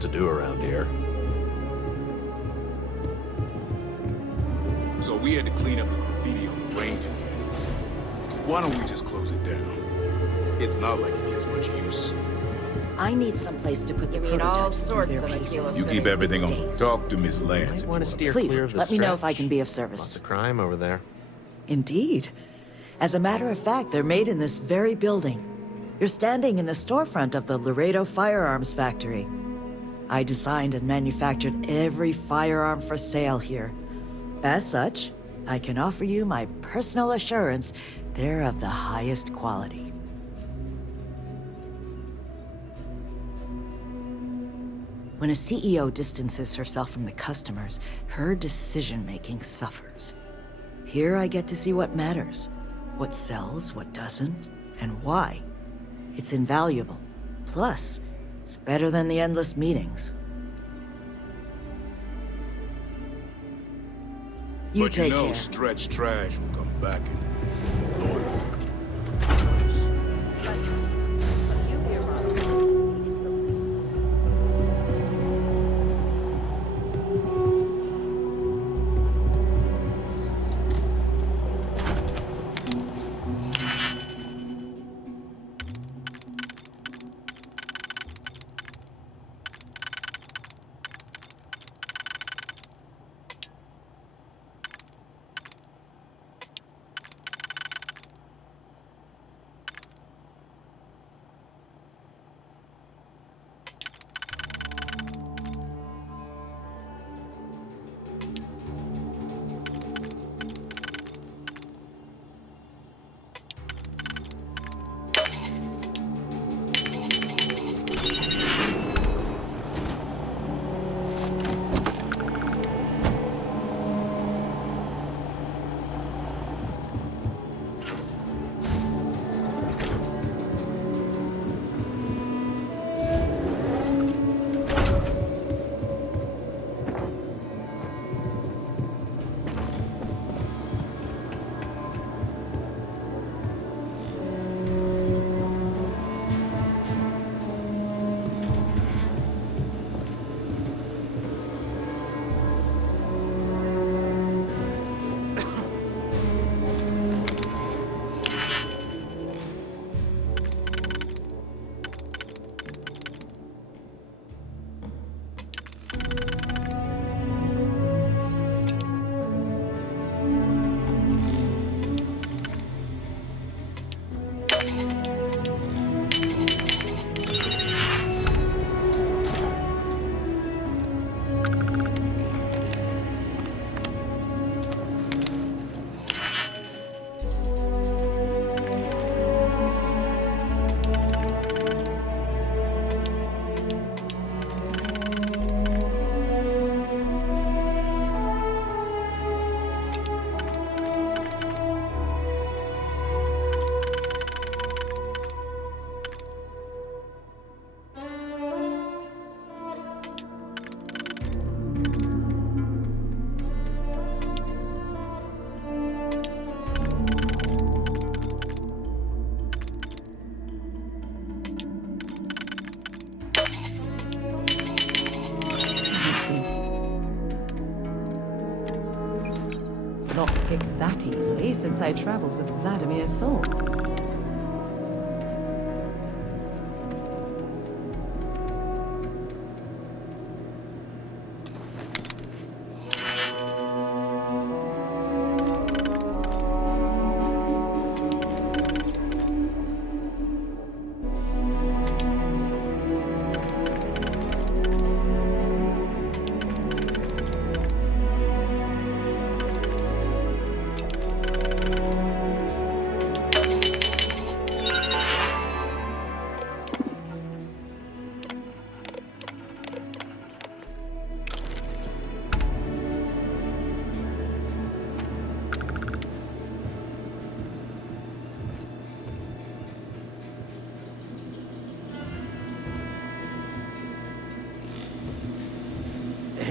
to do around here. So we had to clean up the graffiti on the range again. Why don't we just close it down? It's not like it gets much use. I need someplace to put the You mean all prototypes through sorts their of paces. Aquila You keep everything on. Talk to Miss Lance. Might want to steer Please, clear of the let me know if I stretch. can be of Lots service. of crime over there. Indeed. As a matter of fact, they're made in this very building. You're standing in the storefront of the Laredo Firearms Factory. I designed and manufactured every firearm for sale here. As such, I can offer you my personal assurance they're of the highest quality. When a CEO distances herself from the customers, her decision-making suffers. Here I get to see what matters, what sells, what doesn't, and why. It's invaluable. Plus, it's better than the endless meetings. You But take you know, care. Stretch Trash will come back and loyal. Not picked that easily since I traveled with Vladimir's soul.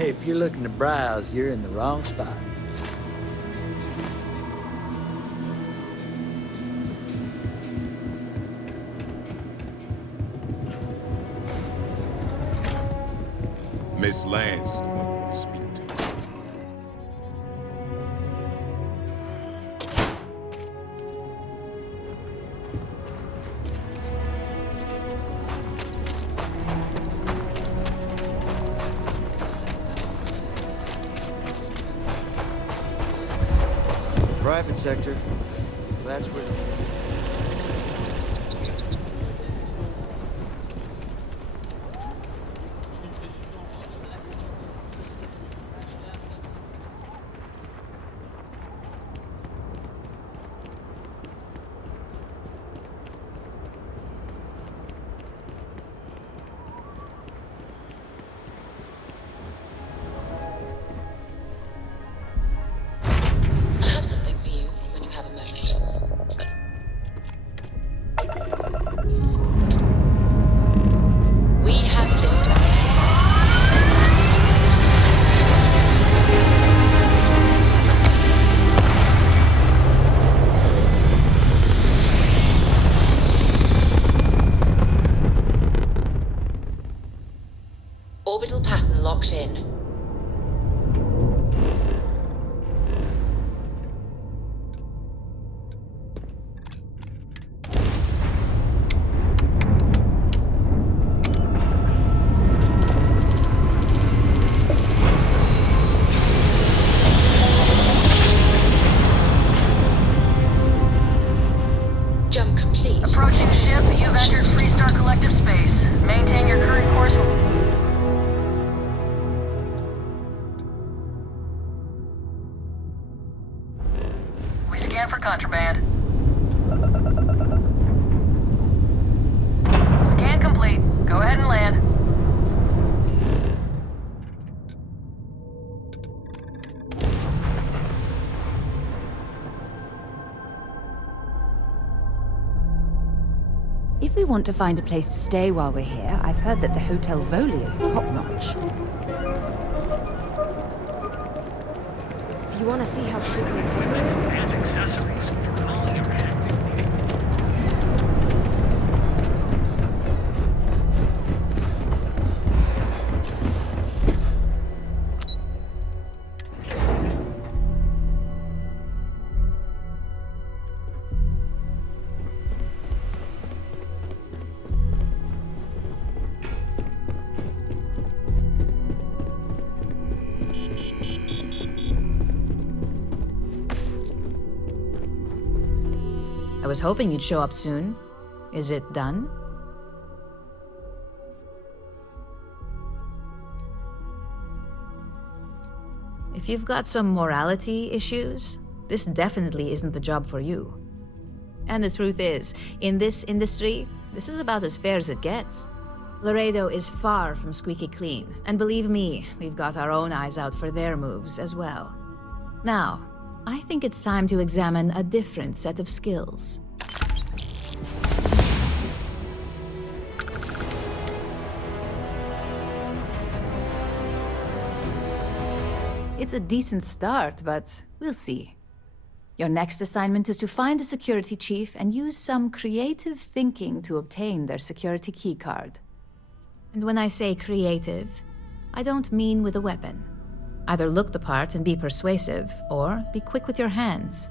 If you're looking to browse, you're in the wrong spot. Miss Lance is the one we need to speak to. Private sector. That's where... I have something for you when you have a moment. We have liftoff. Orbital pattern locked in. Jump complete. Approaching ship, you've entered Freestar Collective space. Maintain your current course. We scan for contraband. Scan complete. Go ahead and land. If we want to find a place to stay while we're here, I've heard that the Hotel Voli is top-notch. You want to see how shit your temper is? And accessories for all your I was hoping you'd show up soon. Is it done? If you've got some morality issues, this definitely isn't the job for you. And the truth is, in this industry, this is about as fair as it gets. Laredo is far from squeaky clean, and believe me, we've got our own eyes out for their moves as well. Now, I think it's time to examine a different set of skills. It's a decent start, but we'll see. Your next assignment is to find the security chief and use some creative thinking to obtain their security keycard. And when I say creative, I don't mean with a weapon. Either look the part and be persuasive, or be quick with your hands.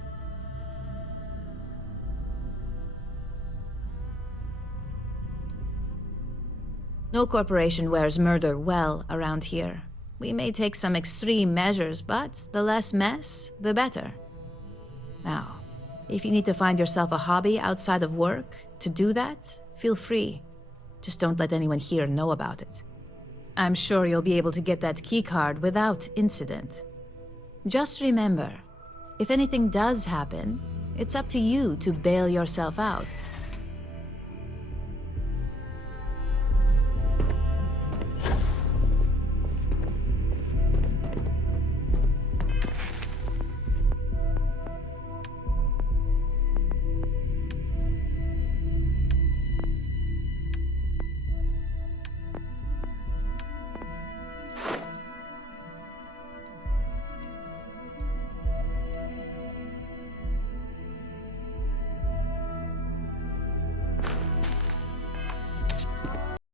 No corporation wears murder well around here. We may take some extreme measures, but the less mess, the better. Now, if you need to find yourself a hobby outside of work, to do that, feel free. Just don't let anyone here know about it. I'm sure you'll be able to get that keycard without incident. Just remember, if anything does happen, it's up to you to bail yourself out.